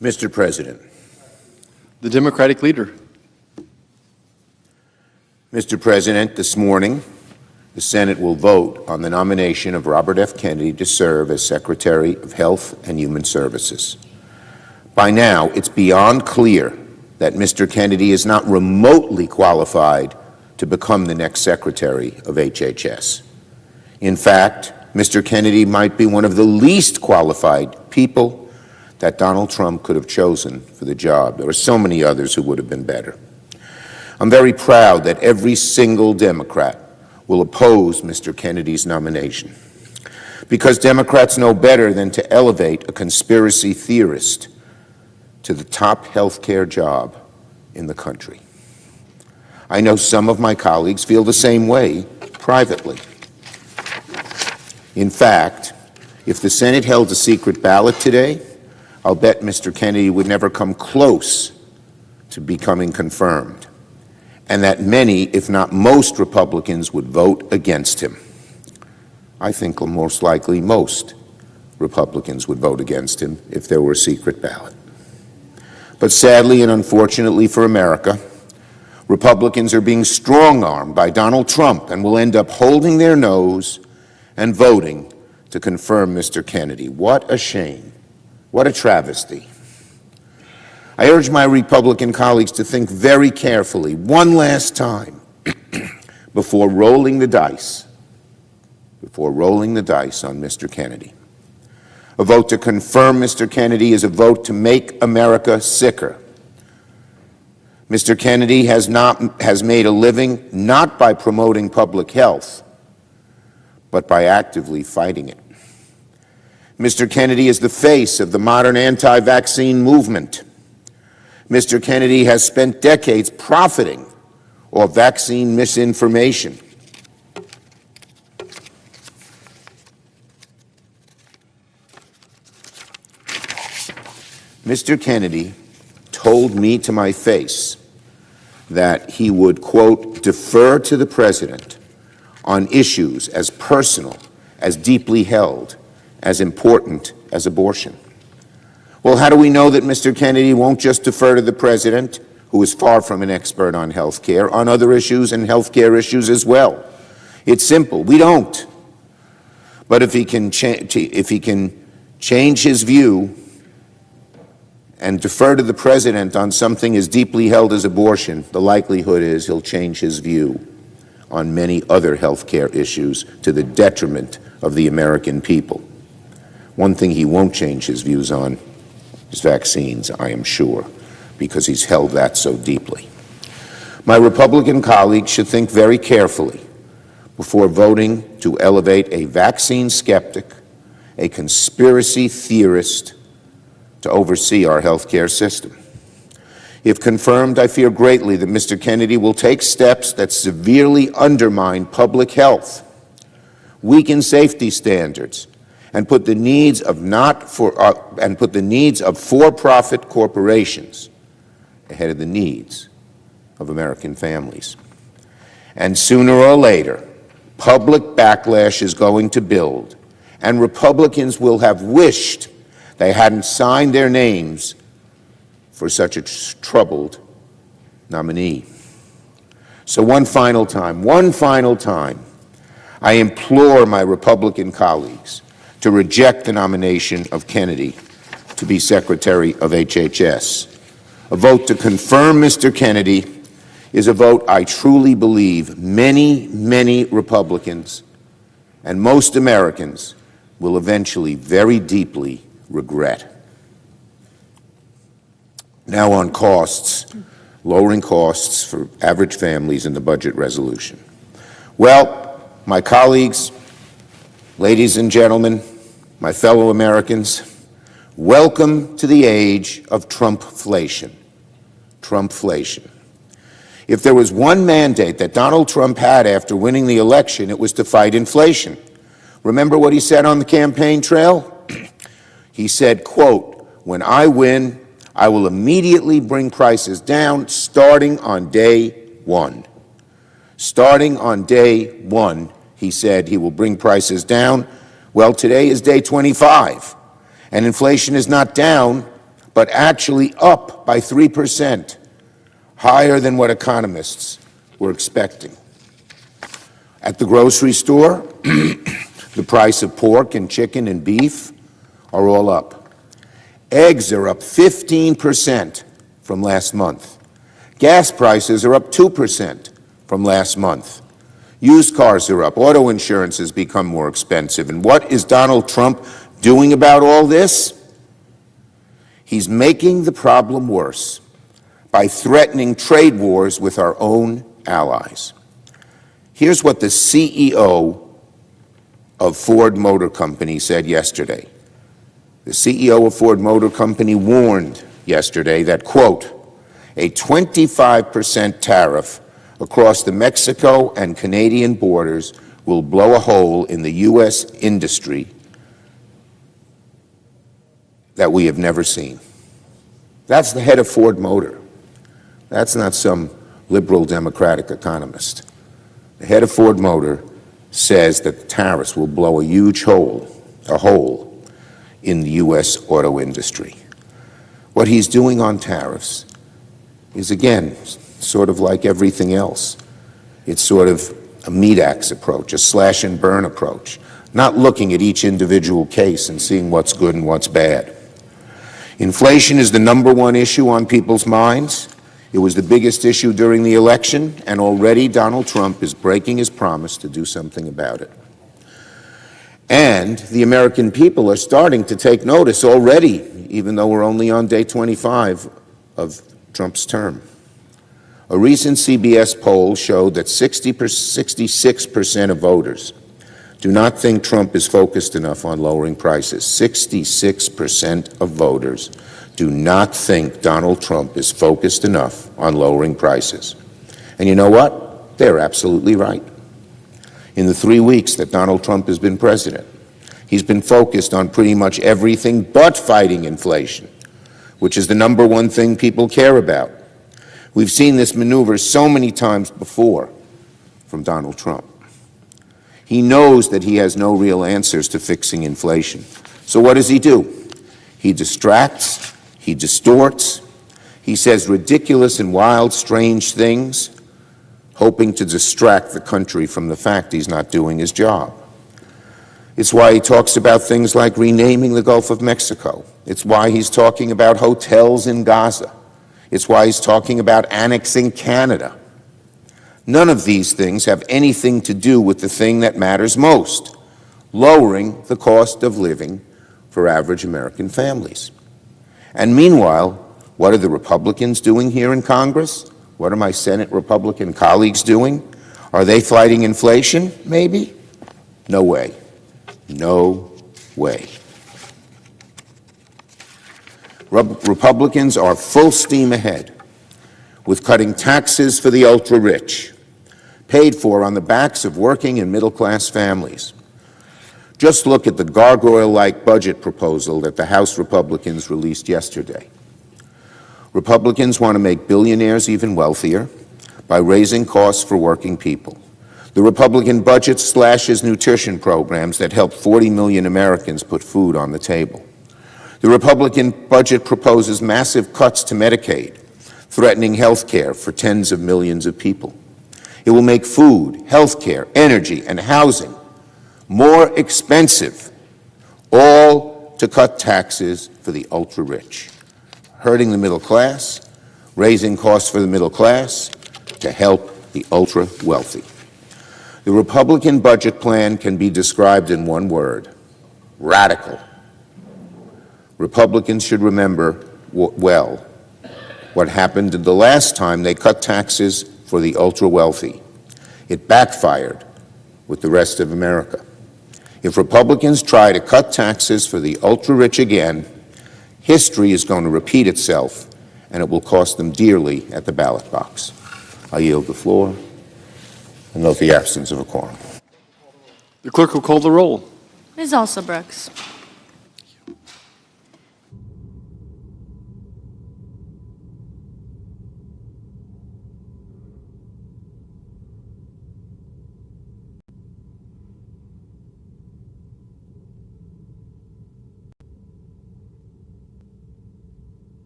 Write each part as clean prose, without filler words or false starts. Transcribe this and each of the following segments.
Mr. President. The Democratic leader. Mr. President, this morning, the Senate will vote on the nomination of Robert F. Kennedy to serve as Secretary of Health and Human Services. By now, it's beyond clear that Mr. Kennedy is not remotely qualified to become the next Secretary of HHS. In fact, Mr. Kennedy might be one of the least qualified people that Donald Trump could have chosen for the job. There are so many others who would have been better. I'm very proud that every single Democrat will oppose Mr. Kennedy's nomination, because Democrats know better than to elevate a conspiracy theorist to the top health care job in the country. I know some of my colleagues feel the same way privately. In fact, if the Senate held a secret ballot today, I'll bet Mr. Kennedy would never come close to becoming confirmed, and that many, if not most, Republicans would vote against him. I think most likely most Republicans would vote against him if there were a secret ballot. But sadly and unfortunately for America, Republicans are being strong-armed by Donald Trump and will end up holding their nose and voting to confirm Mr. Kennedy. What a shame. What a travesty. I urge my Republican colleagues to think very carefully one last time before rolling the dice on Mr. Kennedy. A vote to confirm Mr. Kennedy is a vote to make America sicker. Mr. Kennedy has made a living not by promoting public health, but by actively fighting it. Mr. Kennedy is the face of the modern anti-vaccine movement. Mr. Kennedy has spent decades profiting off vaccine misinformation. Mr. Kennedy told me to my face that he would, quote, defer to the president on issues as personal, as deeply held, as important as abortion. Well, how do we know that Mr. Kennedy won't just defer to the president, who is far from an expert on health care, on other issues and health care issues as well? It's simple. We don't. But if he can change his view and defer to the president on something as deeply held as abortion, the likelihood is he'll change his view on many other health care issues to the detriment of the American people. One thing he won't change his views on is vaccines, I am sure, because he's held that so deeply. My Republican colleagues should think very carefully before voting to elevate a vaccine skeptic, a conspiracy theorist, to oversee our health care system. If confirmed, I fear greatly that Mr. Kennedy will take steps that severely undermine public health, weaken safety standards, and put the needs of for-profit corporations ahead of the needs of American families. And sooner or later, public backlash is going to build, and Republicans will have wished they hadn't signed their names for such a troubled nominee. So one final time, I implore my Republican colleagues to reject the nomination of Kennedy to be Secretary of HHS. A vote to confirm Mr. Kennedy is a vote I truly believe many, many Republicans and most Americans will eventually very deeply regret. Now on costs, lowering costs for average families in the budget resolution. Well, my colleagues, ladies and gentlemen, my fellow Americans, welcome to the age of Trumpflation. Trumpflation. If there was one mandate that Donald Trump had after winning the election, it was to fight inflation. Remember what he said on the campaign trail? He said, quote, "When I win, I will immediately bring prices down starting on day one." Starting on day one, he said he will bring prices down. Well, today is day 25, and inflation is not down, but actually up by 3%, higher than what economists were expecting. At the grocery store, the price of pork and chicken and beef are all up. Eggs are up 15% from last month. Gas prices are up 2% from last month. Used cars are up. Auto insurance has become more expensive. And what is Donald Trump doing about all this? He's making the problem worse by threatening trade wars with our own allies. Here's what the CEO of Ford Motor Company said yesterday. The CEO of Ford Motor Company warned yesterday that, quote, a 25% tariff across the Mexico and Canadian borders will blow a hole in the U.S. industry that we have never seen. That's the head of Ford Motor. That's not some liberal Democratic economist. The head of Ford Motor says that the tariffs will blow a huge hole in the U.S. auto industry. What he's doing on tariffs is, again, sort of like everything else. It's sort of a meat axe approach, a slash and burn approach, not looking at each individual case and seeing what's good and what's bad. Inflation is the number one issue on people's minds. It was the biggest issue during the election, and already Donald Trump is breaking his promise to do something about it. And the American people are starting to take notice already, even though we're only on day 25 of Trump's term. A recent CBS poll showed that 66% of voters do not think Trump is focused enough on lowering prices. 66% of voters do not think Donald Trump is focused enough on lowering prices. And you know what? They're absolutely right. In the 3 weeks that Donald Trump has been president, he's been focused on pretty much everything but fighting inflation, which is the number one thing people care about. We've seen this maneuver so many times before from Donald Trump. He knows that he has no real answers to fixing inflation. So what does he do? He distracts, he distorts, he says ridiculous and wild, strange things, hoping to distract the country from the fact he's not doing his job. It's why he talks about things like renaming the Gulf of Mexico. It's why he's talking about hotels in Gaza. It's why he's talking about annexing Canada. None of these things have anything to do with the thing that matters most, lowering the cost of living for average American families. And meanwhile, what are the Republicans doing here in Congress? What are my Senate Republican colleagues doing? Are they fighting inflation, maybe? No way. No way. Republicans are full steam ahead with cutting taxes for the ultra-rich, paid for on the backs of working and middle-class families. Just look at the gargoyle-like budget proposal that the House Republicans released yesterday. Republicans want to make billionaires even wealthier by raising costs for working people. The Republican budget slashes nutrition programs that help 40 million Americans put food on the table. The Republican budget proposes massive cuts to Medicaid, threatening health care for tens of millions of people. It will make food, health care, energy, and housing more expensive, all to cut taxes for the ultra-rich, hurting the middle class, raising costs for the middle class to help the ultra-wealthy. The Republican budget plan can be described in one word: radical. Republicans should remember well what happened the last time they cut taxes for the ultra-wealthy. It backfired with the rest of America. If Republicans try to cut taxes for the ultra-rich again, history is going to repeat itself, and it will cost them dearly at the ballot box. I yield the floor and note the absence of a quorum. The clerk will call the roll. Ms. Alsobrooks.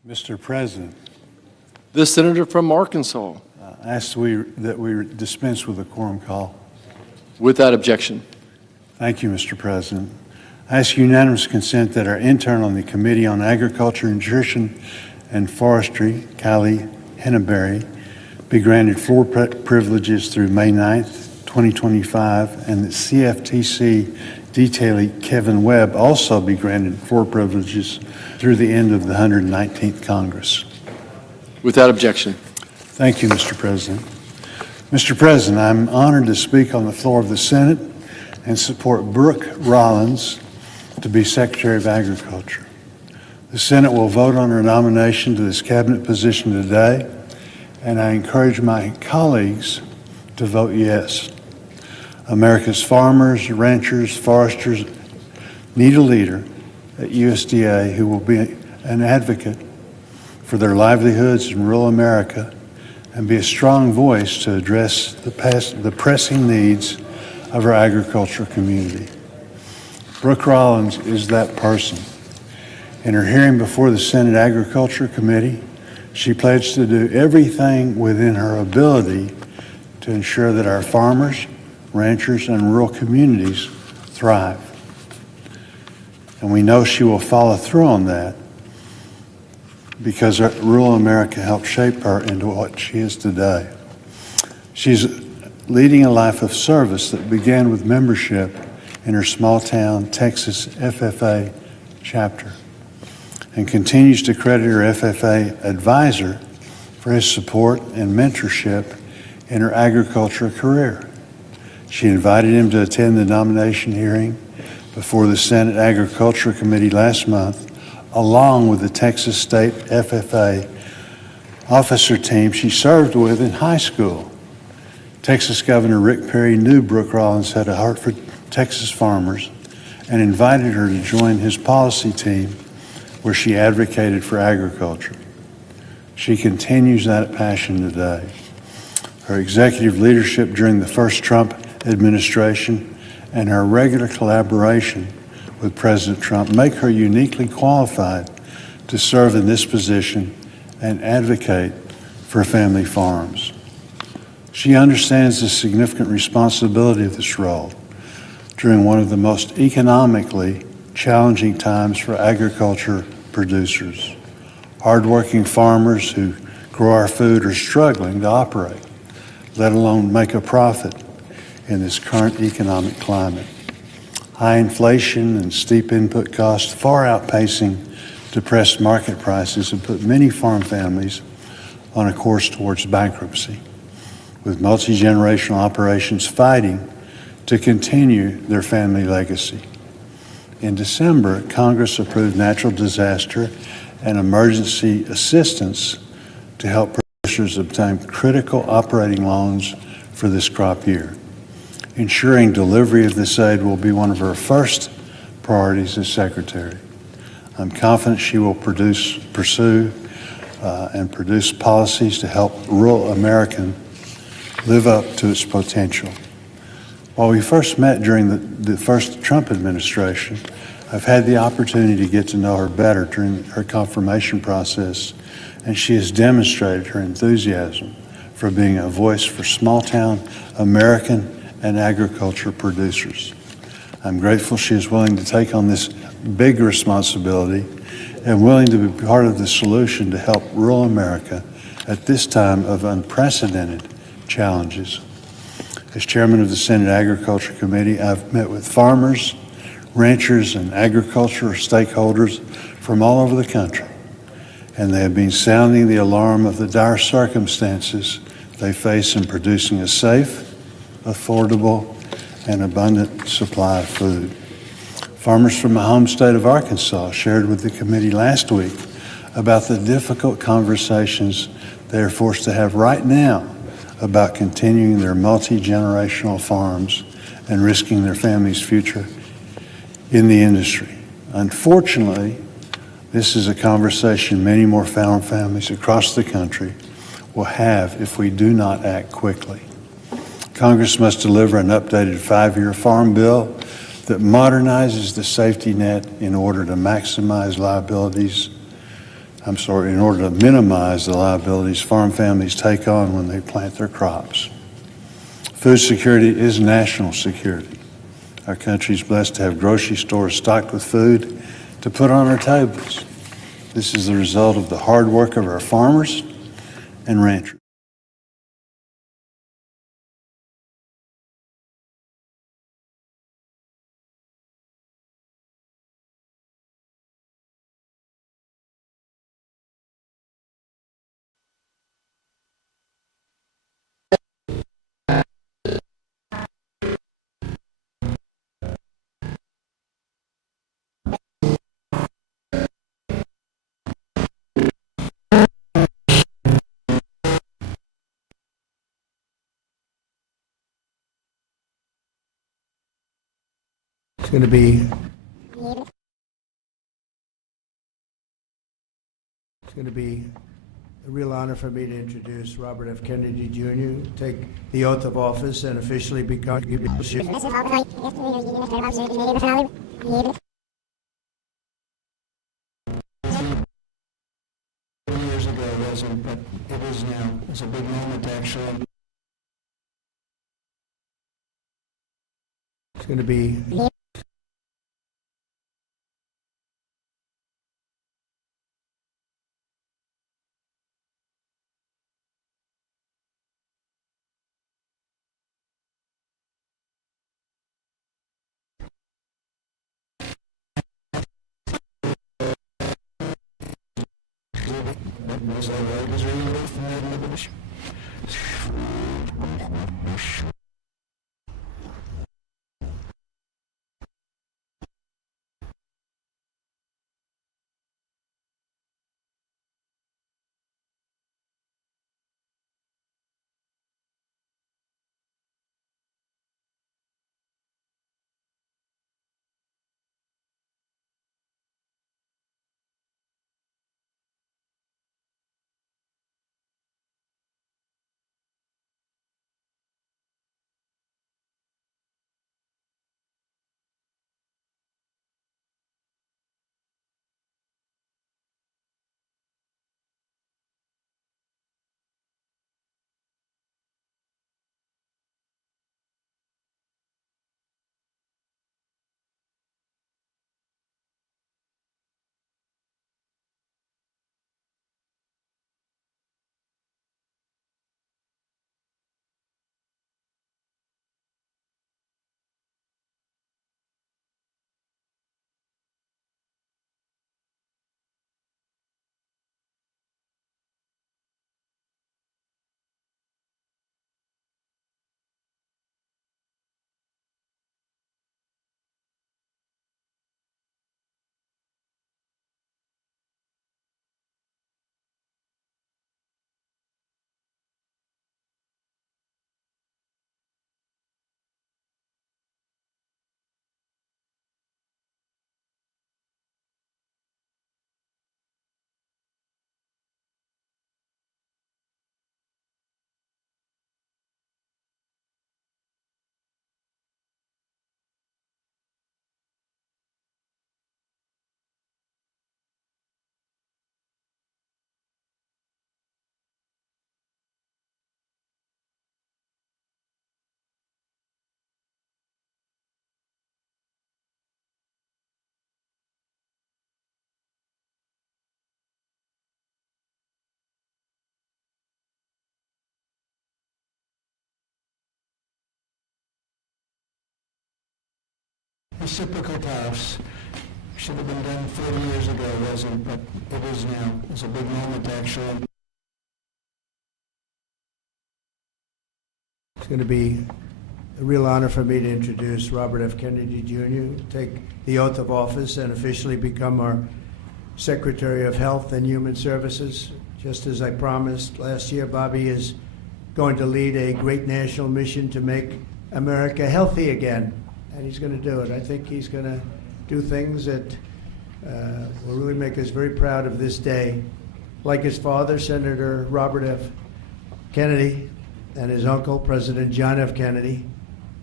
Mr. President, The senator from Arkansas. I ask that we dispense with the quorum call. Without objection. Thank you, Mr. President. I ask unanimous consent that our intern on the Committee on Agriculture, Nutrition, and Forestry, Kylie Henneberry, be granted floor privileges through May 9th, 2025, and that CFTC detailee Kevin Webb also be granted floor privileges through the end of the 119th Congress. Without objection. Thank you, Mr. President. Mr. President, I'm honored to speak on the floor of the Senate and support Brooke Rollins to be Secretary of Agriculture. The Senate will vote on her nomination to this cabinet position today, and I encourage my colleagues to vote yes. America's farmers, ranchers, foresters need a leader at USDA who will be an advocate for their livelihoods in rural America and be a strong voice to address the pressing needs of our agricultural community. Brooke Rollins is that person. In her hearing before the Senate Agriculture Committee, she pledged to do everything within her ability to ensure that our farmers, ranchers, and rural communities thrive. And we know she will follow through on that because rural America helped shape her into what she is today. She's leading a life of service that began with membership in her small town Texas FFA chapter and continues to credit her FFA advisor for his support and mentorship in her agriculture career. She invited him to attend the nomination hearing before the Senate Agriculture Committee last month, along with the Texas State FFA officer team she served with in high school. Texas Governor Rick Perry knew Brooke Rollins had a heart for Texas farmers and invited her to join his policy team where she advocated for agriculture. She continues that passion today. Her executive leadership during the first Trump administration and her regular collaboration with President Trump make her uniquely qualified to serve in this position and advocate for family farms. She understands the significant responsibility of this role during one of the most economically challenging times for agriculture producers. Hardworking farmers who grow our food are struggling to operate, let alone make a profit in this current economic climate. High inflation and steep input costs far outpacing depressed market prices have put many farm families on a course towards bankruptcy, with multi-generational operations fighting to continue their family legacy. In December, Congress approved natural disaster and emergency assistance to help producers obtain critical operating loans for this crop year. Ensuring delivery of this aid will be one of her first priorities as Secretary. I'm confident she will pursue and produce policies to help rural America live up to its potential. While we first met during the first Trump administration, I've had the opportunity to get to know her better during her confirmation process, and she has demonstrated her enthusiasm for being a voice for small-town American and agriculture producers. I'm grateful she is willing to take on this big responsibility and willing to be part of the solution to help rural America at this time of unprecedented challenges. As chairman of the Senate Agriculture Committee, I've met with farmers, ranchers, and agricultural stakeholders from all over the country, and they have been sounding the alarm of the dire circumstances they face in producing a safe, affordable, and abundant supply of food. Farmers from my home state of Arkansas shared with the committee last week about the difficult conversations they are forced to have right now about continuing their multi-generational farms and risking their family's future in the industry. Unfortunately, this is a conversation many more farm families across the country will have if we do not act quickly. Congress must deliver an updated 5-year farm bill that modernizes the safety net in order to maximize liabilities in order to minimize the liabilities farm families take on when they plant their crops. Food security is national security. Our country is blessed to have grocery stores stocked with food to put on our tables. This is the result of the hard work of our farmers and ranchers. It's going to be a real honor for me to introduce Robert F. Kennedy Jr., take the oath of office and officially become Years ago, it wasn't, but it is now. It's a big moment, actually. It's going to be reciprocal tariffs should have been done 40 years ago, wasn't, but it is now. It's a big moment, actually. It's going to be a real honor for me to introduce Robert F. Kennedy Jr., take the oath of office and officially become our Secretary of Health and Human Services. Just as I promised last year, Bobby is going to lead a great national mission to make America healthy again, and he's going to do it. I think he's going to do things that will really make us very proud of this day. Like his father, Senator Robert F. Kennedy, and his uncle, President John F. Kennedy,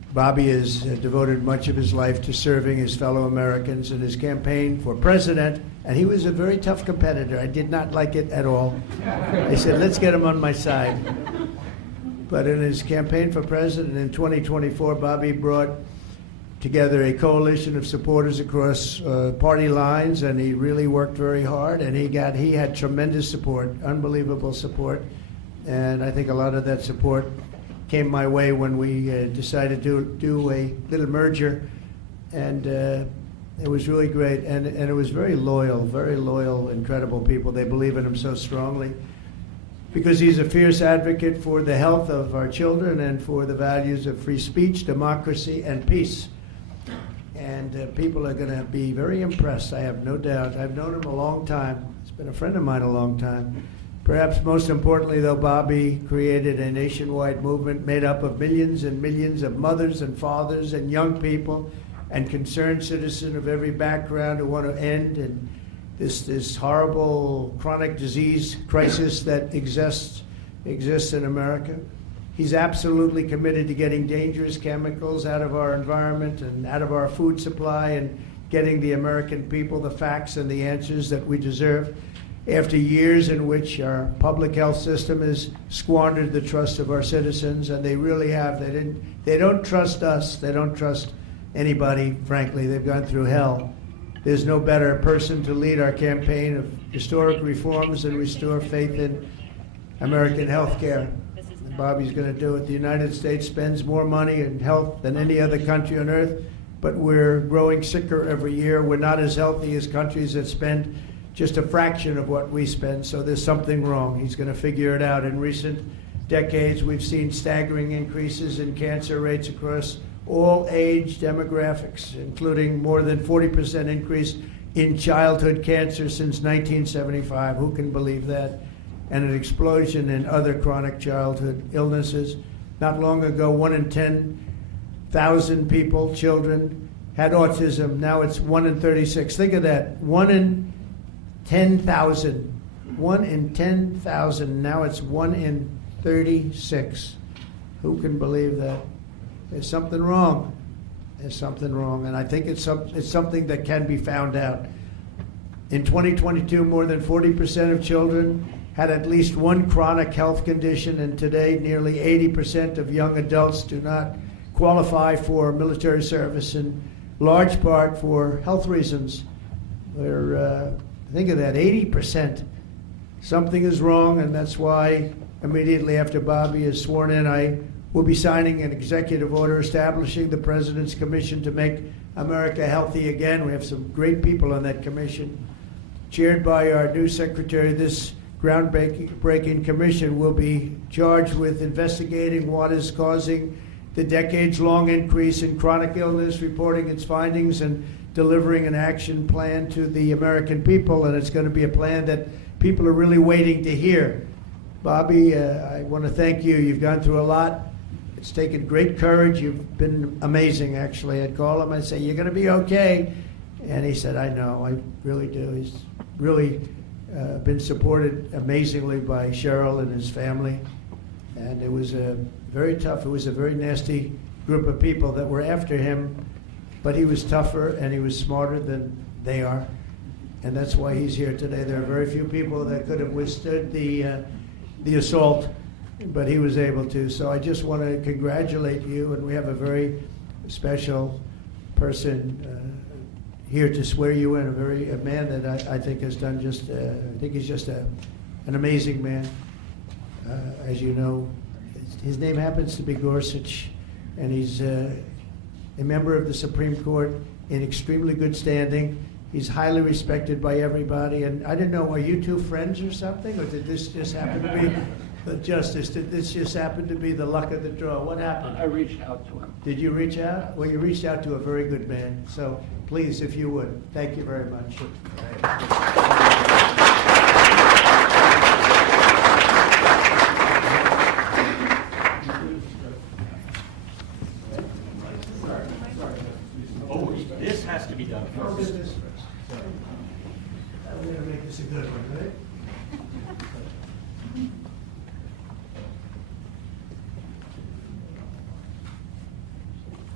Bobby has devoted much of his life to serving his fellow Americans in his campaign for president, and he was a very tough competitor. I did not like it at all. I said, let's get him on my side. But in his campaign for president in 2024, Bobby brought together a coalition of supporters across party lines, and he really worked very hard, and he had tremendous support, unbelievable support, and I think a lot of that support came my way when we decided to do a little merger, and it was really great, and it was very loyal, incredible people. They believe in him so strongly because he's a fierce advocate for the health of our children and for the values of free speech, democracy, and peace. And people are going to be very impressed, I have no doubt. I've known him a long time. He's been a friend of mine a long time. Perhaps most importantly, though, Bobby created a nationwide movement made up of millions and millions of mothers and fathers and young people and concerned citizens of every background who want to end and this horrible chronic disease crisis that exists in America. He's absolutely committed to getting dangerous chemicals out of our environment and out of our food supply and getting the American people the facts and the answers that we deserve. After years in which our public health system has squandered the trust of our citizens, and they really have. They don't trust us. They don't trust anybody, frankly. They've gone through hell. There's no better person to lead our campaign of historic reforms and restore faith in American health care. And Bobby's going to do it. The United States spends more money in health than any other country on earth, but we're growing sicker every year. We're not as healthy as countries that spend just a fraction of what we spend, so there's something wrong. He's going to figure it out. In recent decades, we've seen staggering increases in cancer rates across all age demographics, including more than 40% increase in childhood cancer since 1975. Who can believe that? And an explosion in other chronic childhood illnesses. Not long ago, 1 in 10,000 people, children, had autism. Now it's 1 in 36. Think of that. 1 in 10,000. 1 in 10,000. Now it's 1 in 36. Who can believe that? There's something wrong. There's something wrong. And I think it's something that can be found out. In 2022, more than 40% of children had at least one chronic health condition, and today nearly 80% of young adults do not qualify for military service, in large part for health reasons. Think of that, 80%. Something is wrong, and that's why immediately after Bobby is sworn in, I will be signing an executive order establishing the President's Commission to make America healthy again. We have some great people on that commission. Chaired by our new secretary, this groundbreaking commission will be charged with investigating what is causing the decades-long increase in chronic illness, reporting its findings, and delivering an action plan to the American people. And it's going to be a plan that people are really waiting to hear. Bobby, I want to thank you. You've gone through a lot. It's taken great courage. You've been amazing, actually. I'd call him and say, you're going to be okay. And he said, I know, I really do. He's really been supported amazingly by Cheryl and his family. And it was very tough. It was a very nasty group of people that were after him, but he was tougher and he was smarter than they are. And that's why he's here today. There are very few people that could have withstood the assault, but he was able to. So I just want to congratulate you, and we have a very special person here to swear you in, a man that I think has done just, I think he's just an amazing man. As you know, his name happens to be Gorsuch, and he's a member of the Supreme Court in extremely good standing. He's highly respected by everybody, and I didn't know, are you two friends or something, or did this just happen to be the justice? Did this just happen to be the luck of the draw? What happened? I reached out to him. Did you reach out? Well, you reached out to a very good man, so please, if you would. Thank you very much. Oh, this has to be done first. I'm going to make this a good one, right?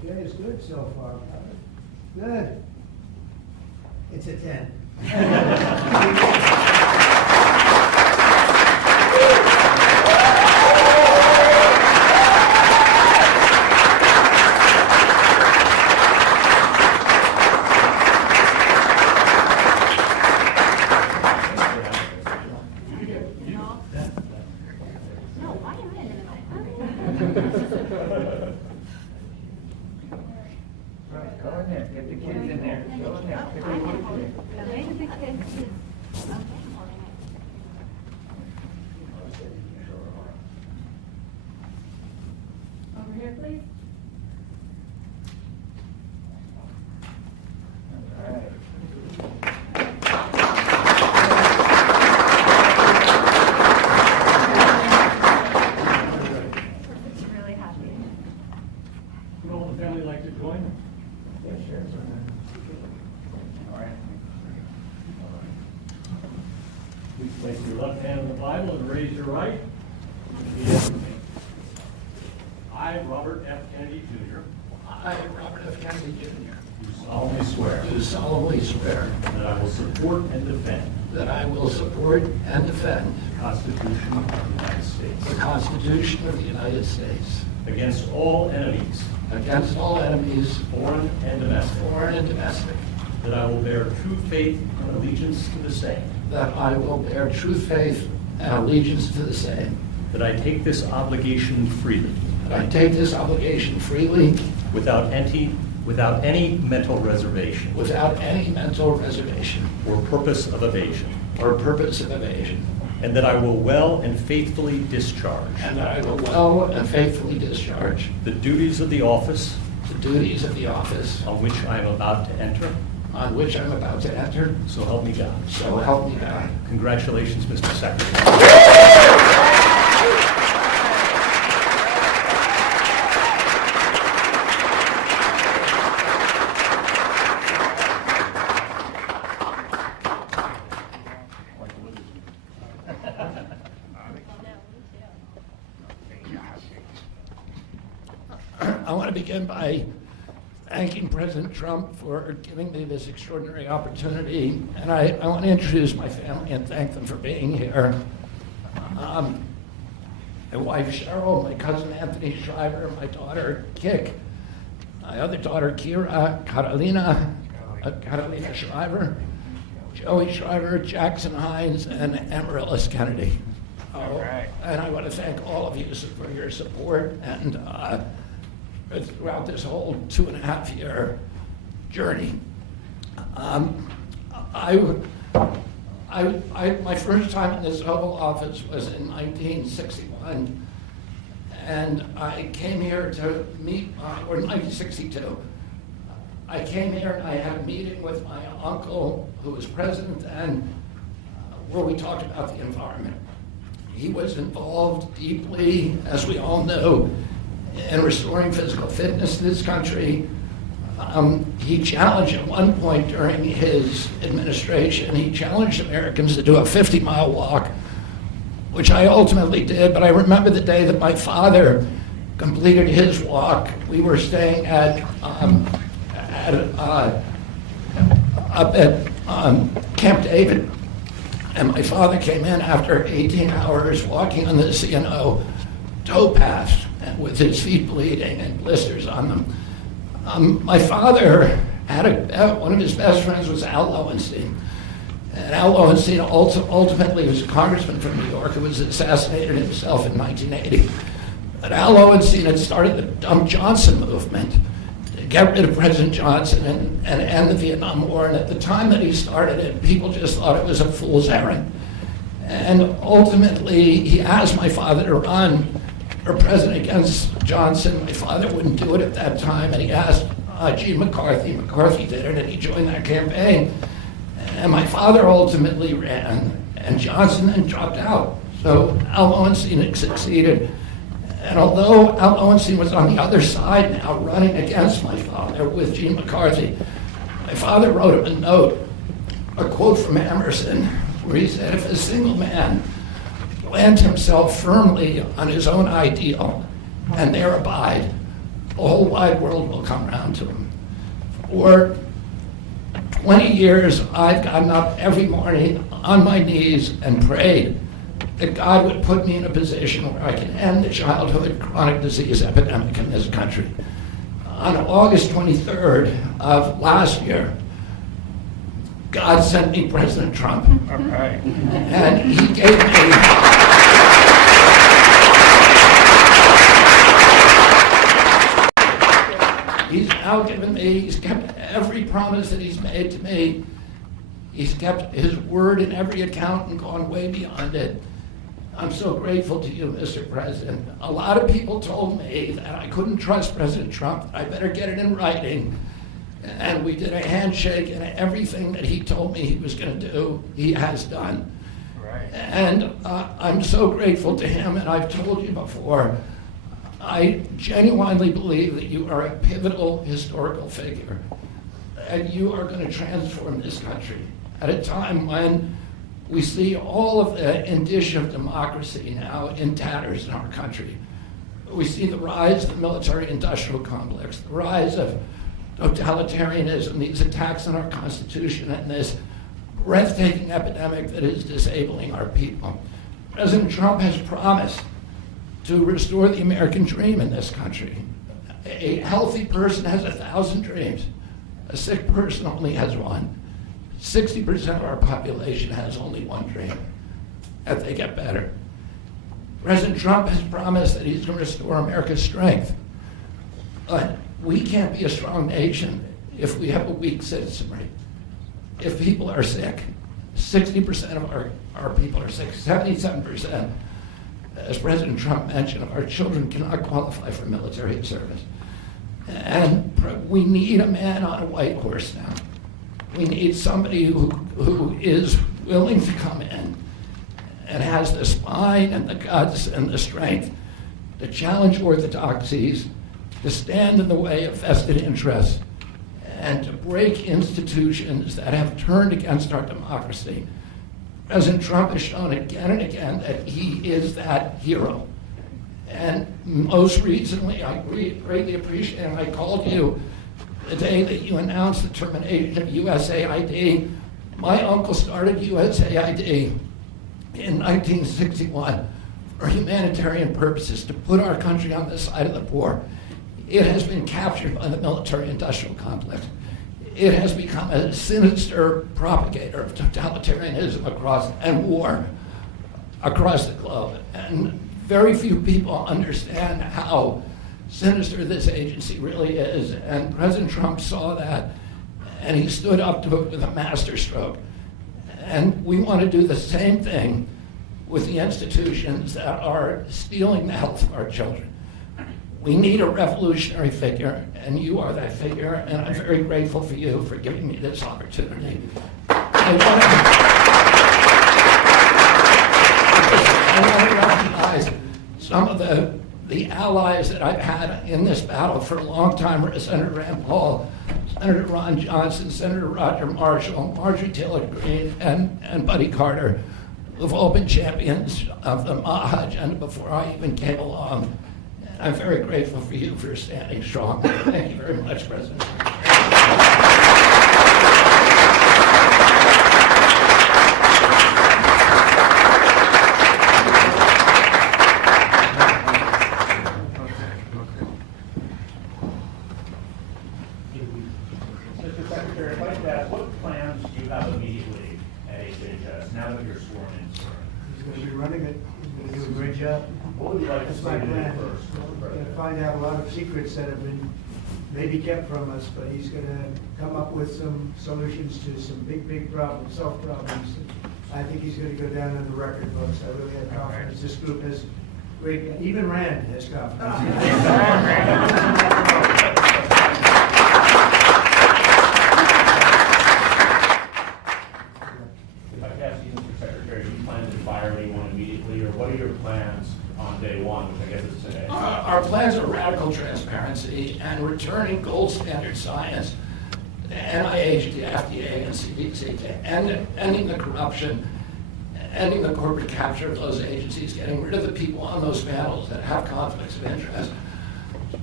Okay, it's good so far, Robert. Good. It's a 10. No, why am I in Go in there, get the kids in there. Go in there. Pick the kids. Over here, please. All right. It's really happy. Would all the family like to join? Yeah, sure. All right. Please place your left hand on the Bible and raise your right. Repeat after me. I, Robert F. Kennedy Jr., I, Robert F. Kennedy Jr., do solemnly swear do solemnly swear that I will support and defend that I will support and defend the Constitution of the United the States Constitution of the United States against all enemies, against all enemies, foreign and domestic, foreign and domestic, that I will bear true faith and allegiance to the same, that I will bear true faith and allegiance to the same, that I take this obligation freely, that I take this obligation freely without any mental reservation without any mental reservation or purpose of evasion, or purpose of evasion, and that I will well and faithfully discharge and that I will well and faithfully discharge the duties of the office the duties of the office on which I am about to enter. on which I'm about to enter. So help me God. So help me God. Congratulations, Mr. Secretary. I want to begin by thanking President Trump for giving me this extraordinary opportunity. And I want to introduce my family and thank them for being here. My wife Cheryl, my cousin Anthony Shriver, my daughter Kik, my other daughter Kira, Carolina Shriver, Joey Shriver, Jackson Hines, and Amaryllis Kennedy. And I want to thank all of you for your support and throughout this whole 2.5-year journey. My first time in this Oval Office was in 1961, and I came here to meet, or 1962. I came here and I had a meeting with my uncle, who was president then, where we talked about the environment. He was involved deeply, as we all know, in restoring physical fitness in this country. He challenged at one point during his administration, he challenged Americans to do a 50-mile walk, which I ultimately did, but I remember the day that my father completed his walk. We were staying up at Camp David, and my father came in after 18 hours walking on the CNO towpath with his feet bleeding and blisters on them. My father had one of his best friends was Al Lowenstein. And Al Lowenstein ultimately was a congressman from New York who was assassinated himself in 1980. But Al Lowenstein had started the Dump Johnson movement to get rid of President Johnson and end the Vietnam War. And at the time that he started it, people just thought it was a fool's errand. And ultimately, he asked my father to run for president against Johnson. My father wouldn't do it at that time, and he asked Gene McCarthy. McCarthy did it, and he joined that campaign. And my father ultimately ran, and Johnson then dropped out. So Al Lowenstein had succeeded. And although Al Lowenstein was on the other side now, running against my father with Gene McCarthy, my father wrote him a note, a quote from Emerson, where he said, "If a single man plant himself firmly on his own ideal and there abide, the whole wide world will come around to him. For 20 years, I've gotten up every morning on my knees and prayed that God would put me in a position where I can end the childhood chronic disease epidemic in this country. On August 23rd of last year, God sent me President Trump. And he gave me he's now given me, he's kept every promise that he's made to me. He's kept his word in every account and gone way beyond it. I'm so grateful to you, Mr. President. A lot of people told me that I couldn't trust President Trump. I better get it in writing. And we did a handshake, and everything that he told me he was going to do, he has done. Right. And I'm so grateful to him, and I've told you before, I genuinely believe that you are a pivotal historical figure, and you are going to transform this country at a time when we see all of the indicia of democracy now in tatters in our country. We see the rise of the military-industrial complex, the rise of totalitarianism, these attacks on our Constitution, and this breathtaking epidemic that is disabling our people. President Trump has promised to restore the American dream in this country. A healthy person has 1,000 dreams. A sick person only has one. 60% of our population has only one dream, that they get better. President Trump has promised that he's going to restore America's strength. But we can't be a strong nation if we have a weak citizenry. If people are sick, 60% of our people are sick, 77%, as President Trump mentioned, of our children cannot qualify for military service. And we need a man on a white horse now. We need somebody who is willing to come in and has the spine and the guts and the strength to challenge orthodoxies, to stand in the way of vested interests, and to break institutions that have turned against our democracy. President Trump has shown again and again that he is that hero. And most recently, I greatly appreciate, and I called you the day that you announced the termination of USAID. My uncle started USAID in 1961 for humanitarian purposes, to put our country on the side of the poor. It has been captured by the military-industrial complex. It has become a sinister propagator of totalitarianism and war across the globe. And very few people understand how sinister this agency really is. And President Trump saw that, and he stood up to it with a masterstroke. And we want to do the same thing with the institutions that are stealing the health of our children. We need a revolutionary figure, and you are that figure, and I'm very grateful for you for giving me this opportunity. I want to recognize some of the allies that I've had in this battle for a long time: Senator Rand Paul, Senator Ron Johnson, Senator Roger Marshall, Marjorie Taylor Greene, and Buddy Carter, who've all been champions of the MAHA agenda before I even came along. I'm very grateful for you for standing strong. Thank you very much, President. Mr. Secretary, I'd like to ask, what plans do you have immediately at HHS now that you're sworn in? He's going to be running it. He's going to do a great job. What would you like to That's see my him do plan. first? We're going to find out a lot of secrets that have been maybe kept from us, but he's going to come up with some solutions to some big problems, self problems. I think he's going to go down in the record books. I really have confidence. This group has great, even Rand has confidence. If I could ask you, Mr. Secretary, do you plan to fire anyone immediately, or what are your plans on day one, which I guess is today? Our plans are radical transparency and returning gold standard science, the NIH, the FDA, and CDC, to ending the corruption, ending the corporate capture of those agencies, getting rid of the people on those panels that have conflicts of interest.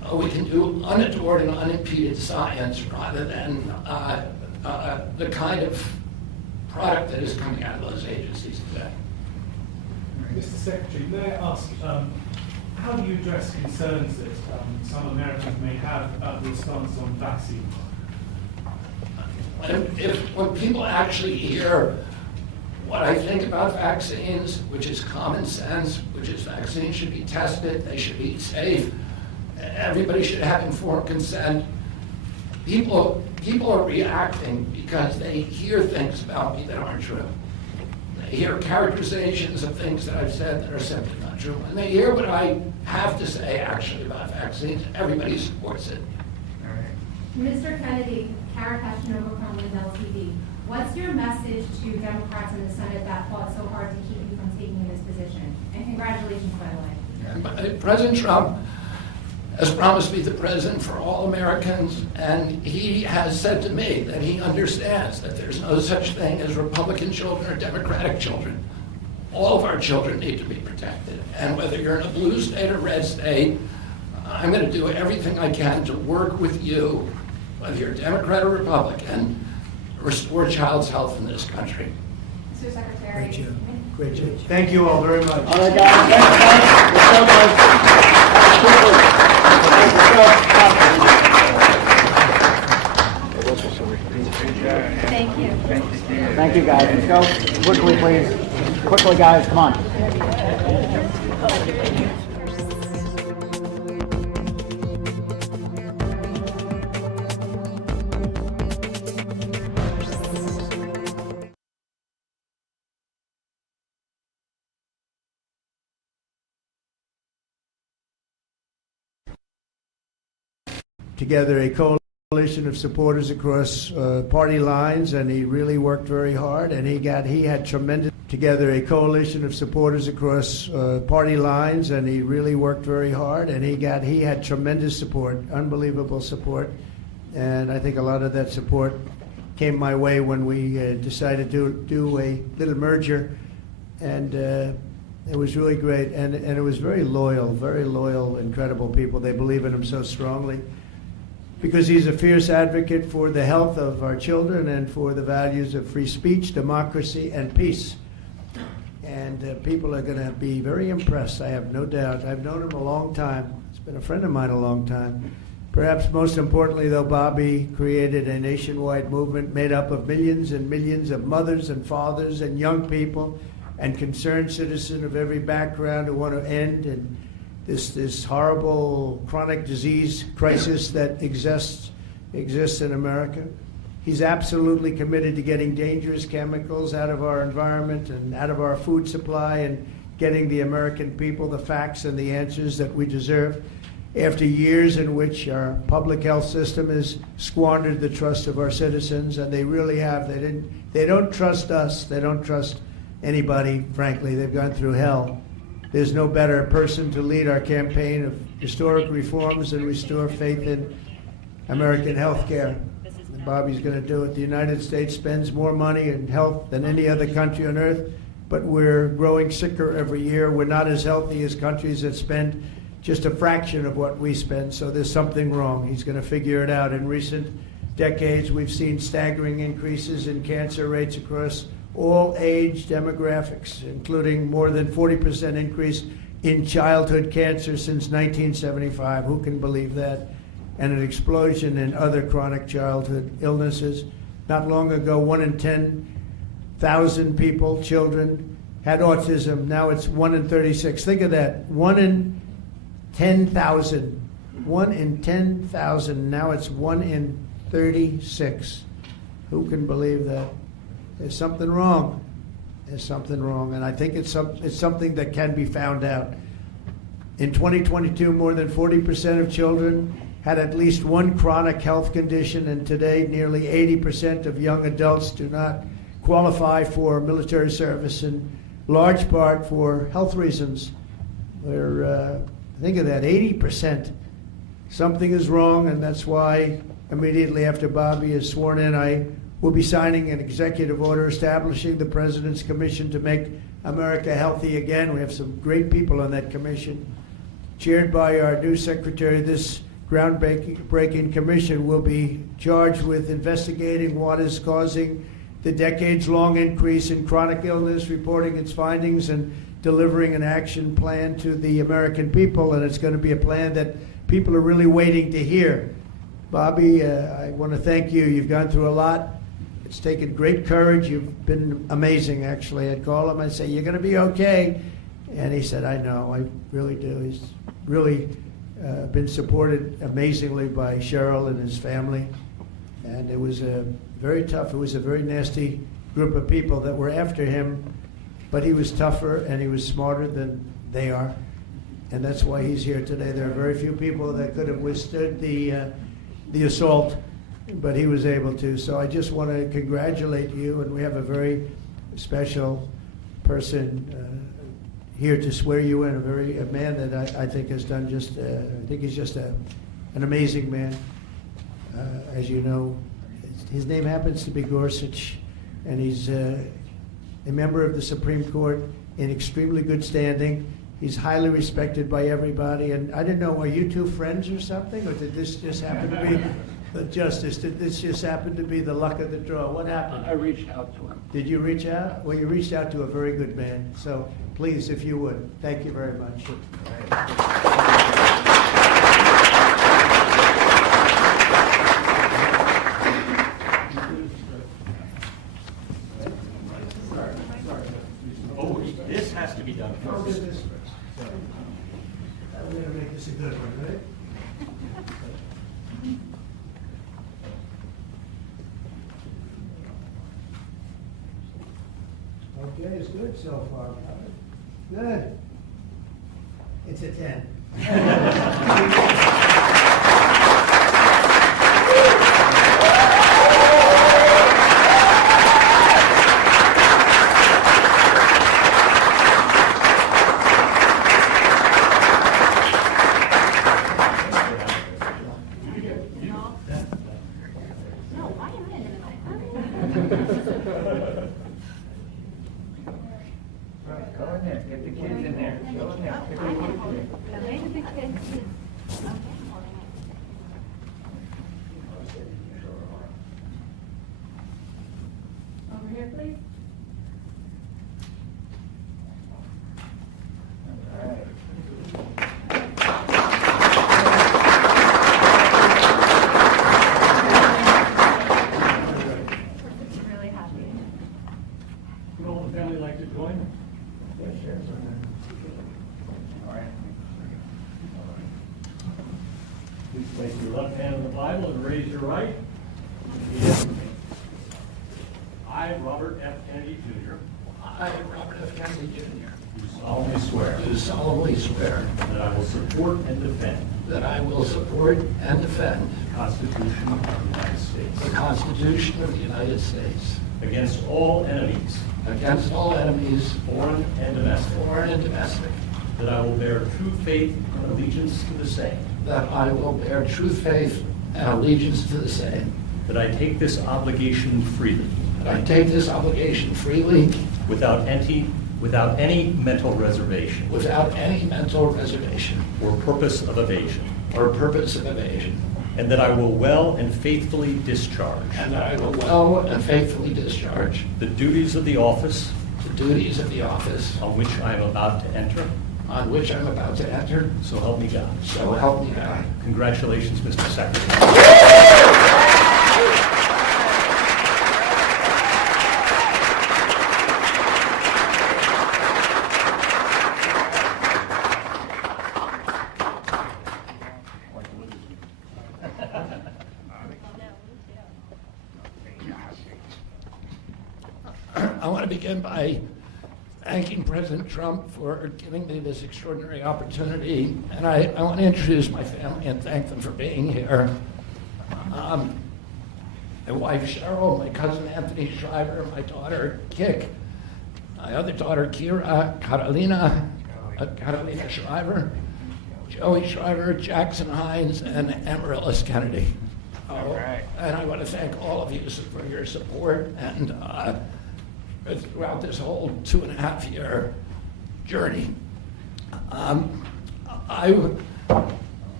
we can do unadored and unimpeded science rather than the kind of product that is coming out of those agencies today. Mr. Secretary, may I ask, how do you address concerns that some Americans may have about the stance on vaccines? When people actually hear what I think about vaccines, which is common sense, which is vaccines should be tested, they should be safe, everybody should have informed consent, people are reacting because they hear things about me that aren't true. They hear characterizations of things that I've said that are simply not true. And they hear what I have to say actually about vaccines. Everybody supports it. Mr. Kennedy, Kara Kashinova from LTV. What's your message to Democrats in the Senate that fought so hard to keep you from taking this position? And congratulations, by the way. President Trump has promised to be the president for all Americans, and he has said to me that he understands that there's no such thing as Republican children or Democratic children. All of our children need to be protected. And whether you're in a blue state or red state, I'm going to do everything I can to work with you, whether you're Democrat or Republican, to restore child's health in this country. Mr. Secretary. Great job. Great job. Thank you all very much. All right, guys. Thanks, guys. Thank you. Thank you, guys. Let's go quickly, please. Quickly, guys. Come on. Together a coalition of supporters across party lines, and he really worked very hard, and he had tremendous together a coalition of supporters across party lines, and he really worked very hard, and he had tremendous support, unbelievable support, and I think a lot of that support came my way when we decided to do a little merger, and it was really great, and it was very loyal, incredible people. They believe in him so strongly, because he's a fierce advocate for the health of our children and for the values of free speech, democracy, and peace. And people are going to be very impressed, I have no doubt. I've known him a long time. He's been a friend of mine a long time. Perhaps most importantly, though, Bobby created a nationwide movement made up of millions and millions of mothers and fathers and young people and concerned citizens of every background who want to end and this horrible chronic disease crisis that exists in America. He's absolutely committed to getting dangerous chemicals out of our environment and out of our food supply and getting the American people the facts and the answers that we deserve after years in which our public health system has squandered the trust of our citizens, and they really have. They don't trust us. They don't trust anybody, frankly. They've gone through hell. There's no better person to lead our campaign of historic reforms and restore faith in American health care. And Bobby's going to do it. The United States spends more money in health than any other country on earth, but we're growing sicker every year. We're not as healthy as countries that spend just a fraction of what we spend, so there's something wrong. He's going to figure it out. In recent decades, we've seen staggering increases in cancer rates across all age demographics, including more than 40% increase in childhood cancer since 1975. Who can believe that? And an explosion in other chronic childhood illnesses. Not long ago, 1 in 10,000 people, children, had autism. Now it's 1 in 36. Think of that. 1 in 10,000. 1 in 10,000. Now it's 1 in 36. Who can believe that? There's something wrong. There's something wrong, and I think it's something that can be found out. In 2022, more than 40% of children had at least one chronic health condition, and today nearly 80% of young adults do not qualify for military service, in large part for health reasons. Think of that, 80%. Something is wrong, and that's why immediately after Bobby is sworn in, I will be signing an executive order establishing the President's Commission to make America healthy again. We have some great people on that commission. Chaired by our new secretary, this groundbreaking commission will be charged with investigating what is causing the decades-long increase in chronic illness, reporting its findings, and delivering an action plan to the American people. And it's going to be a plan that people are really waiting to hear. Bobby, I want to thank you. You've gone through a lot. It's taken great courage. You've been amazing, actually. I'd call him and say, "You're going to be okay." And he said, "I know, I really do." He's really been supported amazingly by Cheryl and his family. And it was very tough. It was a very nasty group of people that were after him, but he was tougher and he was smarter than they are. And that's why he's here today. There are very few people that could have withstood the assault, but he was able to. So I just want to congratulate you, and we have a very special person here to swear you in, a man that I think has done just, I think he's just an amazing man. As you know, his name happens to be Gorsuch, and he's a member of the Supreme Court in extremely good standing. He's highly respected by everybody, and I didn't know, are you two friends or something, or did this just happen to be the justice? Did this just happen to be the luck of the draw? What happened? I reached out to him. Did you reach out? Well, you reached out to a very good man. So please, if you would, thank you very much. Oh, this has to be done first. I'm going to make this a good one, right? Okay, it's good so far. Good. It's a 10. Go in there, get the kids in there. Go in there. Over here, please. Really happy. Would all the family like to join? All right. Please place your left hand on the Bible and raise your right. Repeat after me. I, Robert F. Kennedy Jr., I, Robert F. Kennedy Jr., do solemnly swear do solemnly swear that I will support and defend that I will support and defend the Constitution of the United States the Constitution of the United States against all enemies, against all enemies, foreign and domestic, foreign and domestic, that I will bear true faith and allegiance to the same, that I will bear true faith and allegiance to the same, that I take this obligation freely, that I take this obligation freely without any mental reservation without any mental reservation or purpose of evasion, or purpose of evasion, and that I will well and faithfully discharge and that I will well and faithfully discharge the duties of the office the duties of the office on which I am about to enter. on which I'm about to enter. So help me God. So help me God. Congratulations, Mr. Secretary. I want to begin by thanking President Trump for giving me this extraordinary opportunity. And I want to introduce my family and thank them for being here. My wife Cheryl, my cousin Anthony Shriver, my daughter Kik, my other daughter Kira, Carolina Shriver, Joey Shriver, Jackson Hines, and Amaryllis Kennedy. All right. And I want to thank all of you for your support and throughout this whole 2.5-year journey. I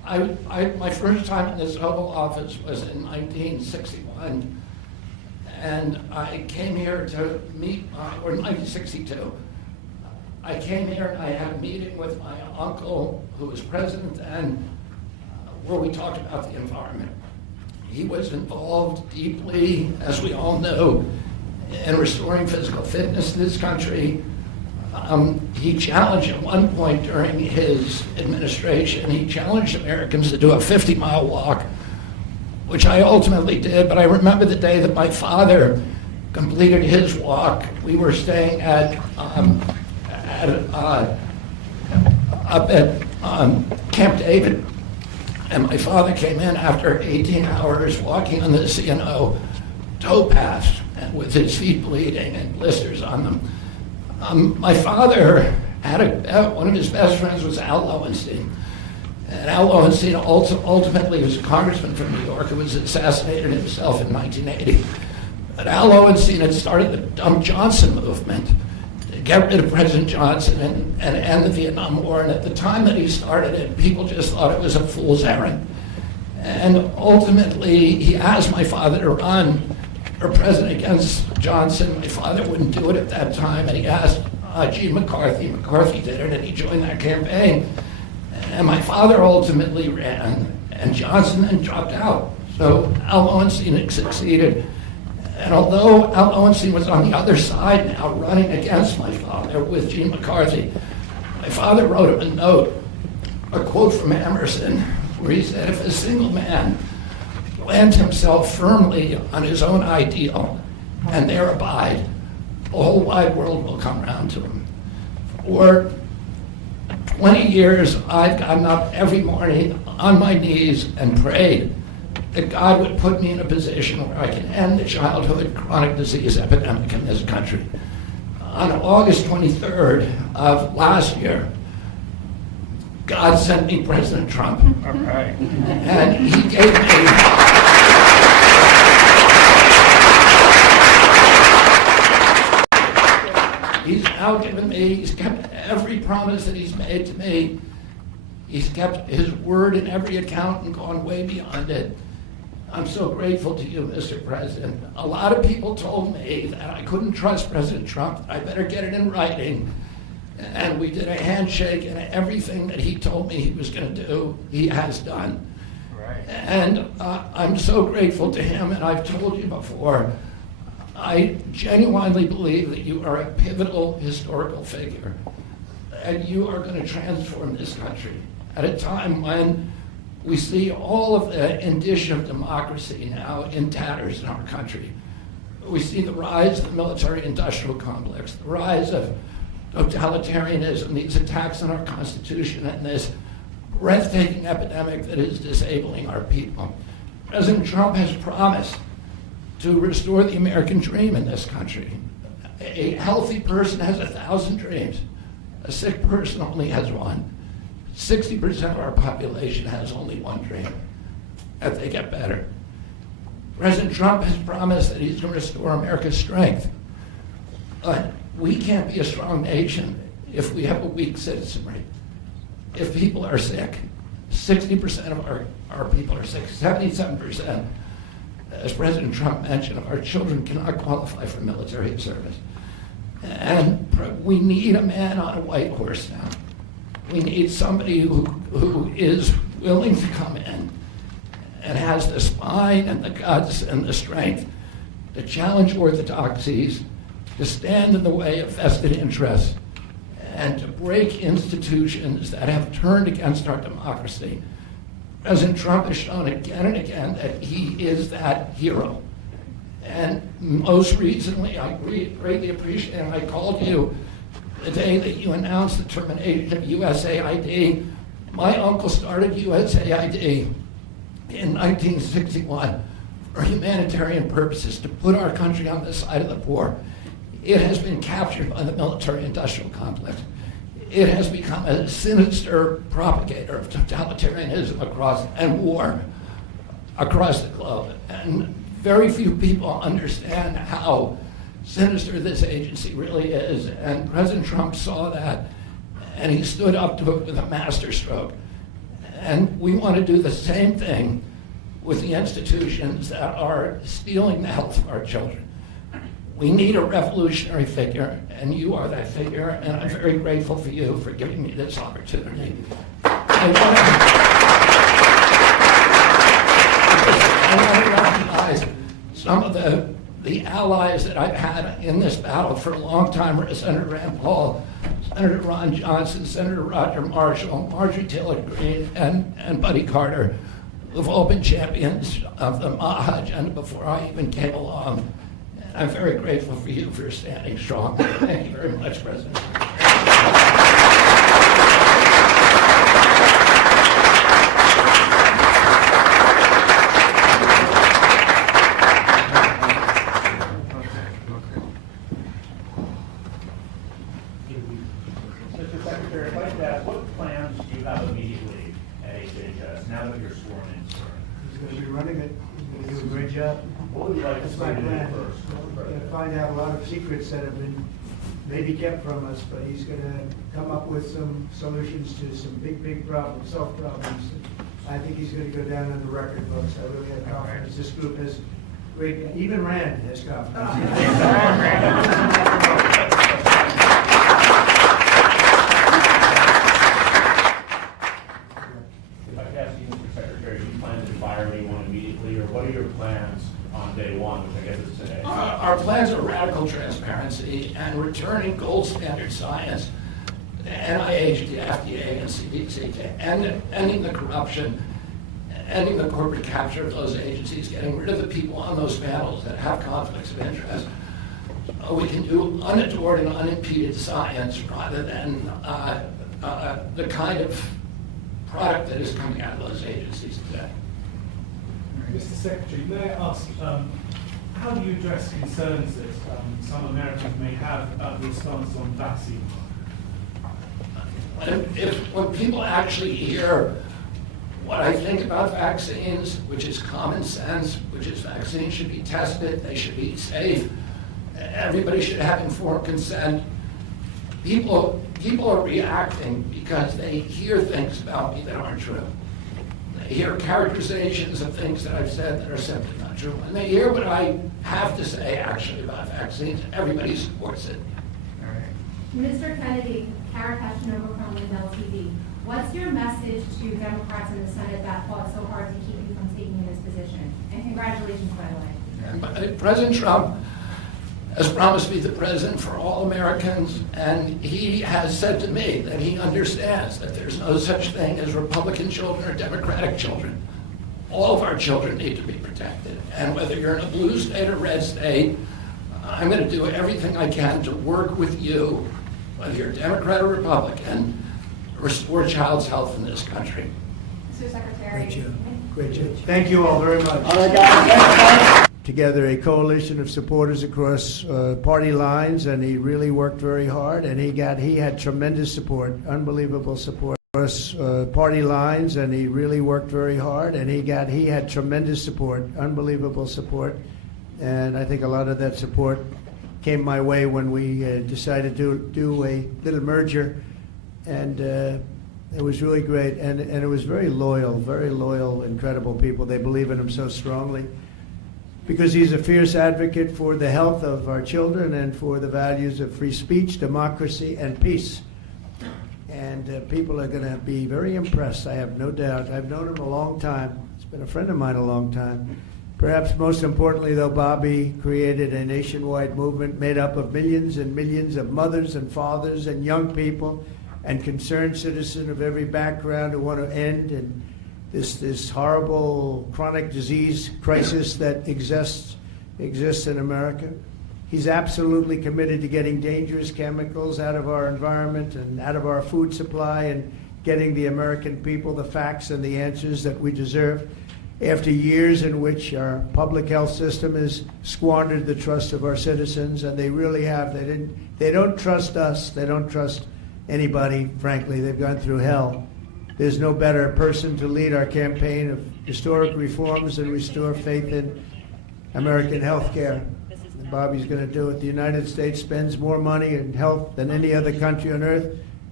My first time in this Oval Office was in 1961, and I came here to meet, or 1962. I came here and I had a meeting with my uncle, who was president then, where we talked about the environment. He was involved deeply, as we all know, in restoring physical fitness in this country. He challenged at one point during his administration, he challenged Americans to do a 50-mile walk, which I ultimately did, but I remember the day that my father completed his walk. We were staying up at Camp David, and my father came in after 18 hours walking on this, towpath, and with his feet bleeding and blisters on them. My father had one of his best friends was Al Lowenstein. And Al Lowenstein ultimately was a congressman from New York who was assassinated himself in 1980. But Al Lowenstein had started the Dump Johnson movement to get rid of President Johnson and end the Vietnam War. And at the time that he started it, people just thought it was a fool's errand. And ultimately, he asked my father to run for president against Johnson. My father wouldn't do it at that time, and he asked Gene McCarthy. McCarthy did it, and he joined that campaign. And my father ultimately ran, and Johnson then dropped out. So Al Lowenstein had succeeded. And although Al Lowenstein was on the other side now, running against my father with Gene McCarthy, my father wrote him a note, a quote from Emerson, where he said, "If a single man lands himself firmly on his own ideal and there abide, the whole wide world will come round to him." For 20 years, I've gotten up every morning on my knees and prayed that God would put me in a position where I can end the childhood chronic disease epidemic in this country. On August 23rd of last year, God sent me President Trump. Okay. And he gave me he's now given me, he's kept every promise that he's made to me. He's kept his word in every account and gone way beyond it. I'm so grateful to you, Mr. President. A lot of people told me that I couldn't trust President Trump, I better get it in writing. And we did a handshake, and everything that he told me he was going to do, he has done. Right. And I'm so grateful to him, and I've told you before, I genuinely believe that you are a pivotal historical figure, and you are going to transform this country at a time when we see all of the indicia of democracy now in tatters in our country. We see the rise of the military-industrial complex, the rise of totalitarianism, these attacks on our Constitution, and this breathtaking epidemic that is disabling our people. President Trump has promised to restore the American dream in this country. A healthy person has 1,000 dreams. A sick person only has one. 60% of our population has only one dream, that they get better. President Trump has promised that he's going to restore America's strength. But we can't be a strong nation if we have a weak citizenry. If people are sick, 60% of our people are sick, 77%, as President Trump mentioned, of our children cannot qualify for military service. And we need a man on a white horse now. We need somebody who is willing to come in and has the spine and the guts and the strength to challenge orthodoxies, to stand in the way of vested interests, and to break institutions that have turned against our democracy. President Trump has shown again and again that he is that hero. And most recently, I greatly appreciate, and I called you the day that you announced the termination of USAID. My uncle started USAID in 1961 for humanitarian purposes, to put our country on the side of the poor. It has been captured by the military-industrial complex. It has become a sinister propagator of totalitarianism and war across the globe. And very few people understand how sinister this agency really is. And President Trump saw that, and he stood up to it with a masterstroke. And we want to do the same thing with the institutions that are stealing the health of our children. We need a revolutionary figure, and you are that figure, and I'm very grateful for you for giving me this opportunity. I want to recognize some of the allies that I've had in this battle for a long time: Senator Rand Paul, Senator Ron Johnson, Senator Roger Marshall, Marjorie Taylor Greene, and Buddy Carter, who've all been champions of the MAHA agenda before I even came along. And I'm very grateful for you for standing strong. Thank you very much, President. Mr. Secretary, I'd like to ask, what plans do you have immediately at HHS now that you're sworn in, sir? He's going to be running it. He's going to do a great job. What would you like to That's see my to do plan. first? We're going to find out a lot of secrets that have been maybe kept from us, but he's going to come up with some solutions to some big problems, solve problems. I think he's going to go down on the record books. I really have confidence. This group has great, even Rand has confidence. If I could ask you, Mr. Secretary, do you plan to fire anyone immediately, or what are your plans on day one, which I guess is today? Our plans are radical transparency and returning gold standard science, the NIH, the FDA, and CDC, ending the corruption, ending the corporate capture of those agencies, getting rid of the people on those panels that have conflicts of interest. We can do unadored and unimpeded science rather than the kind of product that is coming out of those agencies today. Mr. Secretary, may I ask, how do you address concerns that some Americans may have about the response on vaccine? When people actually hear what I think about vaccines, which is common sense, which is vaccines should be tested, they should be safe, everybody should have informed consent, people are reacting because they hear things about me that aren't true. They hear characterizations of things that I've said that are simply not true. And they hear what I have to say actually about vaccines. Everybody supports it. Mr. Kennedy, Kara Kashinova from Lindell TV. What's your message to Democrats in the Senate that fought so hard to keep you from taking this position? And congratulations, by the way. President Trump has promised to be the president for all Americans, and he has said to me that he understands that there's no such thing as Republican children or Democratic children. All of our children need to be protected, and whether you're in a blue state or red state, I'm going to do everything I can to work with you, whether you're Democrat or Republican, to restore child's health in this country. Mr. Secretary. Great job. Great job. Thank you all very much. All right, guys. Together a coalition of supporters across party lines, and he really worked very hard, and he had tremendous support, unbelievable support across party lines, and he really worked very hard, and he had tremendous support, unbelievable support, and I think a lot of that support came my way when we decided to do a little merger, and it was really great, and it was very loyal, incredible people. They believe in him so strongly, because he's a fierce advocate for the health of our children and for the values of free speech, democracy, and peace. And people are going to be very impressed, I have no doubt. I've known him a long time. He's been a friend of mine a long time. Perhaps most importantly, though, Bobby created a nationwide movement made up of millions and millions of mothers and fathers and young people and concerned citizens of every background who want to end and this horrible chronic disease crisis that exists in America. He's absolutely committed to getting dangerous chemicals out of our environment and out of our food supply and getting the American people the facts and the answers that we deserve. After years in which our public health system has squandered the trust of our citizens, and they really have. They don't trust us. They don't trust anybody, frankly. They've gone through hell. There's no better person to lead our campaign of historic reforms and restore faith in American health care. Bobby's going to do it. The United States spends more money in health than any other country on earth,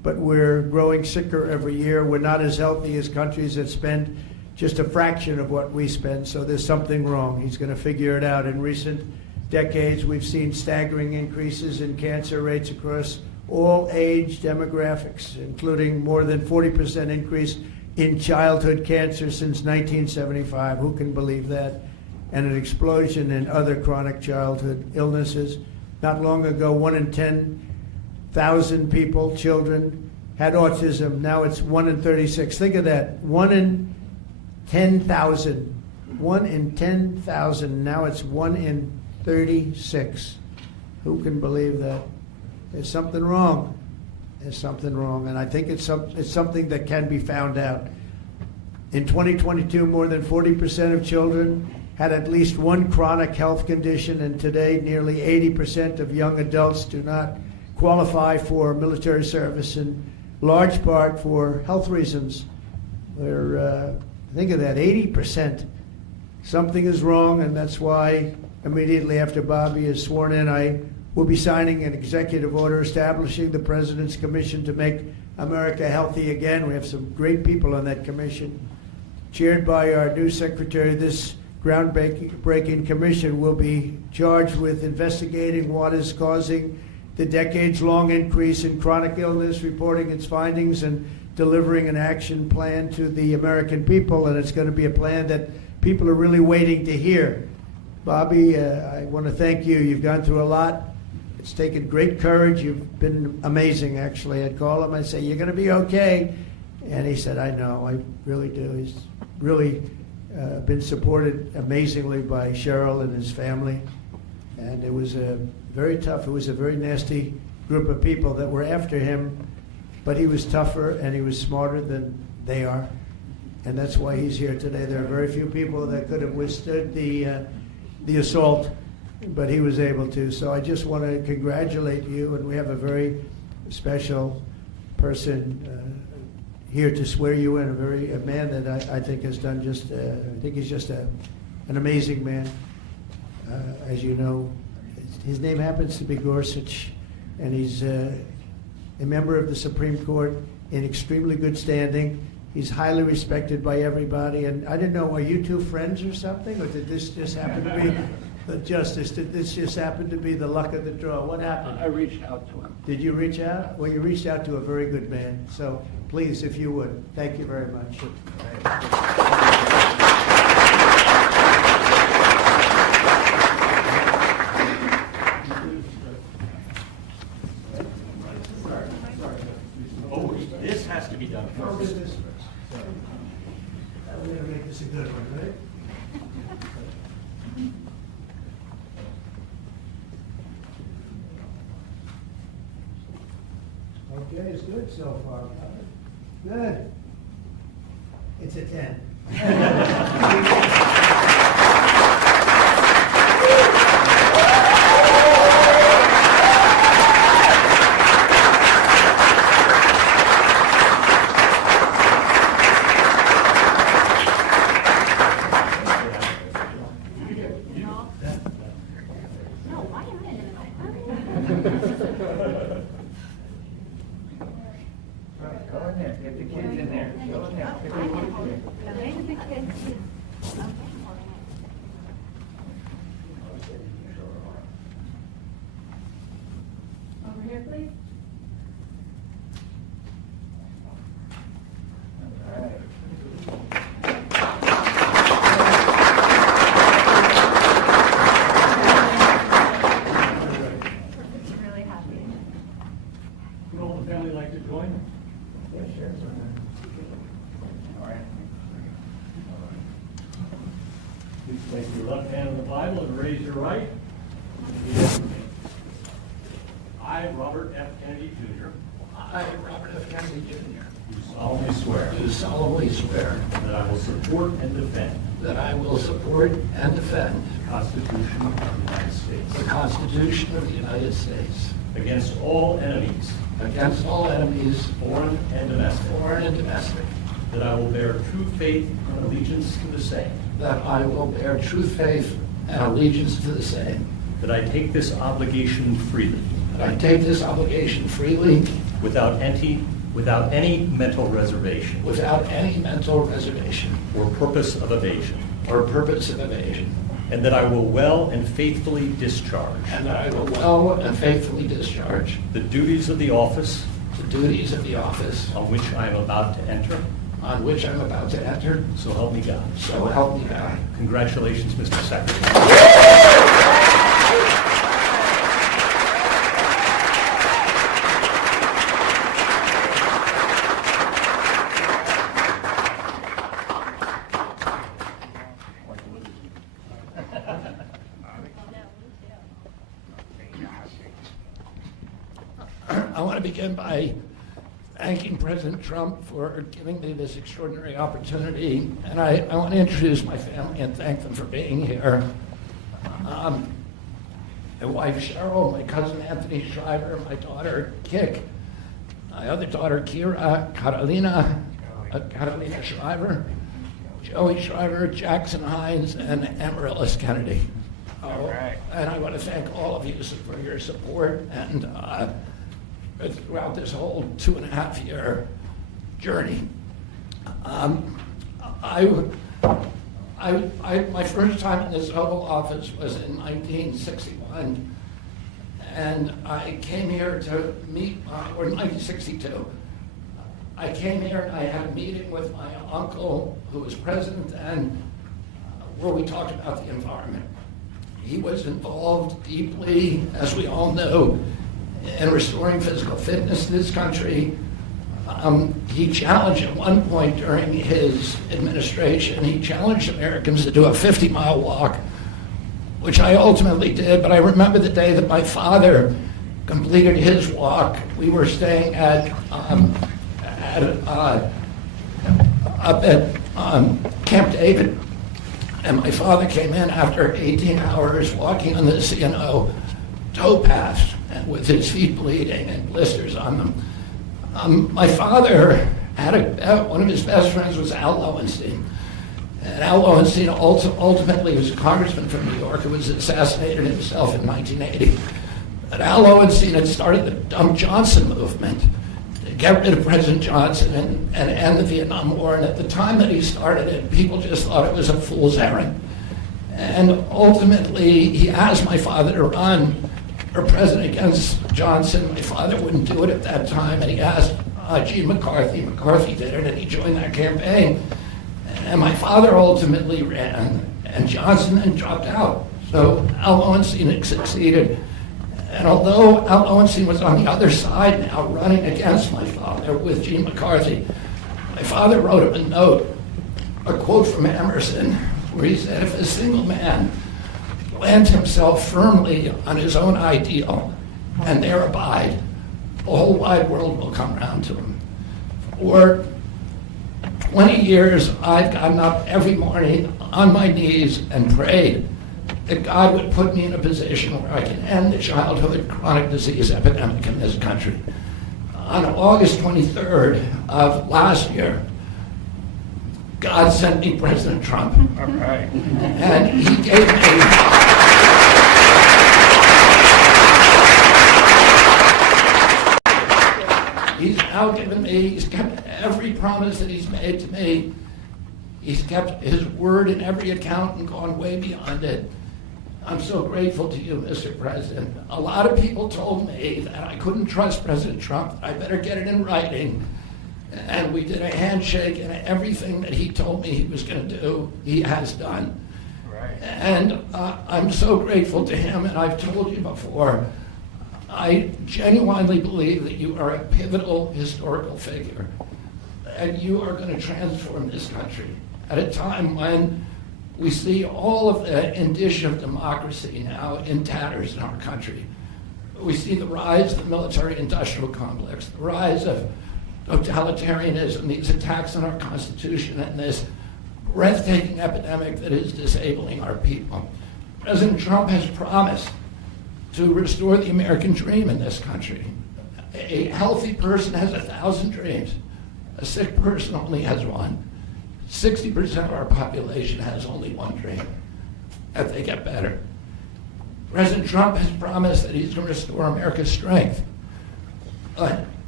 but we're growing sicker every year. We're not as healthy as countries that spend just a fraction of what we spend, so there's something wrong. He's going to figure it out. In recent decades, we've seen staggering increases in cancer rates across all age demographics, including more than 40% increase in childhood cancer since 1975. Who can believe that? And an explosion in other chronic childhood illnesses. Not long ago, 1 in 10,000 people, children, had autism. Now it's 1 in 36. Think of that. 1 in 10,000. 1 in 10,000. Now it's 1 in 36. Who can believe that? There's something wrong. There's something wrong. And I think it's something that can be found out. In 2022, more than 40% of children had at least one chronic health condition, and today nearly 80% of young adults do not qualify for military service, in large part for health reasons. Think of that, 80%. Something is wrong, and that's why immediately after Bobby is sworn in, I will be signing an executive order establishing the President's Commission to make America healthy again. We have some great people on that commission. Chaired by our new secretary, this groundbreaking commission will be charged with investigating what is causing the decades-long increase in chronic illness, reporting its findings, and delivering an action plan to the American people. And it's going to be a plan that people are really waiting to hear. Bobby, I want to thank you. You've gone through a lot. It's taken great courage. You've been amazing, actually. I'd call him, I'd say, "You're going to be okay." And he said, "I know, I really do." He's really been supported amazingly by Cheryl and his family. And it was a very tough, it was a very nasty group of people that were after him, but he was tougher and he was smarter than they are. And that's why he's here today. There are very few people that could have withstood the assault, but he was able to. So I just want to congratulate you, and we have a very special person here to swear you in, a man that I think has done just, I think he's just an amazing man. As you know, his name happens to be Gorsuch, and he's a member of the Supreme Court in extremely good standing. He's highly respected by everybody, and I didn't know, are you two friends or something, or did this just happen to be the justice? Did this just happen to be the luck of the draw? What happened? I reached out to him. Did you reach out? Well, you reached out to a very good man, so please, if you would. Thank you very much. Oh, this has to be done first. We're going to make this a good one, right? Okay, it's good so far. Good. It's a 10. Go in there, get the kids in there. Go in there. Over here, please. All right. Really happy. Would all the family like to join? Yeah, sure. All right. Please place your left hand on the Bible and raise your right. Repeat after me. I, Robert F. Kennedy Jr., I, Robert F. Kennedy Jr., do solemnly swear do solemnly swear that I will support and defend that I will support and defend the Constitution of the United States the Constitution of the United States against all enemies, against all enemies, foreign and domestic, foreign and domestic, that I will bear true faith and allegiance to the same, that I will bear true faith and allegiance to the same, that I take this obligation freely that I take this obligation freely without any mental reservation without any mental reservation or purpose of evasion, or purpose of evasion, and that I will well and faithfully discharge and that I will well and faithfully discharge the duties of the office the duties of the office on which I am about to enter. on which I'm about to enter. So help me God. So help me God. Congratulations, Mr. Secretary. I want to begin by thanking President Trump for giving me this extraordinary opportunity. And I want to introduce my family and thank them for being here. My wife Cheryl, my cousin Anthony Shriver, my daughter Kik, my other daughter Kira, Carolina Shriver, Joey Shriver, Jackson Hines, and Amaryllis Kennedy. And I want to thank all of you for your support and throughout this whole 2.5-year journey. My first time in this Oval Office was in 1961, and I came here to meet, or 1962. I came here and I had a meeting with my uncle, who was president then, where we talked about the environment. He was involved deeply, as we all know, in restoring physical fitness in this country. He challenged at one point during his administration, he challenged Americans to do a 50-mile walk, which I ultimately did, but I remember the day that my father completed his walk. We were staying up at Camp David, and my father came in after 18 hours walking on the towpath with his feet bleeding and blisters on them. My father had one of his best friends was Al Lowenstein. And Al Lowenstein ultimately was a congressman from New York who was assassinated himself in 1980. But Al Lowenstein had started the Dump Johnson movement to get rid of President Johnson and end the Vietnam War. And at the time that he started it, people just thought it was a fool's errand. And ultimately, he asked my father to run for president against Johnson. My father wouldn't do it at that time, and he asked Gene McCarthy. McCarthy did it, and he joined that campaign. And my father ultimately ran, and Johnson then dropped out. So Al Lowenstein succeeded. And although Al Lowenstein was on the other side now, running against my father with Gene McCarthy, my father wrote him a note, a quote from Emerson, where he said, if a single man plant himself firmly on his own ideal and there abide, the whole wide world will come around to him. For 20 years, I've gotten up every morning on my knees and prayed that God would put me in a position where I can end the childhood chronic disease epidemic in this country. On August 23rd of last year, God sent me President Trump. All right. And he gave me he's now given me, he's kept every promise that he's made to me. He's kept his word in every account and gone way beyond it. I'm so grateful to you, Mr. President. A lot of people told me that I couldn't trust President Trump. I better get it in writing. And we did a handshake, and everything that he told me he was going to do, he has done. Right. And I'm so grateful to him, and I've told you before, I genuinely believe that you are a pivotal historical figure, and you are going to transform this country at a time when we see all of the indicia of democracy now in tatters in our country. We see the rise of the military-industrial complex, the rise of totalitarianism, these attacks on our Constitution, and this breathtaking epidemic that is disabling our people. President Trump has promised to restore the American dream in this country. A healthy person has 1,000 dreams. A sick person only has one. 60% of our population has only one dream, that they get better. President Trump has promised that he's going to restore America's strength. But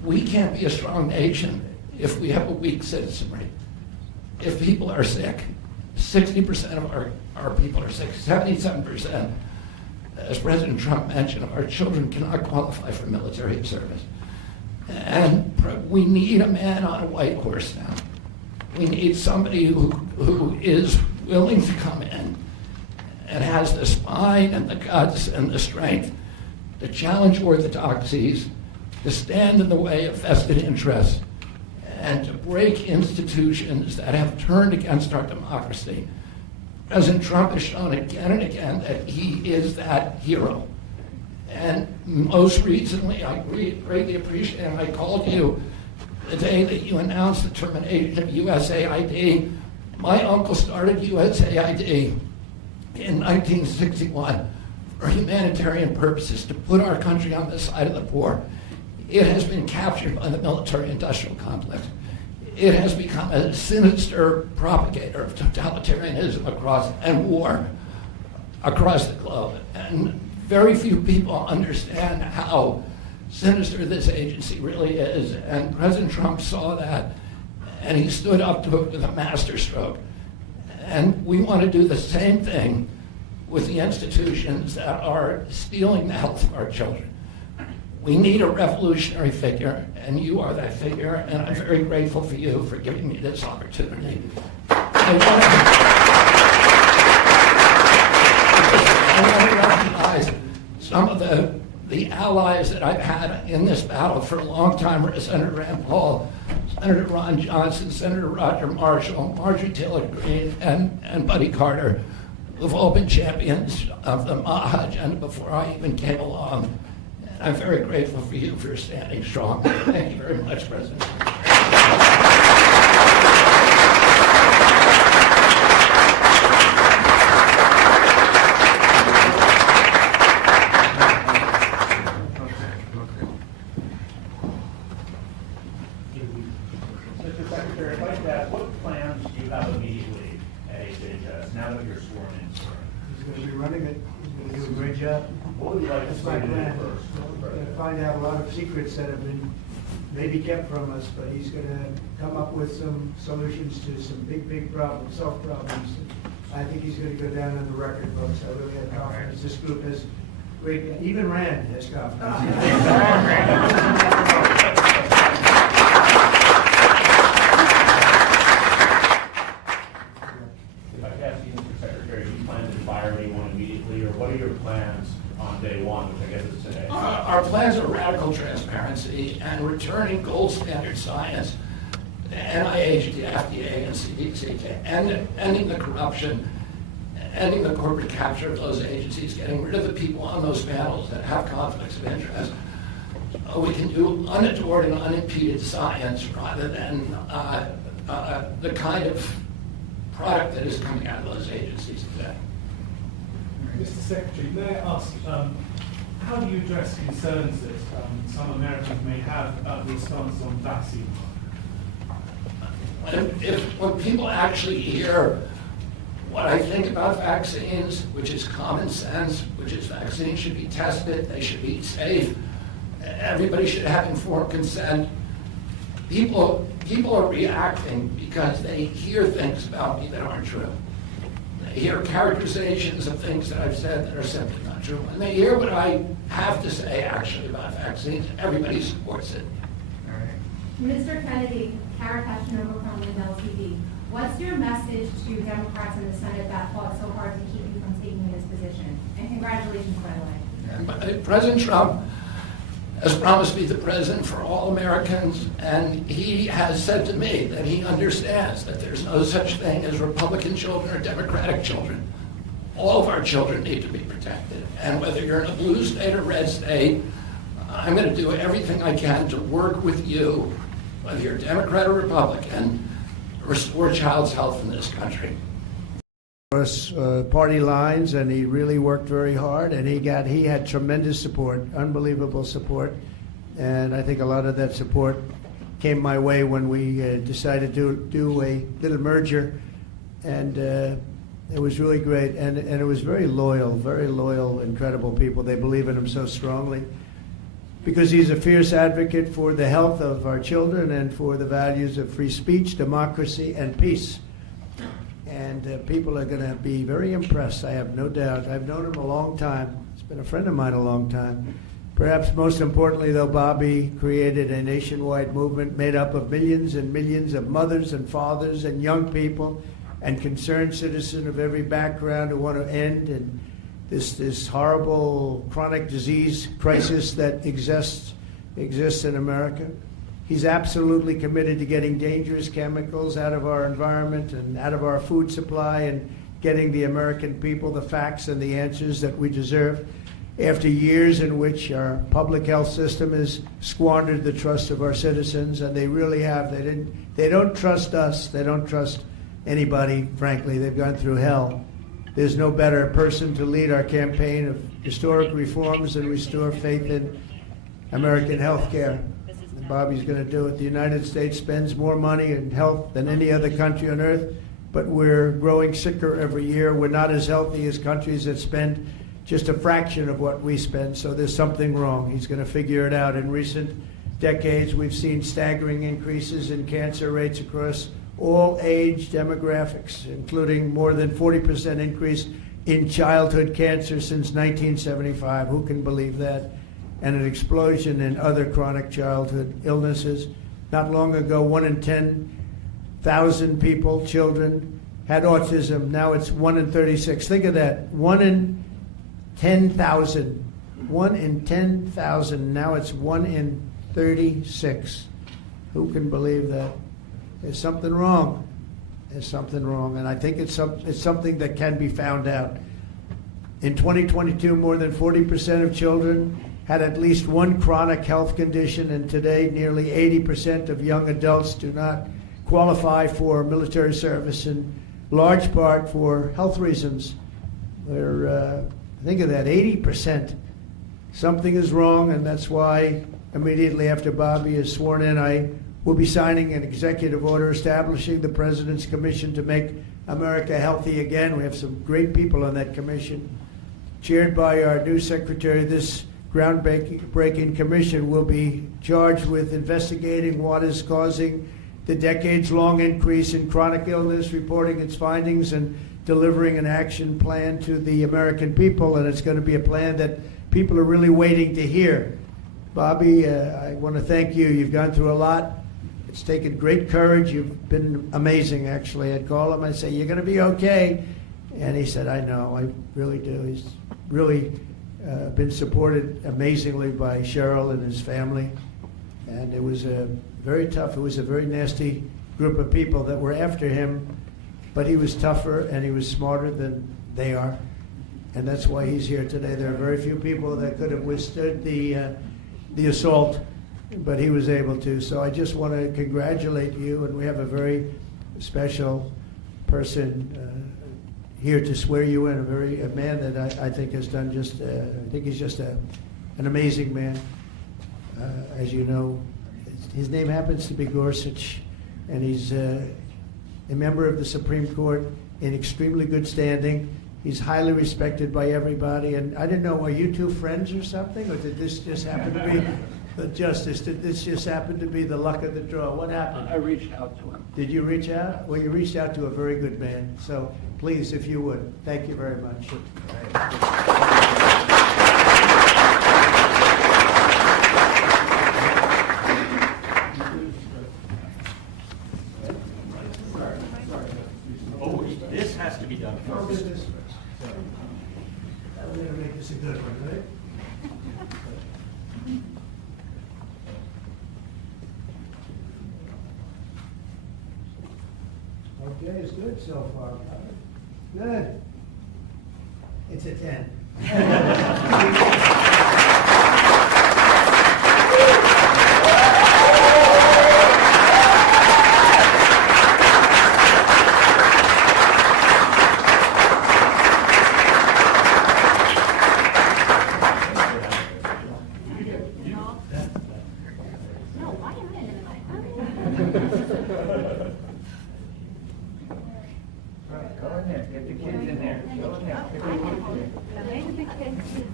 We can't be a strong nation if we have a weak citizenry. If people are sick, 60% of our people are sick, 77%, as President Trump mentioned, of our children cannot qualify for military service. And we need a man on a white horse now. We need somebody who is willing to come in and has the spine and the guts and the strength to challenge orthodoxies, to stand in the way of vested interests, and to break institutions that have turned against our democracy. President Trump has shown again and again that he is that hero. And most recently, I greatly appreciate, and I called you the day that you announced the termination of USAID. My uncle started USAID in 1961 for humanitarian purposes, to put our country on the side of the poor. It has been captured by the military-industrial complex. It has become a sinister propagator of totalitarianism and war across the globe. And very few people understand how sinister this agency really is. And President Trump saw that, and he stood up to it with a masterstroke. And we want to do the same thing with the institutions that are stealing the health of our children. We need a revolutionary figure, and you are that figure, and I'm very grateful for you for giving me this opportunity. I want to recognize some of the allies that I've had in this battle for a long time: Senator Rand Paul, Senator Ron Johnson, Senator Roger Marshall, Marjorie Taylor Greene, and Buddy Carter, who've all been champions of the MAHA agenda before I even came along. I'm very grateful for you for standing strong. Thank you very much, President. Mr. Secretary, I'd like to ask, what plans do you have immediately at HHS now that you're sworn in? He's going to be running it. He's going to do a great job. What would you like to That's see my to do plan. first? We're going to find out a lot of secrets that have been maybe kept from us, but he's going to come up with some solutions to some big problems, self problems. I think he's going to go down on the record books. I really have confidence. This group has great, even Rand has confidence. If I could ask you, Mr. Secretary, do you plan to fire anyone immediately, or what are your plans on day one, which I guess is today? Our plans are radical transparency and returning gold standard science, the NIH, the FDA, and CDC, ending the corruption, ending the corporate capture of those agencies, getting rid of the people on those panels that have conflicts of interest. We can do unadored and unimpeded science rather than the kind of product that is coming out of those agencies today. Mr. Secretary, may I ask, how do you address concerns that some Americans may have about the response on vaccine? When people actually hear what I think about vaccines, which is common sense, which is vaccines should be tested, they should be safe, everybody should have informed consent, people are reacting because they hear things about me that aren't true. They hear characterizations of things that I've said that are simply not true. When they hear what I have to say actually about vaccines, everybody supports it. Mr. Kennedy, Kara Kashinova from Lindell TV. What's your message to Democrats in the Senate that fought so hard to keep you from taking this position? And congratulations, by the way. President Trump has promised to be the president for all Americans, and he has said to me that he understands that there's no such thing as Republican children or Democratic children. All of our children need to be protected. And whether you're in a blue state or red state, I'm going to do everything I can to work with you, whether you're Democrat or Republican, to restore child's health in this country. Across party lines, and he really worked very hard, and he had tremendous support, unbelievable support, and I think a lot of that support came my way when we decided to do a little merger, and it was really great, and it was very loyal, incredible people. They believe in him so strongly. because he's a fierce advocate for the health of our children and for the values of free speech, democracy, and peace. And people are going to be very impressed, I have no doubt. I've known him a long time. He's been a friend of mine a long time. Perhaps most importantly, though, Bobby created a nationwide movement made up of millions and millions of mothers and fathers and young people and concerned citizens of every background who want to end and this horrible chronic disease crisis that exists in America. He's absolutely committed to getting dangerous chemicals out of our environment and out of our food supply and getting the American people the facts and the answers that we deserve. After years in which our public health system has squandered the trust of our citizens, and they really have. They don't trust us. They don't trust anybody, frankly. They've gone through hell. There's no better person to lead our campaign of historic reforms and restore faith in American health care. And Bobby's going to do it. The United States spends more money in health than any other country on earth, but we're growing sicker every year. We're not as healthy as countries that spend just a fraction of what we spend, so there's something wrong. He's going to figure it out. In recent decades, we've seen staggering increases in cancer rates across all age demographics, including more than 40% increase in childhood cancer since 1975. Who can believe that? And an explosion in other chronic childhood illnesses. Not long ago, 1 in 10,000 people, children, had autism. Now it's 1 in 36. Think of that. 1 in 10,000. 1 in 10,000. Now it's 1 in 36. Who can believe that? There's something wrong. There's something wrong. And I think it's something that can be found out. In 2022, more than 40% of children had at least one chronic health condition, and today nearly 80% of young adults do not qualify for military service, in large part for health reasons. Think of that, 80%. Something is wrong, and that's why immediately after Bobby is sworn in, I will be signing an executive order establishing the President's Commission to make America healthy again. We have some great people on that commission. Chaired by our new secretary, this groundbreaking commission will be charged with investigating what is causing the decades-long increase in chronic illness, reporting its findings, and delivering an action plan to the American people. And it's going to be a plan that people are really waiting to hear. Bobby, I want to thank you. You've gone through a lot. It's taken great courage. You've been amazing, actually. I'd call him, I'd say, "You're going to be okay." And he said, "I know, I really do." He's really been supported amazingly by Cheryl and his family. And it was very tough. It was a very nasty group of people that were after him, but he was tougher and he was smarter than they are. And that's why he's here today. There are very few people that could have withstood the assault, but he was able to. So I just want to congratulate you, and we have a very special person here to swear you in, a man that I think has done just, I think he's just an amazing man. As you know, his name happens to be Gorsuch, and he's a member of the Supreme Court in extremely good standing. He's highly respected by everybody, and I didn't know, are you two friends or something, or did this just happen to be the justice? Did this just happen to be the luck of the draw? What happened? I reached out to him. Did you reach out? Well, you reached out to a very good man. So please, if you would, thank you very much. Oh, this has to be done first. I'm going to make this a good one, right? Okay, it's good so far. Good. It's a 10. Go in there, get the kids in there. Go in there.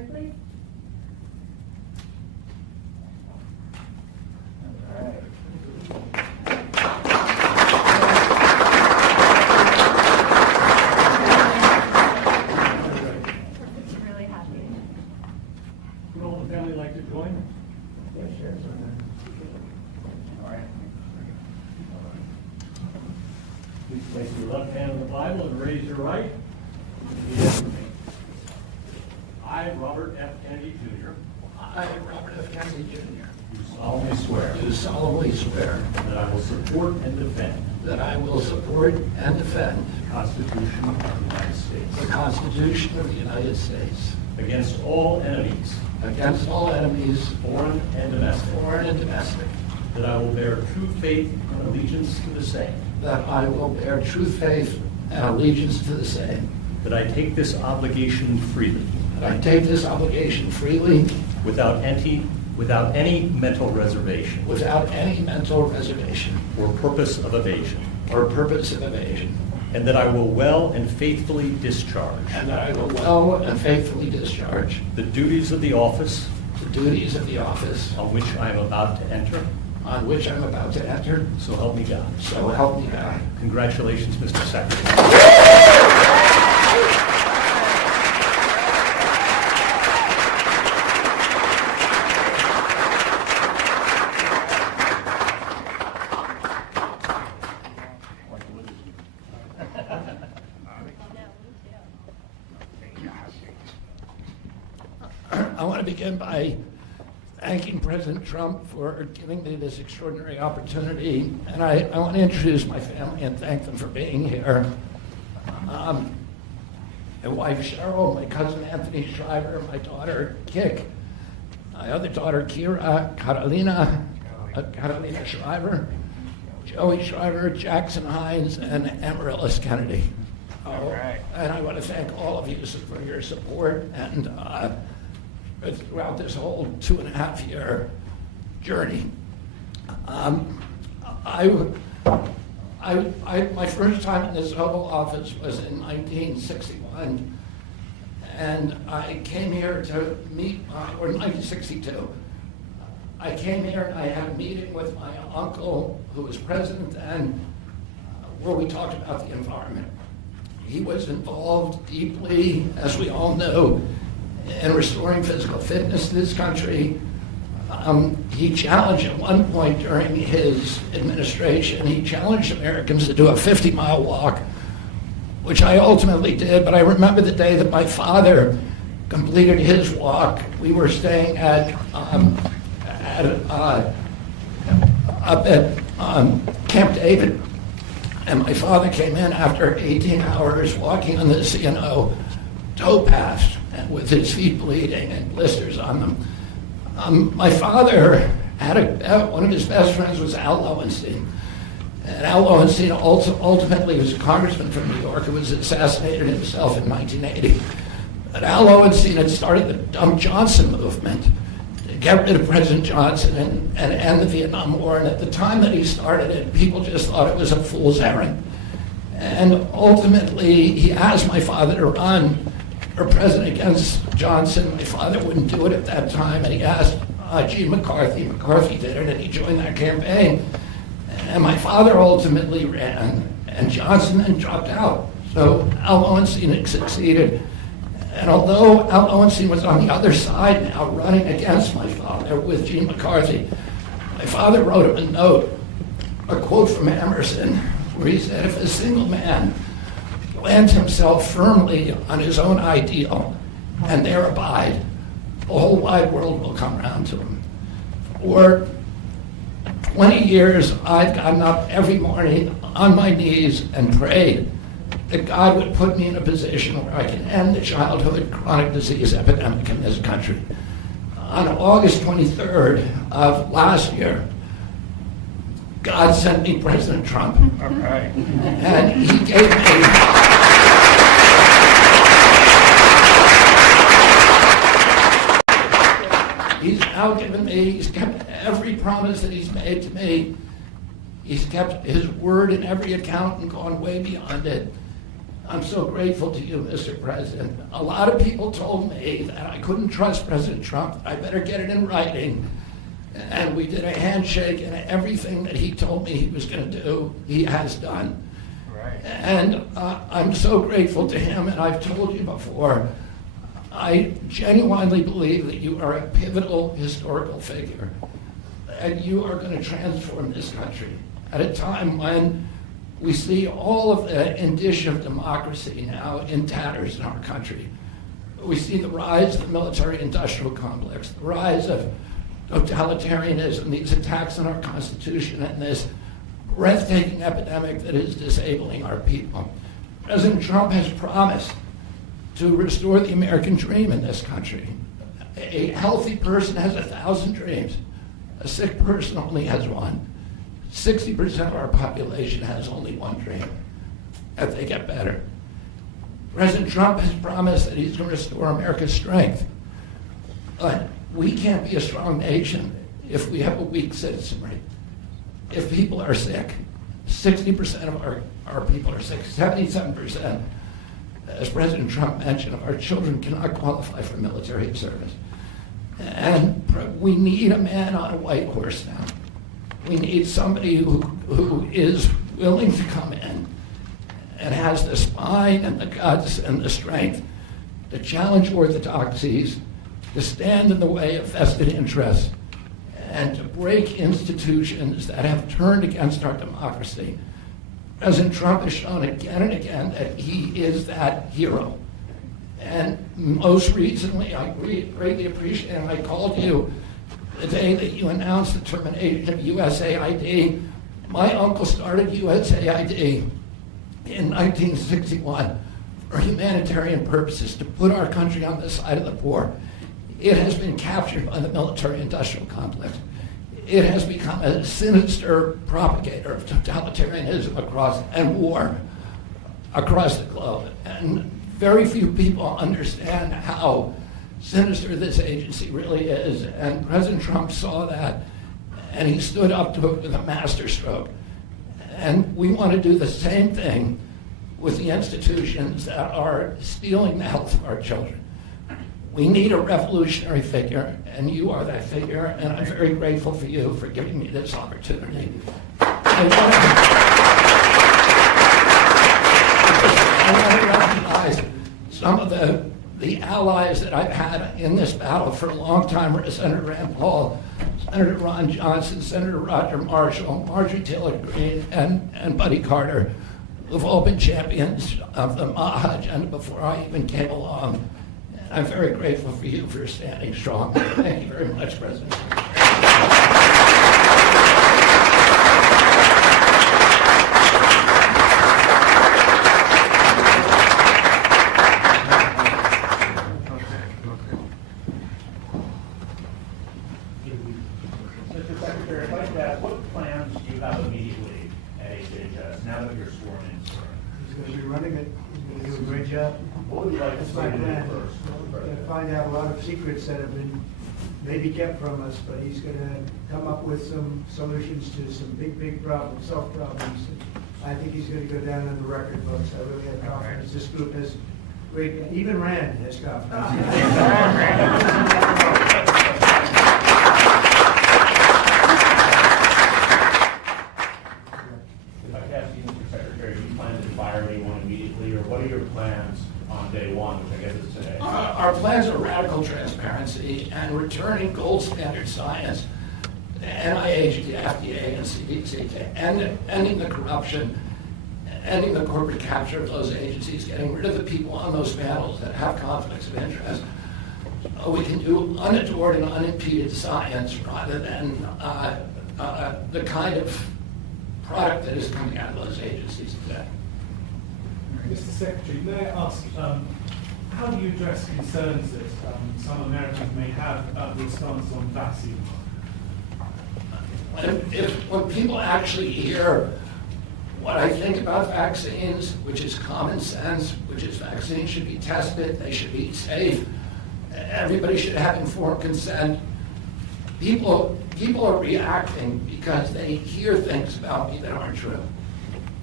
chair, please. Really happy. Would all the family like to join? Please place your left hand on the Bible and raise your right. Repeat after me. I, Robert F. Kennedy Jr., I, Robert F. Kennedy Jr., do solemnly swear do solemnly swear that I will support and defend that I will support and defend the Constitution of the United the States Constitution of the United States against all enemies, against all enemies, foreign and domestic, foreign and domestic, that I will bear true faith and allegiance to the same, that I will bear true faith and allegiance to the same, that I take this obligation freely, that I take this obligation freely without any mental reservation without any mental reservation or purpose of evasion, or purpose of evasion, and that I will well and faithfully discharge and that I will well and faithfully discharge the duties of the office the duties of the office on which I am about to enter. on which I'm about to enter. So help me God. So help me God. Congratulations, Mr. Secretary. I want to begin by thanking President Trump for giving me this extraordinary opportunity. And I want to introduce my family and thank them for being here. My wife Cheryl, my cousin Anthony Shriver, my daughter Kik, my other daughter Kira, Carolina Shriver, Joey Shriver, Jackson Hines, and Amaryllis Kennedy. And I want to thank all of you for your support and throughout this whole 2.5-year journey. My first time in this Oval Office was in 1961, and I came here to meet, or 1962. I came here and I had a meeting with my uncle, who was president then, where we talked about the environment. He was involved deeply, as we all know, in restoring physical fitness to this country. He challenged at one point during his administration, he challenged Americans to do a 50-mile walk, which I ultimately did, but I remember the day that my father completed his walk. We were staying up at Camp David, and my father came in after 18 hours walking on this, towpath, and with his feet bleeding and blisters on them. My father had one of his best friends was Al Lowenstein. And Al Lowenstein ultimately was a congressman from New York who was assassinated himself in 1980. But Al Lowenstein had started the Dump Johnson movement to get rid of President Johnson and end the Vietnam War. And at the time that he started it, people just thought it was a fool's errand. And ultimately, he asked my father to run for president against Johnson. My father wouldn't do it at that time, and he asked Gene McCarthy. McCarthy did it, and he joined that campaign. And my father ultimately ran, and Johnson then dropped out. So Al Lowenstein had succeeded. And although Al Lowenstein was on the other side now, running against my father with Gene McCarthy, my father wrote him a note, a quote from Emerson, where he said, if a single man plants himself firmly on his own ideal and there abide, the whole wide world will come around to him. For 20 years, I've gotten up every morning on my knees and prayed that God would put me in a position where I can end the childhood chronic disease epidemic in this country. On August 23rd of last year, God sent me President Trump. All right. And he gave me... He's now given me, he's kept every promise that he's made to me. He's kept his word in every account and gone way beyond it. I'm so grateful to you, Mr. President. A lot of people told me that I couldn't trust President Trump. I better get it in writing. And we did a handshake, and everything that he told me he was going to do, he has done. Right. And I'm so grateful to him, and I've told you before, I genuinely believe that you are a pivotal historical figure, and you are going to transform this country at a time when we see all of the indicia of democracy now in tatters in our country. We see the rise of the military-industrial complex, the rise of totalitarianism, these attacks on our Constitution, and this breathtaking epidemic that is disabling our people. President Trump has promised to restore the American dream in this country. A healthy person has 1,000 dreams. A sick person only has one. 60% of our population has only one dream, that they get better. President Trump has promised that he's going to restore America's strength. But we can't be a strong nation if we have a weak citizenry. If people are sick, 60% of our people are sick, 77%, as President Trump mentioned, of our children cannot qualify for military service. And we need a man on a white horse now. We need somebody who is willing to come in and has the spine and the guts and the strength to challenge orthodoxies, to stand in the way of vested interests, and to break institutions that have turned against our democracy. President Trump has shown again and again that he is that hero. And most recently, I greatly appreciate, and I called you the day that you announced the termination of USAID. My uncle started USAID in 1961 for humanitarian purposes, to put our country on the side of the poor. It has been captured by the military-industrial complex. It has become a sinister propagator of totalitarianism and war across the globe. And very few people understand how sinister this agency really is. And President Trump saw that, and he stood up to it with a masterstroke. And we want to do the same thing with the institutions that are stealing the health of our children. We need a revolutionary figure, and you are that figure, and I'm very grateful for you for giving me this opportunity. I want to recognize some of the allies that I've had in this battle for a long time: Senator Rand Paul, Senator Ron Johnson, Senator Roger Marshall, Marjorie Taylor Greene, and Buddy Carter, who've all been champions of the MAHA agenda before I even came along. I'm very grateful for you for standing strong. Thank you very much, President. Mr. Secretary, I'd like to ask, what plans do you have immediately at HHS now that you're sworn in? He's going to be running it. He's going to do a great job. What would you like to That's see my him do plan. first? We're going to find out a lot of secrets that have been maybe kept from us, but he's going to come up with some solutions to some big problems, self problems. I think he's going to go down on the record books. I really have confidence. This group has great, even Rand has confidence. If I could ask you, Mr. Secretary, do you plan to fire anyone immediately, or what are your plans on day one, which I guess is today? Our plans are radical transparency and returning gold standard science, the NIH, the FDA, and CDC, to ending the corruption, ending the corporate capture of those agencies, getting rid of the people on those panels that have conflicts of interest. We can do unadored and unimpeded science rather than the kind of product that is coming out of those agencies today. Mr. Secretary, may I ask, how do you address concerns that some Americans may have about the stance on vaccine? When people actually hear what I think about vaccines, which is common sense, which is vaccines should be tested, they should be safe, everybody should have informed consent, people are reacting because they hear things about me that aren't true.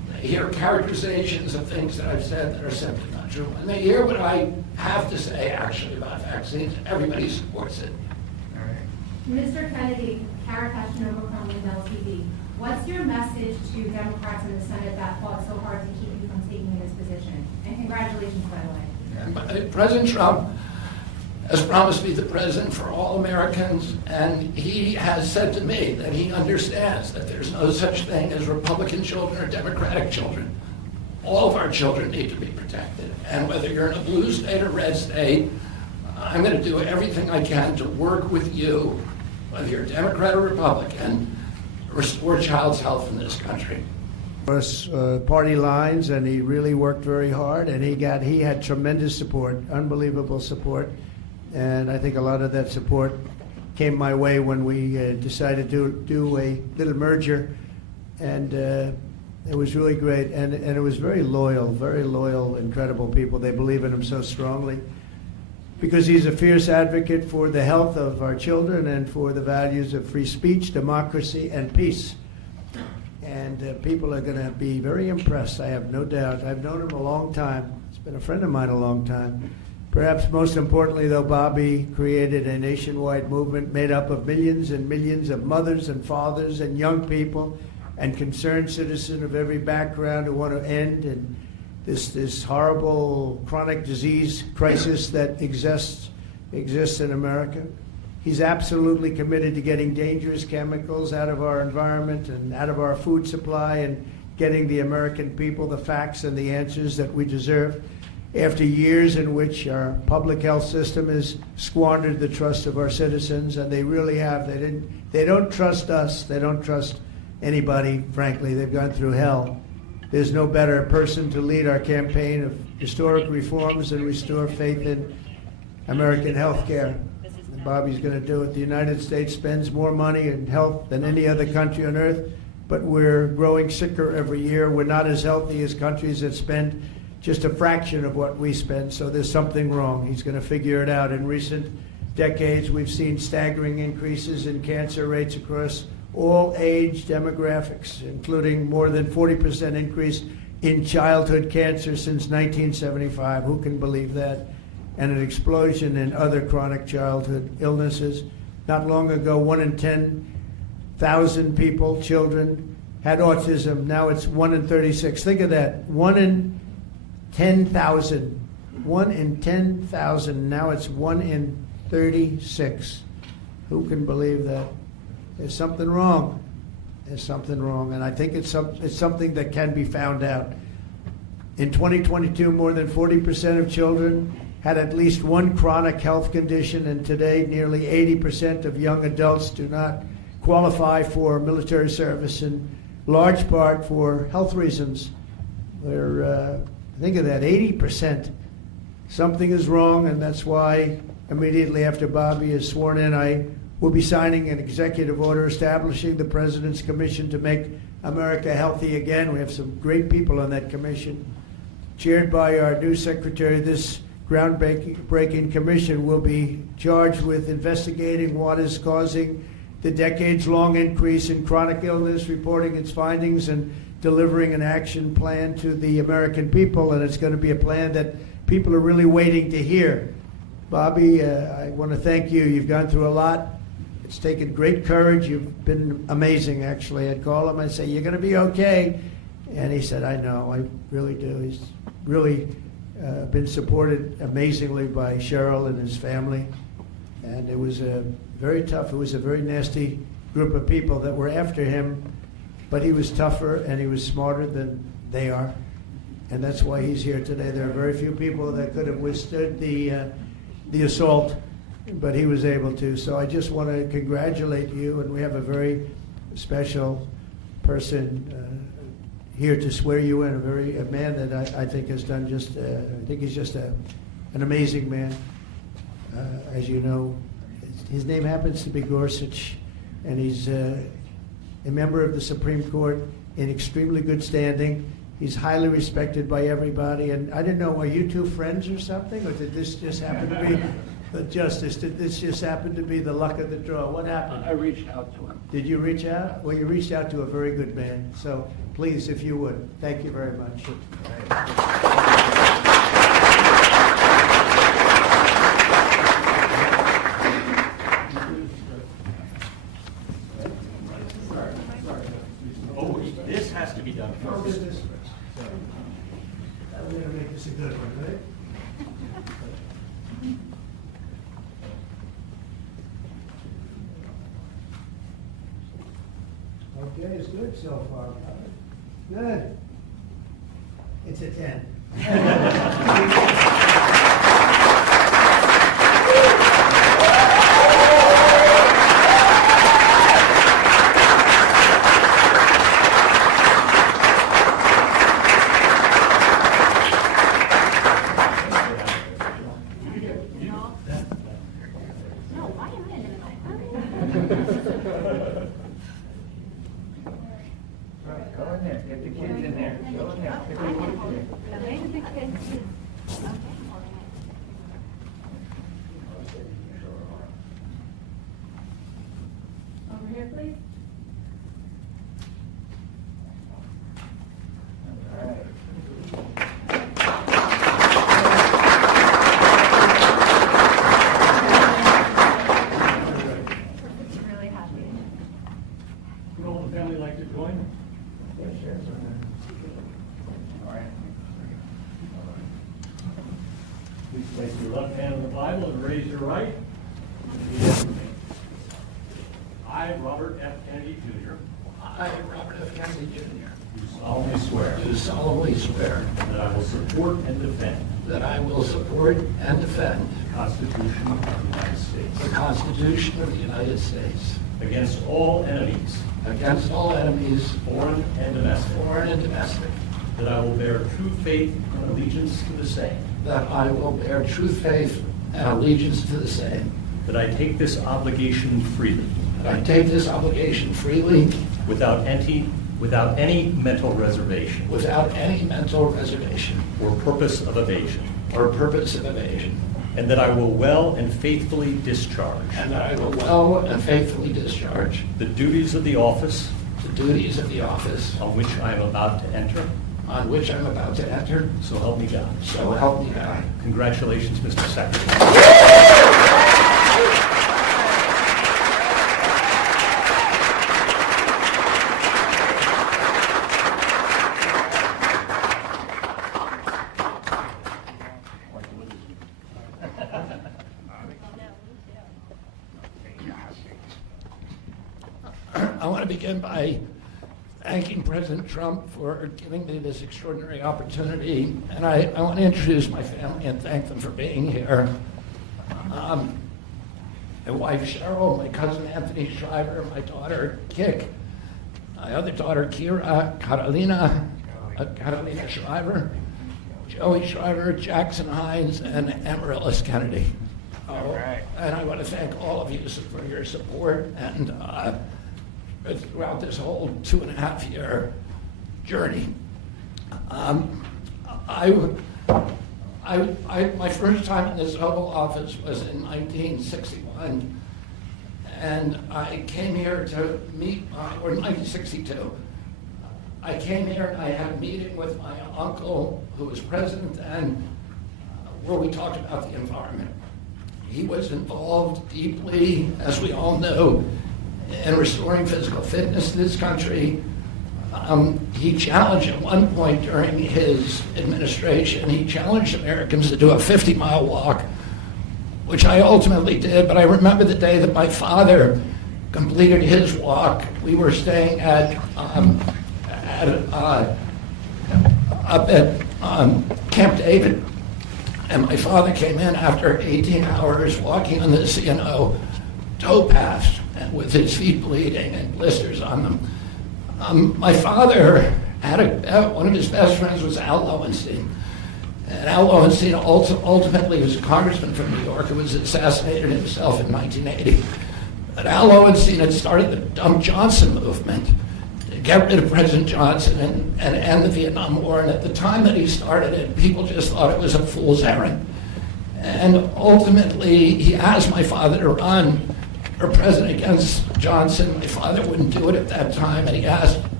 They hear characterizations of things that I've said that are simply not true. And they hear what I have to say actually about vaccines. Everybody supports it. Mr. Kennedy, Kara Kashinova, Cumberland LTV. What's your message to Democrats in the Senate that fought so hard to keep you from taking this position? And congratulations, by the way. President Trump has promised to be the president for all Americans, and he has said to me that he understands that there's no such thing as Republican children or Democratic children. All of our children need to be protected, and whether you're in a blue state or red state, I'm going to do everything I can to work with you, whether you're Democrat or Republican, to restore child's health in this country. Us party lines, and he really worked very hard, and he had tremendous support, unbelievable support, and I think a lot of that support came my way when we decided to do a little merger, and it was really great, and it was very loyal, incredible people. They believe in him so strongly because he's a fierce advocate for the health of our children and for the values of free speech, democracy, and peace. And people are going to be very impressed, I have no doubt. I've known him a long time. He's been a friend of mine a long time. Perhaps most importantly, though, Bobby created a nationwide movement made up of millions and millions of mothers and fathers and young people and concerned citizens of every background who want to end and this horrible chronic disease crisis that exists in America. He's absolutely committed to getting dangerous chemicals out of our environment and out of our food supply and getting the American people the facts and the answers that we deserve. After years in which our public health system has squandered the trust of our citizens, and they really have. They don't trust us. They don't trust anybody, frankly. They've gone through hell. There's no better person to lead our campaign of historic reforms and restore faith in American health care. And Bobby's going to do it. The United States spends more money in health than any other country on earth, but we're growing sicker every year. We're not as healthy as countries that spend just a fraction of what we spend, so there's something wrong. He's going to figure it out. In recent decades, we've seen staggering increases in cancer rates across all age demographics, including more than 40% increase in childhood cancer since 1975. Who can believe that? And an explosion in other chronic childhood illnesses. Not long ago, 1 in 10,000 people, children, had autism. Now it's 1 in 36. Think of that. 1 in 10,000. 1 in 10,000. Now it's 1 in 36. Who can believe that? There's something wrong. There's something wrong. And I think it's something that can be found out. In 2022, more than 40% of children had at least one chronic health condition, and today nearly 80% of young adults do not qualify for military service, in large part for health reasons. Think of that, 80%. Something is wrong, and that's why immediately after Bobby is sworn in, I will be signing an executive order establishing the President's Commission to make America healthy again. We have some great people on that commission. Chaired by our new secretary, this groundbreaking commission will be charged with investigating what is causing the decades-long increase in chronic illness, reporting its findings, and delivering an action plan to the American people. And it's going to be a plan that people are really waiting to hear. Bobby, I want to thank you. You've gone through a lot. It's taken great courage. You've been amazing, actually. I'd call him and say, "You're going to be okay." And he said, "I know, I really do." He's really been supported amazingly by Cheryl and his family. And it was very tough. It was a very nasty group of people that were after him, but he was tougher and he was smarter than they are. And that's why he's here today. There are very few people that could have withstood the assault, but he was able to. So I just want to congratulate you, and we have a very special person here to swear you in, a man that I think has done I think he's just an amazing man. As you know, his name happens to be Gorsuch, and he's a member of the Supreme Court in extremely good standing. He's highly respected by everybody. And I didn't know, are you two friends or something? Or did this just happen to be the justice? Did this just happen to be the luck of the draw? What happened? I reached out to him. Did you reach out? Well, you reached out to a very good man. So Please, if you would. Thank you very much. Oh, this has to be done first. We're going to make this a good one, right? Okay, it's good so far. Good. It's a 10. Go in there, get the kids in there. Go in there. Get the kids in there. Over here, please. All right. Really happy. Would all the family like to join? All right. Please place your left hand on the Bible and raise your right. Repeat after me. I, Robert F. Kennedy Jr., I, Robert F. Kennedy Jr., do solemnly swear do solemnly swear that I will support and defend that I will support and defend the Constitution of the United States the Constitution of the United States against all enemies, against all enemies, foreign and domestic, foreign and domestic, that I will bear true faith and allegiance to the same, that I will bear true faith and allegiance to the same, that I take this obligation freely, that I take this obligation freely without any mental reservation without any mental reservation or purpose of evasion, or purpose of evasion, and that I will well and faithfully discharge and that I will well and faithfully discharge the duties of the office the duties of the office on which I am about to enter. on which I'm about to enter. So help me God. So help me God. Congratulations, Mr. Secretary. I want to begin by thanking President Trump for giving me this extraordinary opportunity. And I want to introduce my family and thank them for being here. My wife Cheryl, my cousin Anthony Shriver, my daughter Kik, my other daughter Kira, Carolina Shriver, Joey Shriver, Jackson Hines, and Amaryllis Kennedy. All right. And I want to thank all of you for your support and throughout this whole 2.5-year journey. My first time in this Oval Office was in 1961, and I came here to meet, or 1962. I came here and I had a meeting with my uncle, who was president then, where we talked about the environment. He was involved deeply, as we all know, in restoring physical fitness to this country. He challenged at one point during his administration, he challenged Americans to do a 50-mile walk, which I ultimately did, but I remember the day that my father completed his walk. We were staying up at Camp David, and my father came in after 18 hours walking on this, towpath with his feet bleeding and blisters on them. My father had one of his best friends was Al Lowenstein. And Al Lowenstein ultimately was a congressman from New York who was assassinated himself in 1980. But Al Lowenstein had started the Dump Johnson movement to get rid of President Johnson and end the Vietnam War. And at the time that he started it, people just thought it was a fool's errand. And ultimately, he asked my father to run for president against Johnson. My father wouldn't do it at that time, and he asked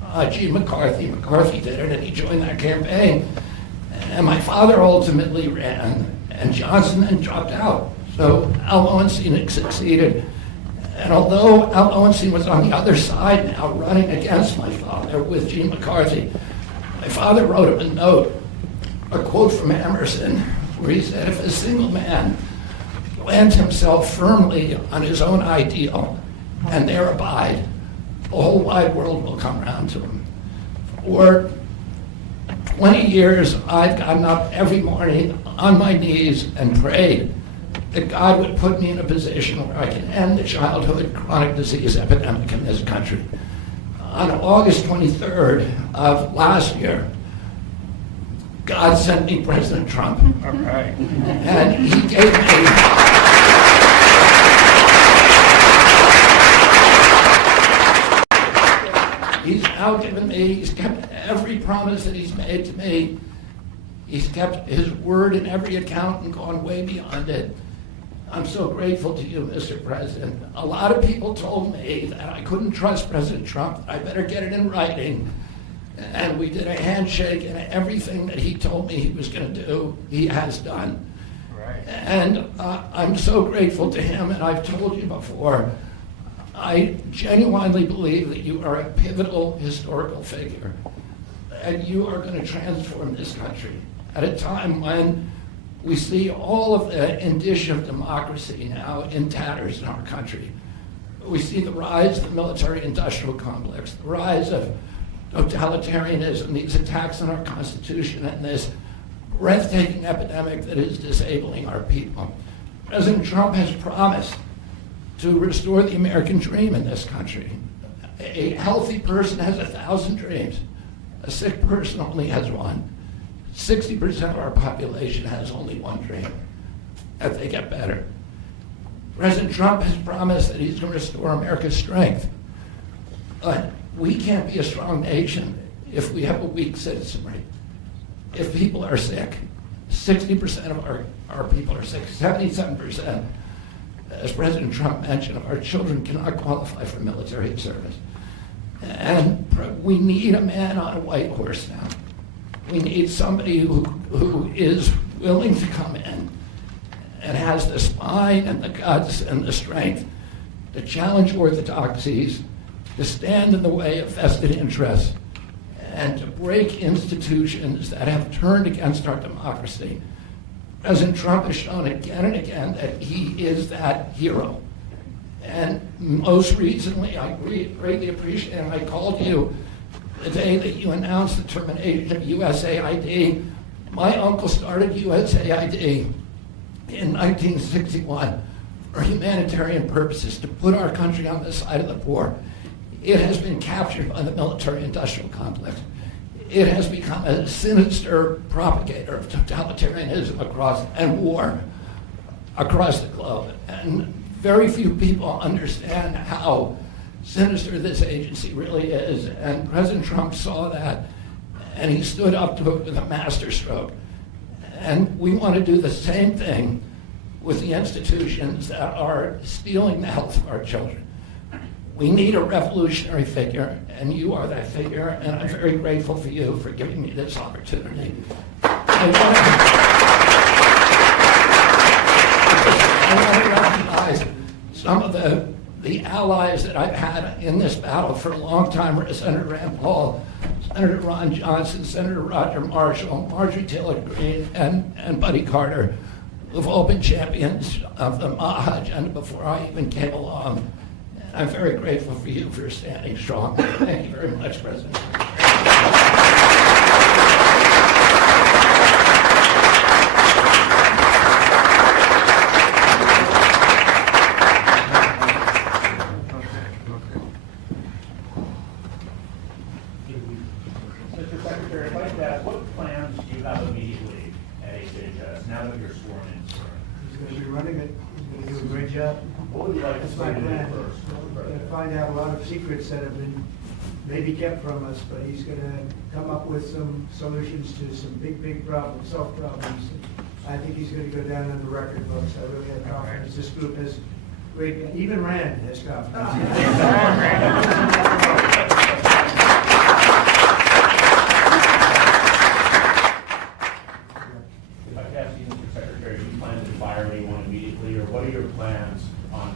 Gene McCarthy. McCarthy did it, and he joined that campaign. And my father ultimately ran, and Johnson then dropped out. So Al Lowenstein succeeded. And although Al Lowenstein was on the other side now, running against my father with Gene McCarthy, my father wrote him a note, a quote from Emerson, where he said, if a single man lands himself firmly on his own ideal and there abide, the whole wide world will come around to him. For 20 years, I've gotten up every morning on my knees and prayed that God would put me in a position where I can end the childhood chronic disease epidemic in this country. On August 23rd of last year, God sent me President Trump. All right. And he gave me he's now given me, he's kept every promise that he's made to me. He's kept his word in every account and gone way beyond it. I'm so grateful to you, Mr. President. A lot of people told me that I couldn't trust President Trump, I better get it in writing. And we did a handshake, and everything that he told me he was going to do, he has done. Right. And I'm so grateful to him, and I've told you before, I genuinely believe that you are a pivotal historical figure, and you are going to transform this country at a time when we see all of the indicia of democracy now in tatters in our country. We see the rise of the military-industrial complex, the rise of totalitarianism, these attacks on our Constitution, and this breathtaking epidemic that is disabling our people. President Trump has promised to restore the American dream in this country. A healthy person has 1,000 dreams. A sick person only has one. 60% of our population has only one dream, that they get better. President Trump has promised that he's going to restore America's strength. But we can't be a strong nation if we have a weak citizenry. If people are sick, 60% of our people are sick, 77%, as President Trump mentioned, of our children cannot qualify for military service. And we need a man on a white horse now. We need somebody who is willing to come in and has the spine and the guts and the strength to challenge orthodoxies, to stand in the way of vested interests, and to break institutions that have turned against our democracy. President Trump has shown again and again that he is that hero. And most recently, I greatly appreciate, and I called you the day that you announced the termination of USAID. My uncle started USAID in 1961 for humanitarian purposes, to put our country on the side of the poor. It has been captured by the military-industrial complex. It has become a sinister propagator of totalitarianism and war across the globe. And very few people understand how sinister this agency really is. And President Trump saw that, and he stood up to it with a masterstroke. And we want to do the same thing with the institutions that are stealing the health of our children. We need a revolutionary figure, and you are that figure, and I'm very grateful for you for giving me this opportunity. I want to recognize some of the allies that I've had in this battle for a long time: Senator Rand Paul, Senator Ron Johnson, Senator Roger Marshall, Marjorie Taylor Greene, and Buddy Carter, who've all been champions of the MAHA agenda before I even came along. I'm very grateful for you for standing strong. Thank you very much, President. Mr. Secretary, I'd like to ask, what plans do you have immediately at HHS now that you're sworn in? He's going to be running it. He's going to do a great job. What would you like to That's see my him plan. do first? We're going to find out a lot of secrets that have been maybe kept from us, but he's going to come up with some solutions to some big problems, solve problems. I think he's going to go down on the record books. I really have confidence. This group has great, even Rand has confidence.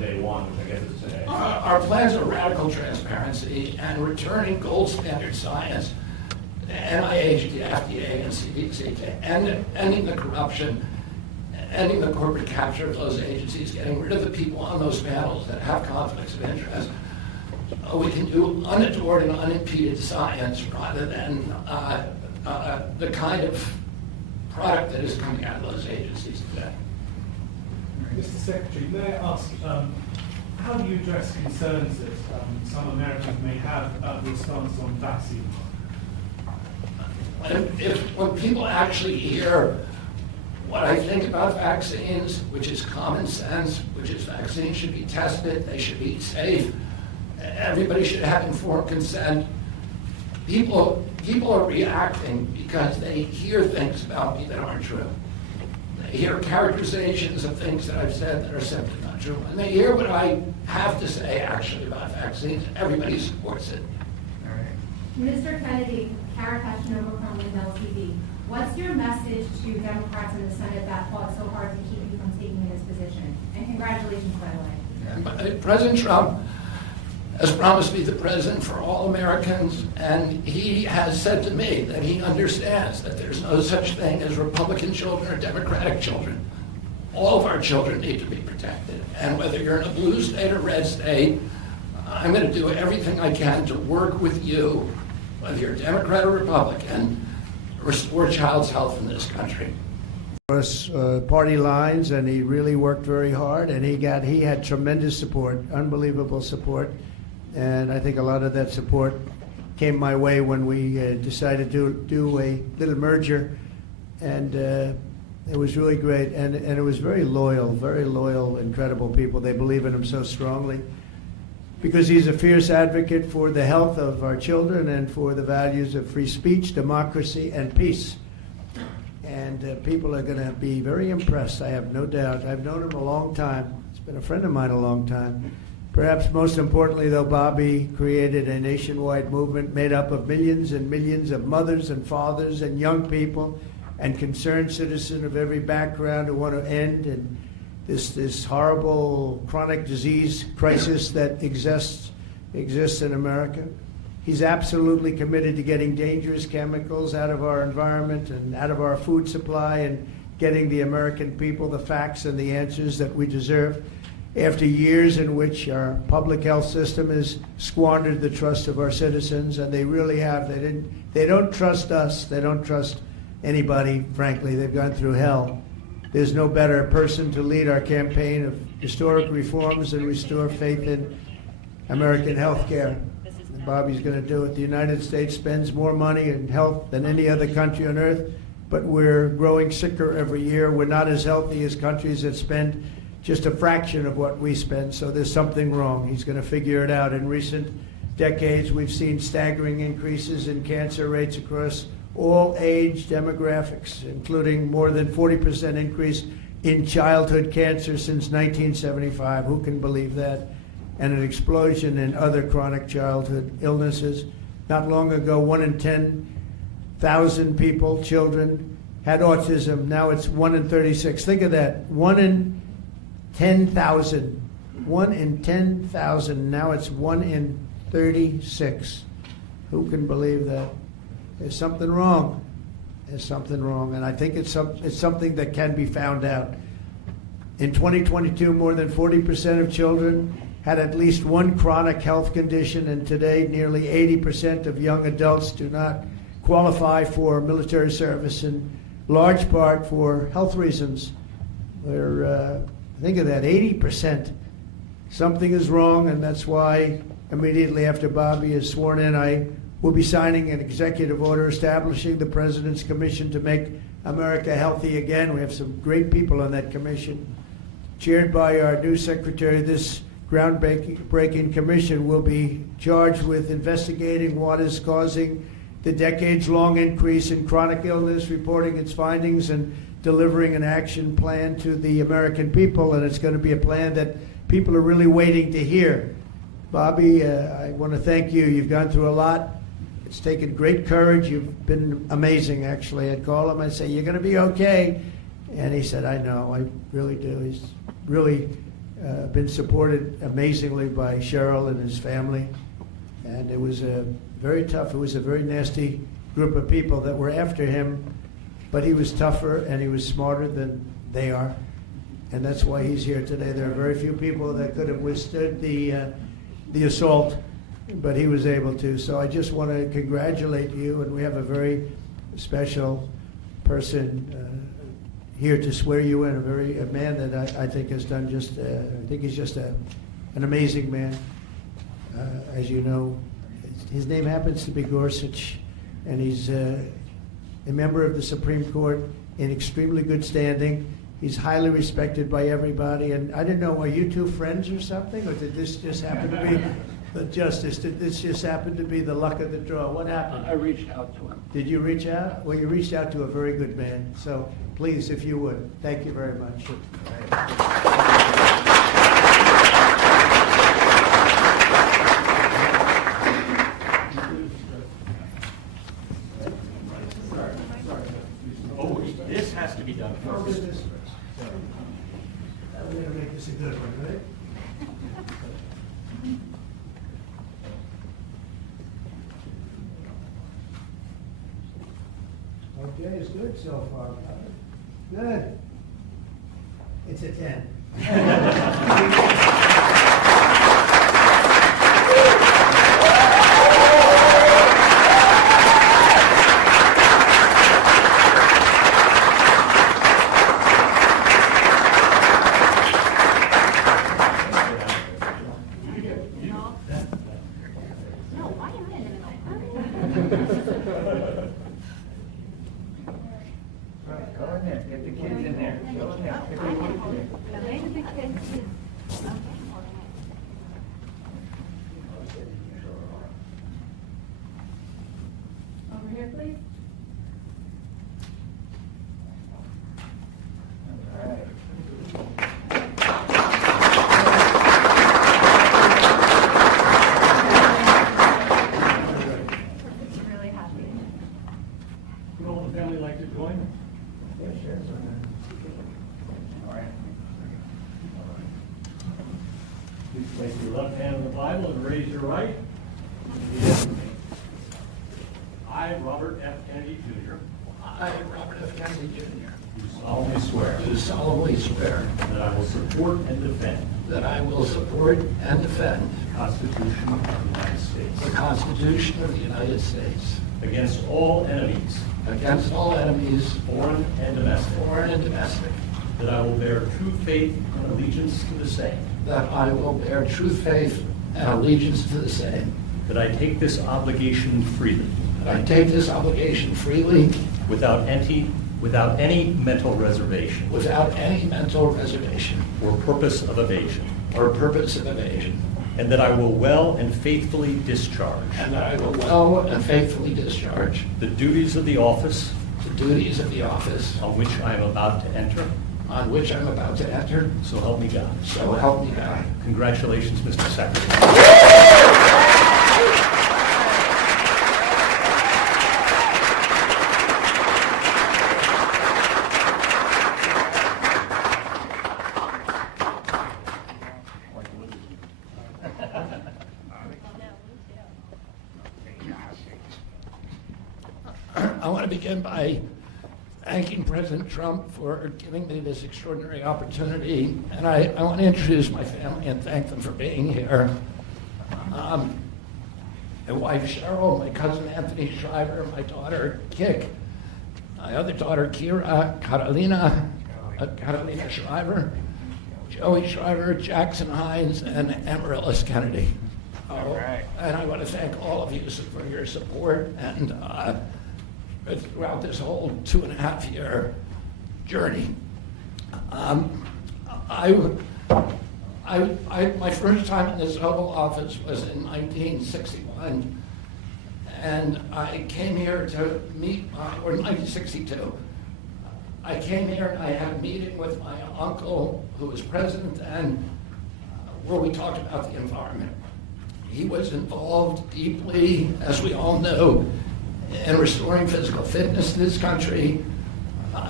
day one, which I guess is today? Our plans are radical transparency and returning gold standard science, the NIH, the FDA, and CDC, to ending the corruption, ending the corporate capture of those agencies, getting rid of the people on those panels that have conflicts of interest. We can do unadored and unimpeded science rather than the kind of product that is coming out of those agencies today. Mr. Secretary, may I ask, how do you address concerns that some Americans may have about the response on vaccine? When people actually hear what I think about vaccines, which is common sense, which is vaccines should be tested, they should be safe, everybody should have informed consent, people are reacting because they hear things about me that aren't true. They hear characterizations of things that I've said that are simply not true. And they hear what I have to say actually about vaccines. Everybody supports it. Mr. Kennedy, Kara Kashinova from Lindell TV. What's your message to Democrats in the Senate that fought so hard to keep you from taking this position? And congratulations, by the way. President Trump has promised to be the president for all Americans, and he has said to me that he understands that there's no such thing as Republican children or Democratic children. All of our children need to be protected, and whether you're in a blue state or red state, I'm going to do everything I can to work with you, whether you're Democrat or Republican, to restore child's health in this country. Across party lines, and he really worked very hard, and he had tremendous support, unbelievable support. And I think a lot of that support came my way when we decided to do a little merger, and it was really great. And it was very loyal, incredible people. They believe in him so strongly because he's a fierce advocate for the health of our children and for the values of free speech, democracy, and peace. And people are going to be very impressed, I have no doubt. I've known him a long time. He's been a friend of mine a long time. Perhaps most importantly, though, Bobby created a nationwide movement made up of millions and millions of mothers and fathers and young people and concerned citizens of every background who want to end and this horrible chronic disease crisis that exists in America. He's absolutely committed to getting dangerous chemicals out of our environment and out of our food supply and getting the American people the facts and the answers that we deserve. After years in which our public health system has squandered the trust of our citizens, and they really have. They don't trust us. They don't trust anybody, frankly. They've gone through hell. There's no better person to lead our campaign of historic reforms and restore faith in American health care. And Bobby's going to do it. The United States spends more money in health than any other country on earth, but we're growing sicker every year. We're not as healthy as countries that spend just a fraction of what we spend, so there's something wrong. He's going to figure it out. In recent decades, we've seen staggering increases in cancer rates across all age demographics, including more than 40% increase in childhood cancer since 1975. Who can believe that? And an explosion in other chronic childhood illnesses. Not long ago, 1 in 10,000 people, children, had autism. Now it's 1 in 36. Think of that. 1 in 10,000. 1 in 10,000. Now it's 1 in 36. Who can believe that? There's something wrong. There's something wrong. And I think it's something that can be found out. In 2022, more than 40% of children had at least one chronic health condition, and today nearly 80% of young adults do not qualify for military service, in large part for health reasons. Think of that, 80%. Something is wrong, and that's why immediately after Bobby is sworn in, I will be signing an executive order establishing the President's Commission to make America healthy again. We have some great people on that commission. Chaired by our new secretary, this groundbreaking commission will be charged with investigating what is causing the decades-long increase in chronic illness, reporting its findings, and delivering an action plan to the American people. And it's going to be a plan that people are really waiting to hear. Bobby, I want to thank you. You've gone through a lot. It's taken great courage. You've been amazing, actually. I'd call him, I'd say, "You're going to be okay." And he said, "I know, I really do." He's really been supported amazingly by Cheryl and his family. And it was a very tough, it was a very nasty group of people that were after him, but he was tougher and he was smarter than they are. And that's why he's here today. There are very few people that could have withstood the assault, but he was able to. So I just want to congratulate you, and we have a very special person here to swear you in, a man that I think has done just, I think he's just an amazing man. As you know, his name happens to be Gorsuch, and he's a member of the Supreme Court in extremely good standing. He's highly respected by everybody, and I didn't know, are you two friends or something, or did this just happen to be the justice? Did this just happen to be the luck of the draw? What happened? I reached out to him. Did you reach out? Well, you reached out to a very good man, so please, if you would. Thank you very much. Oh, this has to be done first. I'm going to make this a good one, right? Okay, it's good so far. Good. It's a 10. Go in there, get the kids in there. Go in there. Over here, please. Really happy. Would all the family like to join? All right. Please place your left hand on the Bible and raise your right. Repeat after me. I, Robert F. Kennedy Jr., I, Robert F. Kennedy Jr., do solemnly swear do solemnly swear that I will support and defend that I will support and defend the Constitution of the United the States Constitution of the United States against all enemies, against all enemies, foreign and domestic, foreign and domestic, that I will bear true faith and allegiance to the same, that I will bear true faith and allegiance to the same, that I take this obligation freely, that I take this obligation freely without any mental reservation without any mental reservation or purpose of evasion, or purpose of evasion, and that I will well and faithfully discharge and that I will well and faithfully discharge the duties of the office the duties of the office on which I am about to enter. on which I'm about to enter. So help me God. So help me God. Congratulations, Mr. Secretary. I want to begin by thanking President Trump for giving me this extraordinary opportunity. And I want to introduce my family and thank them for being here. My wife Cheryl, my cousin Anthony Shriver, my daughter Kik, my other daughter Kira, Carolina Shriver, Joey Shriver, Jackson Hines, and Amaryllis Kennedy. And I want to thank all of you for your support and throughout this whole 2.5-year journey. My first time in this Oval Office was in 1961, and I came here to meet, or 1962. I came here and I had a meeting with my uncle, who was president then, where we talked about the environment. He was involved deeply, as we all know, in restoring physical fitness to this country,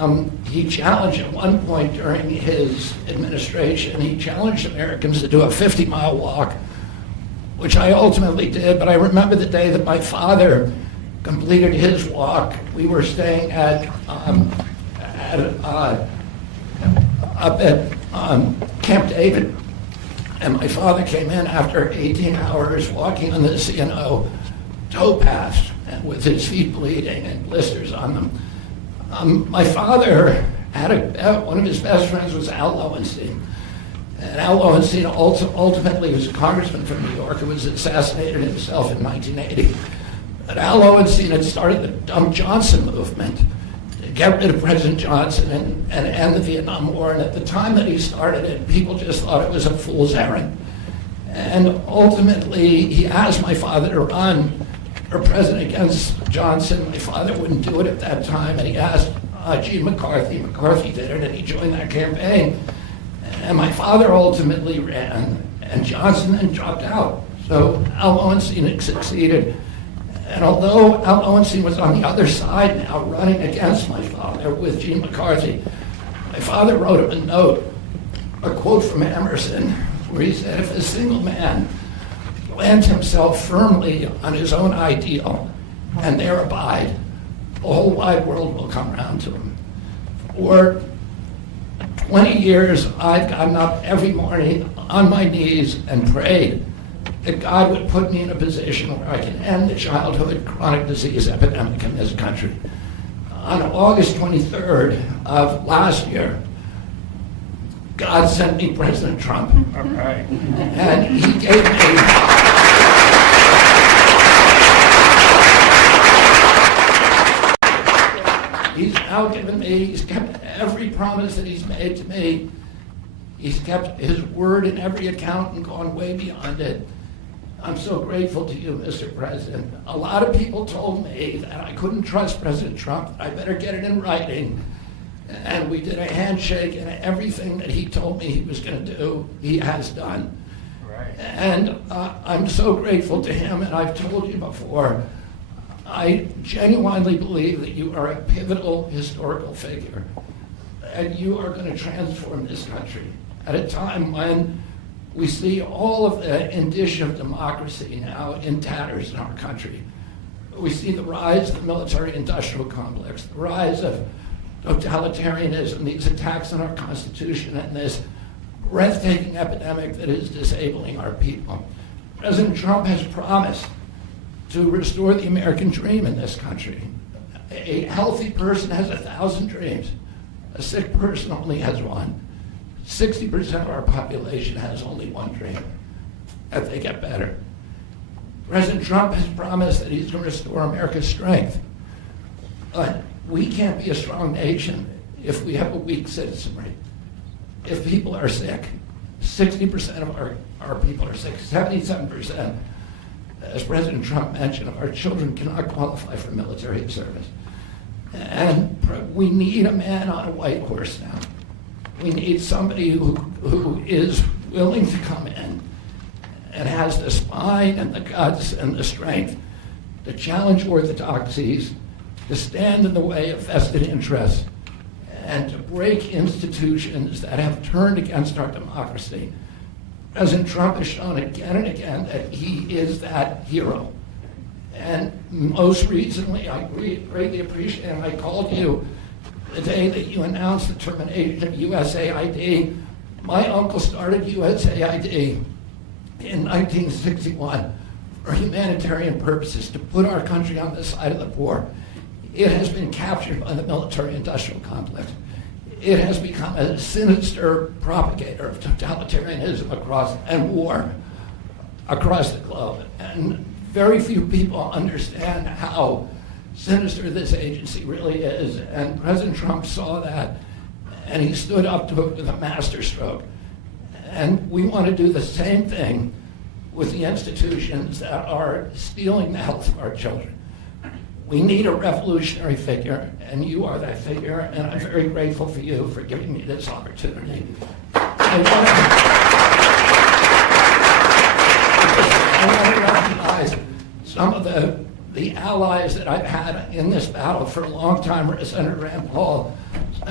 he challenged at one point during his administration, he challenged Americans to do a 50-mile walk, which I ultimately did. But I remember the day that my father completed his walk. We were staying up at Camp David, and my father came in after 18 hours walking on this, towpath, and with his feet bleeding and blisters on them. My father had one of his best friends was Al Lowenstein. And Al Lowenstein ultimately was a congressman from New York who was assassinated himself in 1980. But Al Lowenstein had started the Dump Johnson movement to get rid of President Johnson and end the Vietnam War. And at the time that he started it, people just thought it was a fool's errand. And ultimately, he asked my father to run for president against Johnson. My father wouldn't do it at that time, and he asked Gene McCarthy. McCarthy did it, and he joined that campaign. And my father ultimately ran, and Johnson then dropped out. So Al Lowenstein had succeeded. And although Al Lowenstein was on the other side now, running against my father with Gene McCarthy, my father wrote him a note, a quote from Emerson, where he said, if a single man plants himself firmly on his own ideal and there abide, the whole wide world will come around to him. For 20 years, I've gotten up every morning on my knees and prayed that God would put me in a position where I can end the childhood chronic disease epidemic in this country. On August 23rd of last year, God sent me President Trump. All right. And he gave me he's now given me, he's kept every promise that he's made to me. He's kept his word in every account and gone way beyond it. I'm so grateful to you, Mr. President. A lot of people told me that I couldn't trust President Trump. I better get it in writing. And we did a handshake, and everything that he told me he was going to do, he has done. Right. And I'm so grateful to him, and I've told you before, I genuinely believe that you are a pivotal historical figure, and you are going to transform this country at a time when we see all of the indicia of democracy now in tatters in our country. We see the rise of the military-industrial complex, the rise of totalitarianism, these attacks on our Constitution, and this breathtaking epidemic that is disabling our people. President Trump has promised to restore the American dream in this country. A healthy person has 1,000 dreams. A sick person only has one. 60% of our population has only one dream, that they get better. President Trump has promised that he's going to restore America's strength. But we can't be a strong nation if we have a weak citizenry. If people are sick, 60% of our people are sick, 77%, as President Trump mentioned, of our children cannot qualify for military service. And we need a man on a white horse now. We need somebody who is willing to come in and has the spine and the guts and the strength to challenge orthodoxies, to stand in the way of vested interests, and to break institutions that have turned against our democracy. President Trump has shown again and again that he is that hero. And most recently, I greatly appreciate, and I called you the day that you announced the termination of USAID. My uncle started USAID in 1961 for humanitarian purposes, to put our country on the side of the poor. It has been captured by the military-industrial complex. It has become a sinister propagator of totalitarianism and war across the globe. And very few people understand how sinister this agency really is. And President Trump saw that, and he stood up to it with a masterstroke. And we want to do the same thing with the institutions that are stealing the health of our children. We need a revolutionary figure, and you are that figure, and I'm very grateful for you for giving me this opportunity. I want to recognize some of the allies that I've had in this battle for a long time. Senator Rand Paul,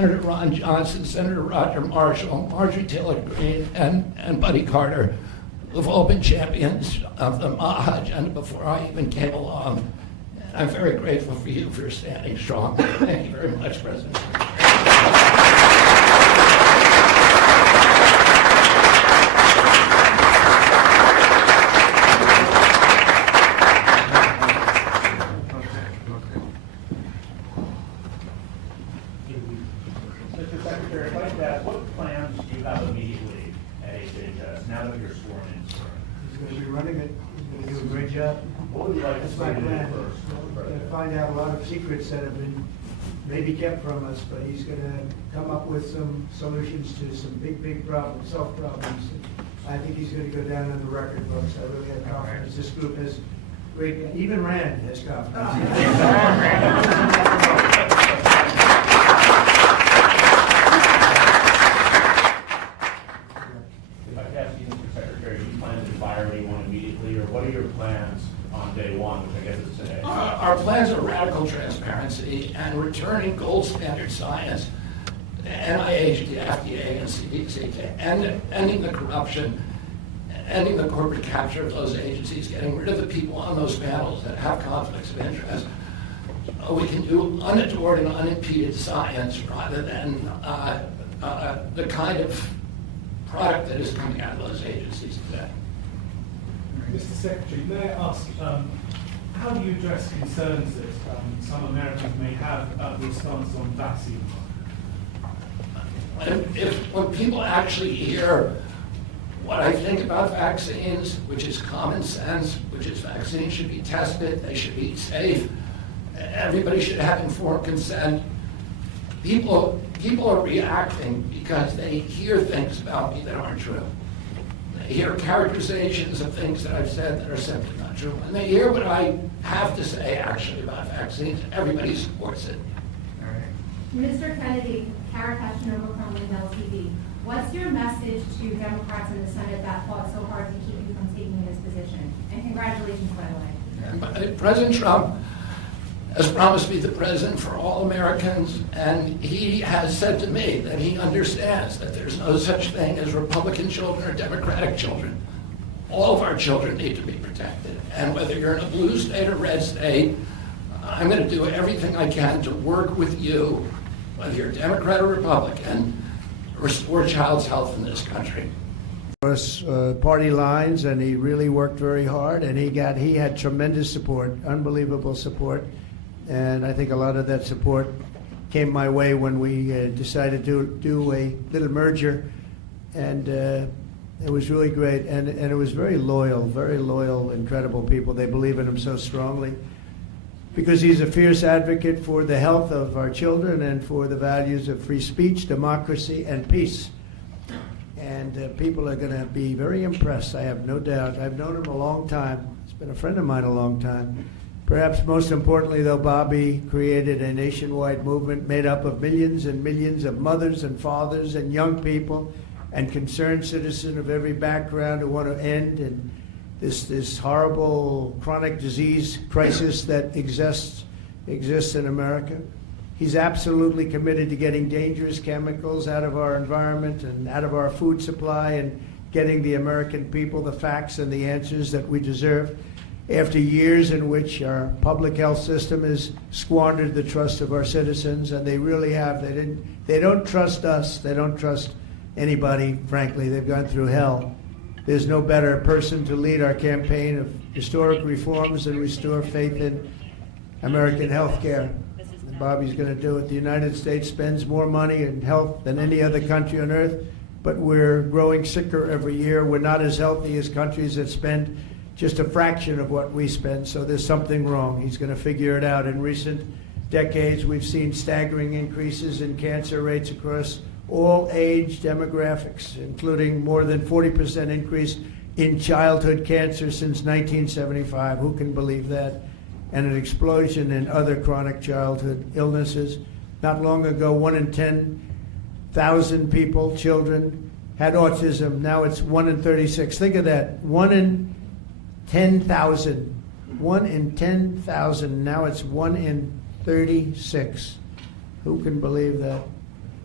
Senator Ron Johnson, Senator Roger Marshall, Marjorie Taylor Greene, and Buddy Carter, who've all been champions of the MAHA agenda before I even came along. And I'm very grateful for you for standing strong. Thank you very much, President. Mr. Secretary, I'd like to ask, what plans do you have immediately at HHS now that you're sworn in, sir? He's going to be running it. He's going to do a great job. What would you like to That's see my to do plan. first? We're going to find out a lot of secrets that have been maybe kept from us, but he's going to come up with some solutions to some big problems, self problems. I think he's going to go down in the record books. I really have confidence. This group has great, even Rand has confidence. If I could ask you, Mr. Secretary, do you plan to fire anyone immediately, or what are your plans on day one, which I guess is today? Our plans are radical transparency and returning gold standard science, the NIH, the FDA, and CDC, ending the corruption, ending the corporate capture of those agencies, getting rid of the people on those panels that have conflicts of interest. We can do unadored and unimpeded science rather than the kind of product that is coming out of those agencies today. Mr. Secretary, may I ask, how do you address concerns that some Americans may have about the response on vaccine? When people actually hear what I think about vaccines, which is common sense, which is vaccines should be tested, they should be safe, everybody should have informed consent, people are reacting because they hear things about me that aren't true. They hear characterizations of things that I've said that are simply not true. And they hear what I have to say actually about vaccines. Everybody supports it. Mr. Kennedy, Kara Kashinova from Lindell TV. What's your message to Democrats in the Senate that fought so hard to keep you from taking this position? And congratulations, by the way. President Trump has promised to be the president for all Americans, and he has said to me that he understands that there's no such thing as Republican children or Democratic children. All of our children need to be protected. And whether you're in a blue state or red state, I'm going to do everything I can to work with you, whether you're Democrat or Republican, to restore child's health in this country. Us party lines, and he really worked very hard, and he had tremendous support, unbelievable support, and I think a lot of that support came my way when we decided to do a little merger, and it was really great, and it was very loyal, incredible people. They believe in him so strongly because he's a fierce advocate for the health of our children and for the values of free speech, democracy, and peace. And people are going to be very impressed, I have no doubt. I've known him a long time. He's been a friend of mine a long time. Perhaps most importantly, though, Bobby created a nationwide movement made up of millions and millions of mothers and fathers and young people and concerned citizens of every background who want to end and this horrible chronic disease crisis that exists in America. He's absolutely committed to getting dangerous chemicals out of our environment and out of our food supply and getting the American people the facts and the answers that we deserve. After years in which our public health system has squandered the trust of our citizens, and they really have. They don't trust us. They don't trust anybody, frankly. They've gone through hell. There's no better person to lead our campaign of historic reforms and restore faith in American health care. Bobby's going to do it. The United States spends more money in health than any other country on earth, but we're growing sicker every year. We're not as healthy as countries that spend just a fraction of what we spend, so there's something wrong. He's going to figure it out. In recent decades, we've seen staggering increases in cancer rates across all age demographics, including more than 40% increase in childhood cancer since 1975. Who can believe that? And an explosion in other chronic childhood illnesses. Not long ago, 1 in 10,000 people, children, had autism. Now it's 1 in 36. Think of that. 1 in 10,000. 1 in 10,000. Now it's 1 in 36. Who can believe that?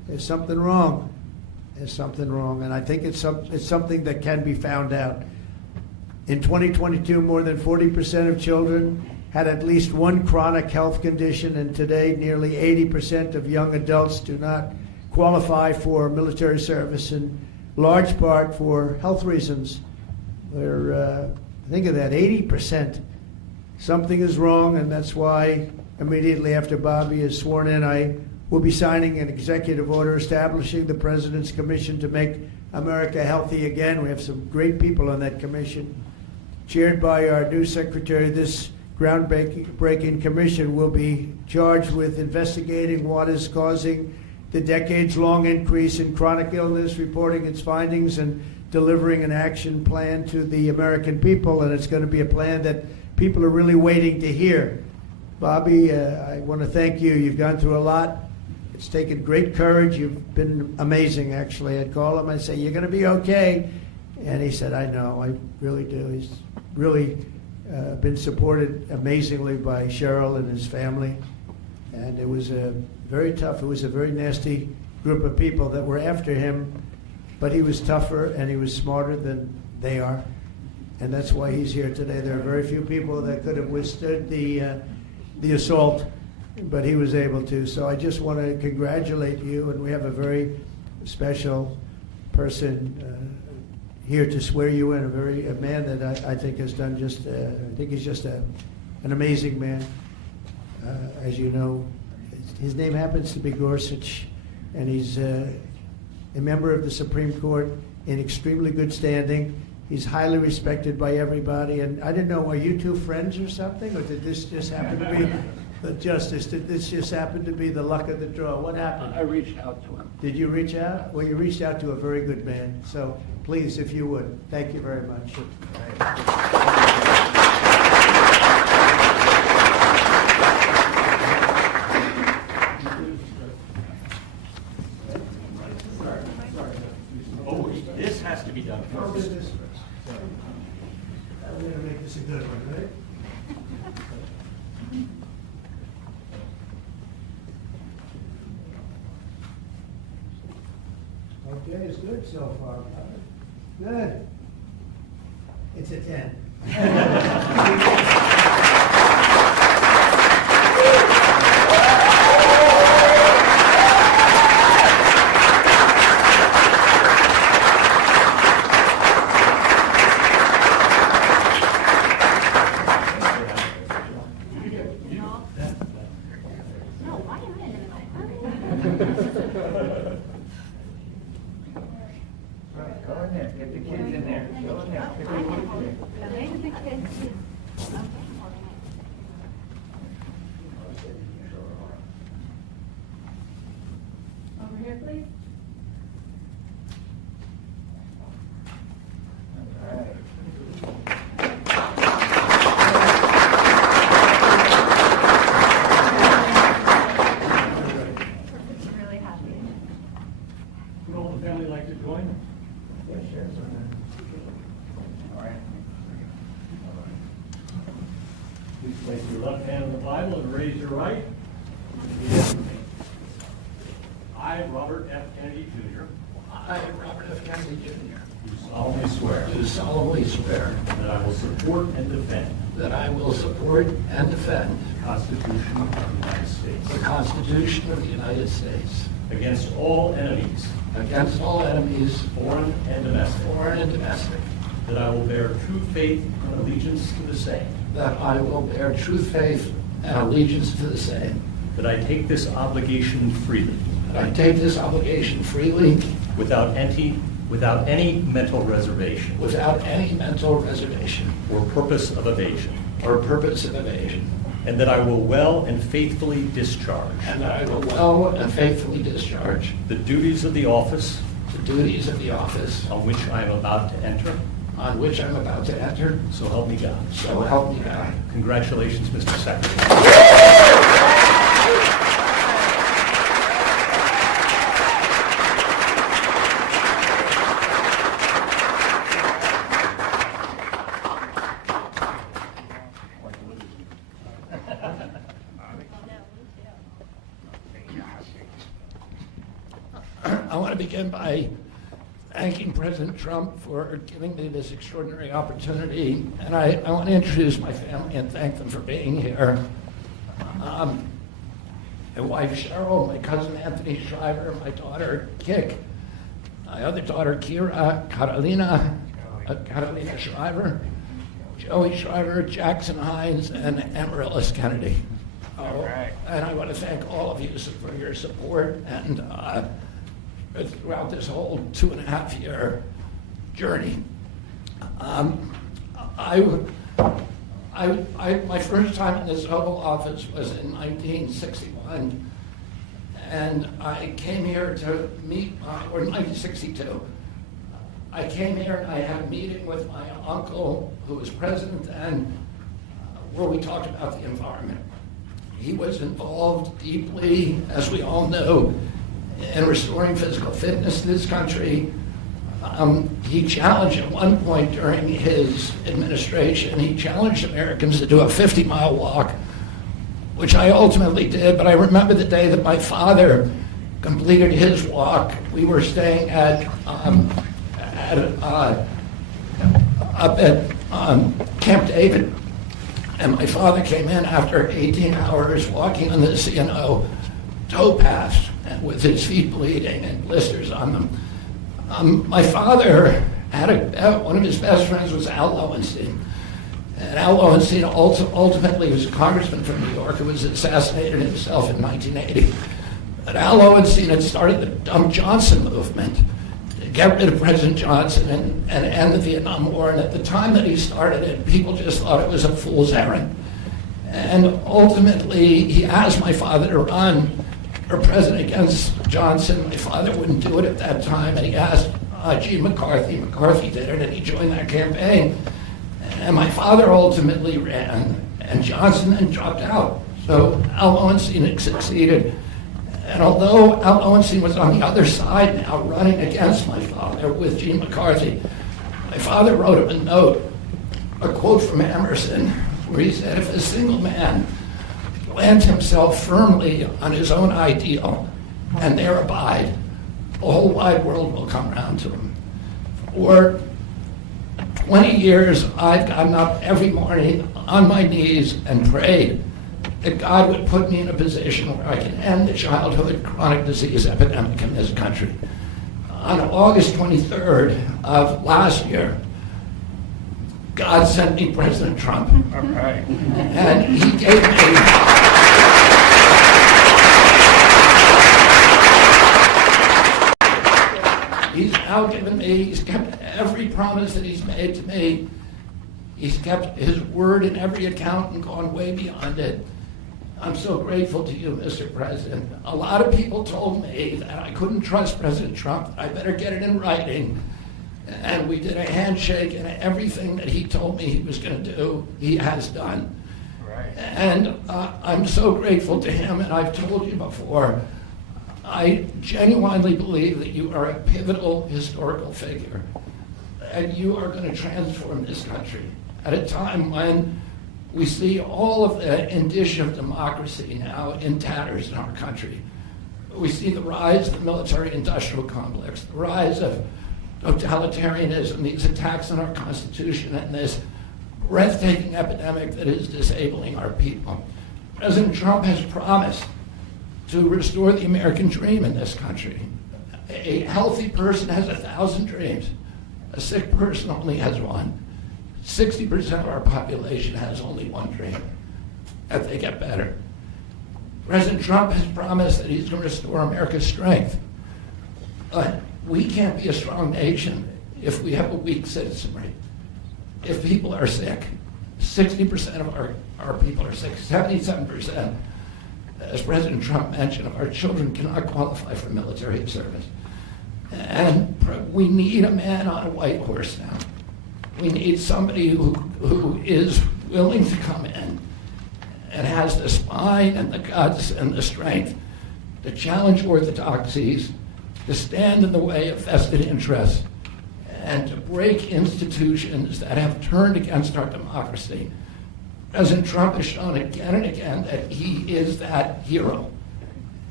there's something wrong. There's something wrong, and I think it's something that can be found out. In 2022, more than 40% of children had at least one chronic health condition, and today nearly 80% of young adults do not qualify for military service, in large part for health reasons. Think of that, 80%. Something is wrong, and that's why immediately after Bobby is sworn in, I will be signing an executive order establishing the President's Commission to make America healthy again. We have some great people on that commission. Chaired by our new secretary, this groundbreaking commission will be charged with investigating what is causing the decades-long increase in chronic illness, reporting its findings, and delivering an action plan to the American people. And it's going to be a plan that people are really waiting to hear. Bobby, I want to thank you. You've gone through a lot. It's taken great courage. You've been amazing, actually. I'd call him and say, "You're going to be okay." And he said, "I know, I really do." He's really been supported amazingly by Cheryl and his family. And it was very tough. It was a very nasty group of people that were after him, but he was tougher and he was smarter than they are. And that's why he's here today. There are very few people that could have withstood the assault, but he was able to. So I just want to congratulate you, and we have a very special person here to swear you in, a man that I think has done just, I think he's just an amazing man. As you know, his name happens to be Gorsuch, and he's a member of the Supreme Court in extremely good standing. He's highly respected by everybody, and I didn't know, are you two friends or something, or did this just happen to be the justice? Did this just happen to be the luck of the draw? What happened? I reached out to him. Did you reach out? Well, you reached out to a very good man, so please, if you would. Thank you very much. Oh, this has to be done first. I'm going to make this a good one, right? Okay, it's good so far. Good. It's a 10. Go in there, get the kids in there. Go in there. Get the kids in there. Over here, please. All right. Really happy. Would all the family like to join? Yeah, sure. All right. Please place your left hand on the Bible and raise your right. Repeat after me. I, Robert F. Kennedy Jr., I, Robert F. Kennedy Jr., do solemnly swear do solemnly swear that I will support and defend that I will support and defend the Constitution of the United States the Constitution of the United States against all enemies, against all enemies, foreign and domestic, foreign and domestic, that I will bear true faith and allegiance to the same, that I will bear true faith and allegiance to the same, that I take this obligation freely, that I take this obligation freely without any mental reservation without any mental reservation or purpose of evasion, or purpose of evasion, and that I will well and faithfully discharge and that I will well and faithfully discharge the duties of the office the duties of the office on which I am about to enter. on which I'm about to enter. So help me God. So help me God. Congratulations, Mr. Secretary. I want to begin by thanking President Trump for giving me this extraordinary opportunity. And I want to introduce my family and thank them for being here. My wife Cheryl, my cousin Anthony Shriver, my daughter Kik, my other daughter Kira, Carolina Shriver, Joey Shriver, Jackson Hines, and Amaryllis Kennedy. And I want to thank all of you for your support and throughout this whole 2.5-year journey. My first time in this Oval Office was in 1961, and I came here to meet, or 1962. I came here and I had a meeting with my uncle, who was president then, where we talked about the environment. He was involved deeply, as we all know, in restoring physical fitness in this country. He challenged at one point during his administration, he challenged Americans to do a 50-mile walk, which I ultimately did, but I remember the day that my father completed his walk. We were staying up at Camp David, and my father came in after 18 hours walking on this, towpath, and with his feet bleeding and blisters on them. My father had one of his best friends was Al Lowenstein. And Al Lowenstein ultimately was a congressman from New York who was assassinated himself in 1980. But Al Lowenstein had started the Dump Johnson movement to get rid of President Johnson and end the Vietnam War. And at the time that he started it, people just thought it was a fool's errand. And ultimately, he asked my father to run for president against Johnson. My father wouldn't do it at that time, and he asked Gene McCarthy. McCarthy did it, and he joined that campaign. And my father ultimately ran, and Johnson then dropped out. So Al Lowenstein succeeded. And although Al Lowenstein was on the other side now, running against my father with Gene McCarthy, my father wrote him a note, a quote from Emerson, where he said, "If a single man plants himself firmly on his own ideal and there abide, the whole wide world will come around to him." For 20 years, I've gotten up every morning on my knees and prayed that God would put me in a position where I can end the childhood chronic disease epidemic in this country. On August 23rd of last year, God sent me President Trump. All right. And he gave me he's now given me, he's kept every promise that he's made to me. He's kept his word in every account and gone way beyond it. I'm so grateful to you, Mr. President. A lot of people told me that I couldn't trust President Trump. I better get it in writing. And we did a handshake, and everything that he told me he was going to do, he has done. Right. And I'm so grateful to him, and I've told you before, I genuinely believe that you are a pivotal historical figure, and you are going to transform this country at a time when we see all of the indicia of democracy now in tatters in our country. We see the rise of the military-industrial complex, the rise of totalitarianism, these attacks on our Constitution, and this breathtaking epidemic that is disabling our people. President Trump has promised to restore the American dream in this country. A healthy person has 1,000 dreams. A sick person only has one. 60% of our population has only one dream, that they get better. President Trump has promised that he's going to restore America's strength. But we can't be a strong nation if we have a weak citizenry. If people are sick, 60% of our people are sick, 77%, as President Trump mentioned, of our children cannot qualify for military service. And we need a man on a white horse now. We need somebody who is willing to come in and has the spine and the guts and the strength to challenge orthodoxies, to stand in the way of vested interests, and to break institutions that have turned against our democracy. President Trump has shown again and again that he is that hero.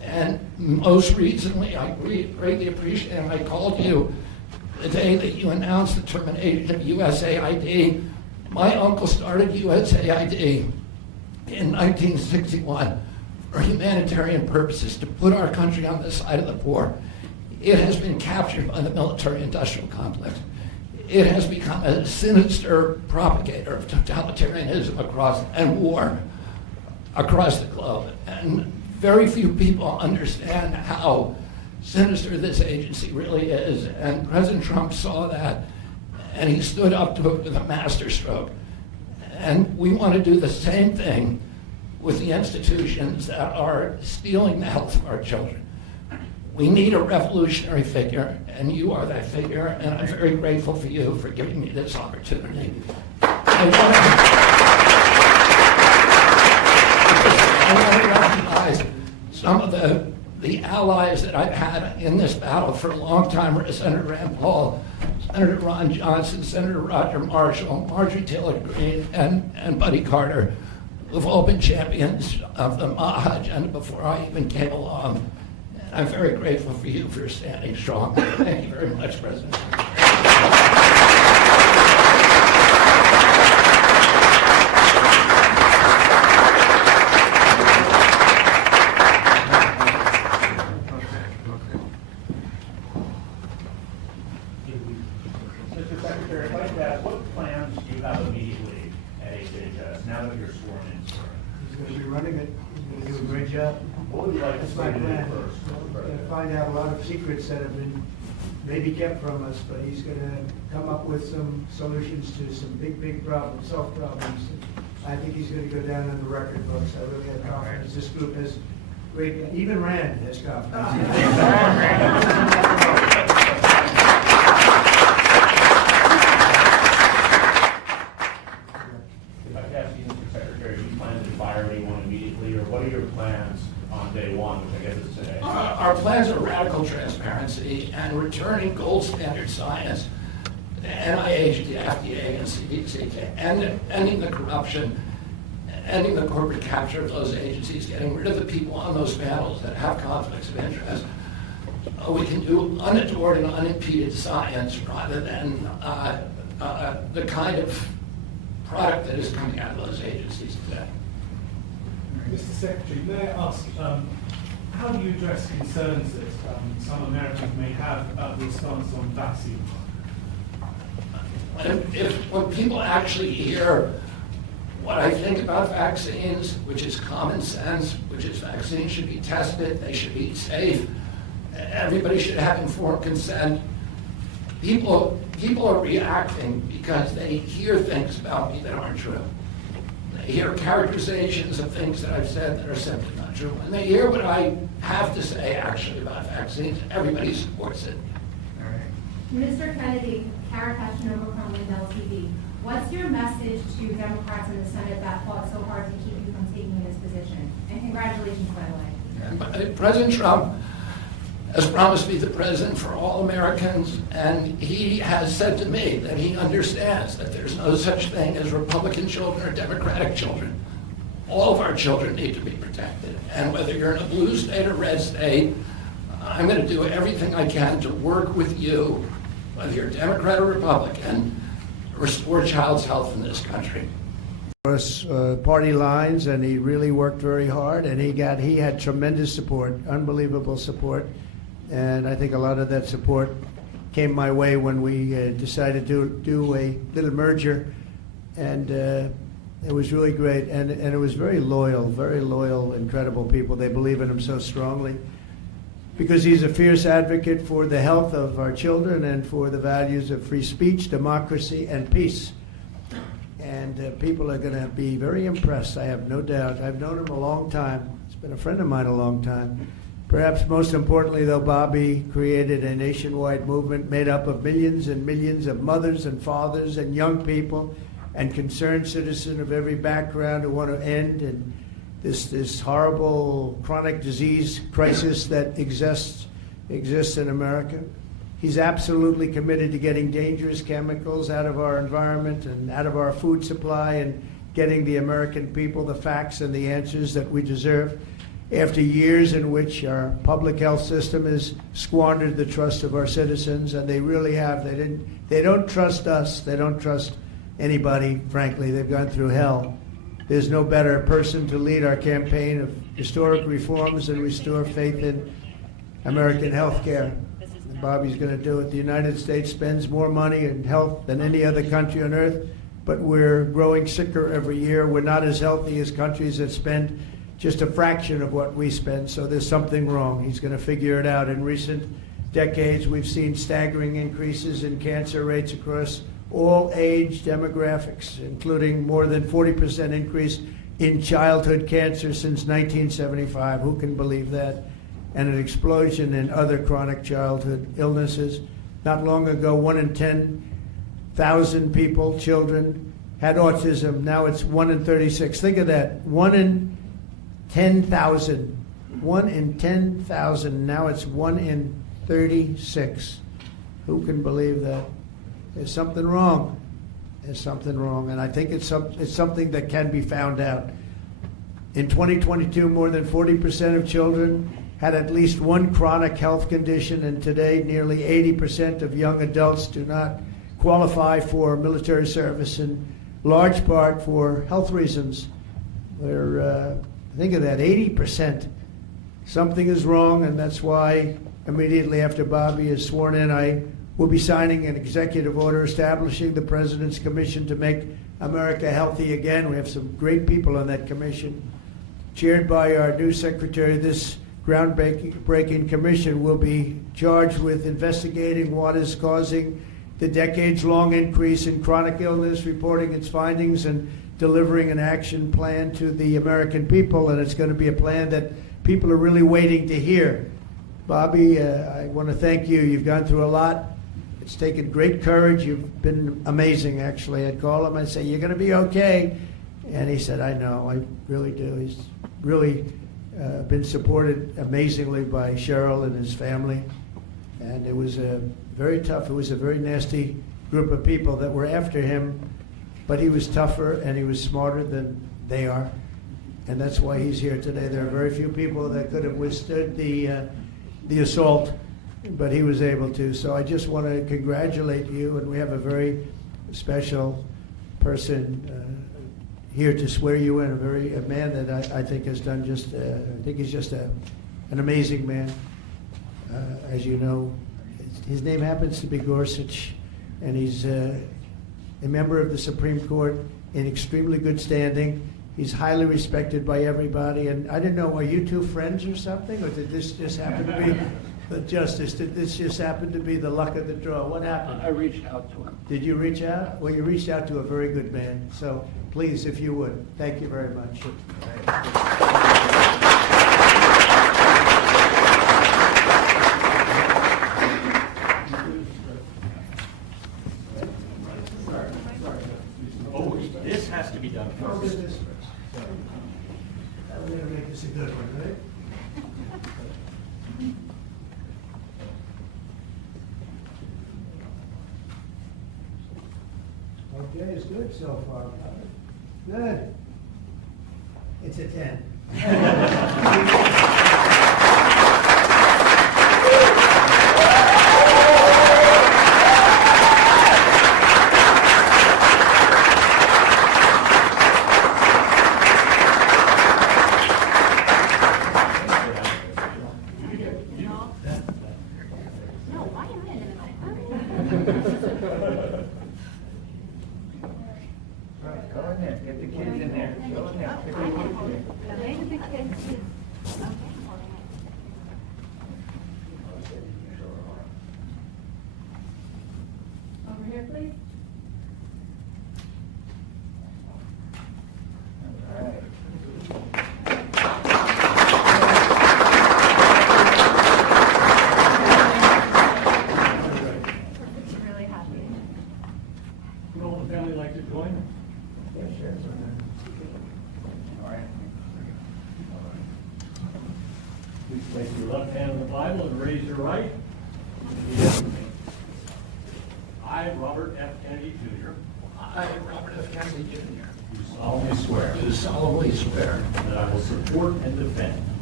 And most recently, I greatly appreciate, and I called you the day that you announced the termination of USAID. My uncle started USAID in 1961 for humanitarian purposes, to put our country on the side of the poor. It has been captured by the military-industrial complex. It has become a sinister propagator of totalitarianism and war across the globe. And very few people understand how sinister this agency really is. And President Trump saw that, and he stood up to it with a masterstroke. And we want to do the same thing with the institutions that are stealing the health of our children. We need a revolutionary figure, and you are that figure, and I'm very grateful for you for giving me this opportunity. I want to recognize some of the allies that I've had in this battle for a long time: Senator Rand Paul, Senator Ron Johnson, Senator Roger Marshall, Marjorie Taylor Greene, and Buddy Carter, who've all been champions of the MAHA agenda before I even came along. And I'm very grateful for you for standing strong. Thank you very much, President. Mr. Secretary, I'd like to ask, what plans do you have immediately at HHS now that you're sworn in? He's going to be running it. He's going to do a great job. What would you like to That's see my to do plan. first? We're going to find out a lot of secrets that have been maybe kept from us, but he's going to come up with some solutions to some big problems, solve problems. I think he's going to go down in the record books. I really have confidence. This group has great, even Rand has confidence. If I could ask you, Mr. Secretary, do you plan to fire anyone immediately, or what are your plans on day one, which I guess is today? Our plans are radical transparency and returning gold standard science, the NIH, the FDA, and CDC, and ending the corruption, ending the corporate capture of those agencies, getting rid of the people on those panels that have conflicts of interest. We can do unadored and unimpeded science rather than the kind of product that is coming out of those agencies today. Mr. Secretary, may I ask, how do you address concerns that some Americans may have about the response on vaccines? When people actually hear what I think about vaccines, which is common sense, which is vaccines should be tested, they should be safe, everybody should have informed consent, people are reacting because they hear things about me that aren't true. They hear characterizations of things that I've said that are simply not true. And they hear what I have to say actually about vaccines. Everybody supports it. Mr. Kennedy, Kara Kashinova, Lindell TV. What's your message to Democrats in the Senate that fought so hard to keep you from taking this position? And congratulations, by the way. President Trump has promised to be the president for all Americans, and he has said to me that he understands that there's no such thing as Republican children or Democratic children. All of our children need to be protected. And whether you're in a blue state or red state, I'm going to do everything I can to work with you, whether you're Democrat or Republican, to restore child's health in this country. Across party lines, and he really worked very hard, and he had tremendous support, unbelievable support. And I think a lot of that support came my way when we decided to do a little merger, and it was really great. And it was very loyal, incredible people. They believe in him so strongly because he's a fierce advocate for the health of our children and for the values of free speech, democracy, and peace. And people are going to be very impressed, I have no doubt. I've known him a long time. He's been a friend of mine a long time. Perhaps most importantly, though, Bobby created a nationwide movement made up of millions and millions of mothers and fathers and young people and concerned citizens of every background who want to end and this horrible chronic disease crisis that exists in America. He's absolutely committed to getting dangerous chemicals out of our environment and out of our food supply and getting the American people the facts and the answers that we deserve. after years in which our public health system has squandered the trust of our citizens, and they really have. They don't trust us. They don't trust anybody, frankly. They've gone through hell. There's no better person to lead our campaign of historic reforms and restore faith in American health care. And Bobby's going to do it. The United States spends more money in health than any other country on earth, but we're growing sicker every year. We're not as healthy as countries that spend just a fraction of what we spend, so there's something wrong. He's going to figure it out. In recent decades, we've seen staggering increases in cancer rates across all age demographics, including more than 40% increase in childhood cancer since 1975. Who can believe that? And an explosion in other chronic childhood illnesses. Not long ago, 1 in 10,000 people, children, had autism. Now it's 1 in 36. Think of that. 1 in 10,000. 1 in 10,000. Now it's 1 in 36. Who can believe that? There's something wrong. There's something wrong. And I think it's something that can be found out. In 2022, more than 40% of children had at least one chronic health condition, and today nearly 80% of young adults do not qualify for military service, in large part for health reasons. Think of that, 80%. Something is wrong, and that's why immediately after Bobby is sworn in, I will be signing an executive order establishing the President's Commission to make America healthy again. We have some great people on that commission. Chaired by our new secretary, this groundbreaking commission will be charged with investigating what is causing the decades-long increase in chronic illness, reporting its findings, and delivering an action plan to the American people. And it's going to be a plan that people are really waiting to hear. Bobby, I want to thank you. You've gone through a lot. It's taken great courage. You've been amazing, actually. I'd call him and say, "You're going to be okay." And he said, "I know, I really do." He's really been supported amazingly by Cheryl and his family. And it was very tough. It was a very nasty group of people that were after him, but he was tougher and he was smarter than they are. And that's why he's here today. There are very few people that could have withstood the assault, but he was able to. So I just want to congratulate you, and we have a very special person here to swear you in, a man that I think has done just, I think he's just an amazing man. As you know, his name happens to be Gorsuch, and he's a member of the Supreme Court in extremely good standing. He's highly respected by everybody, and I didn't know, are you two friends or something, or did this just happen to be the justice? Did this just happen to be the luck of the draw? What happened? I reached out to him. Did you reach out? Well, you reached out to a very good man, so please, if you would. Thank you very much. Oh, this has to be done I'll do first. this first. I'm going to make this a good one, right? Okay, it's good so far. Good. It's a 10. Go in there, get the kids in there. Go in there. Over here, please. All right. Really happy. Would all the family like to join? All right. Please place your left hand on the Bible and raise your right. Repeat after me. I, Robert F. Kennedy Jr., I, Robert F. Kennedy Jr., do solemnly swear do solemnly swear that I will support and defend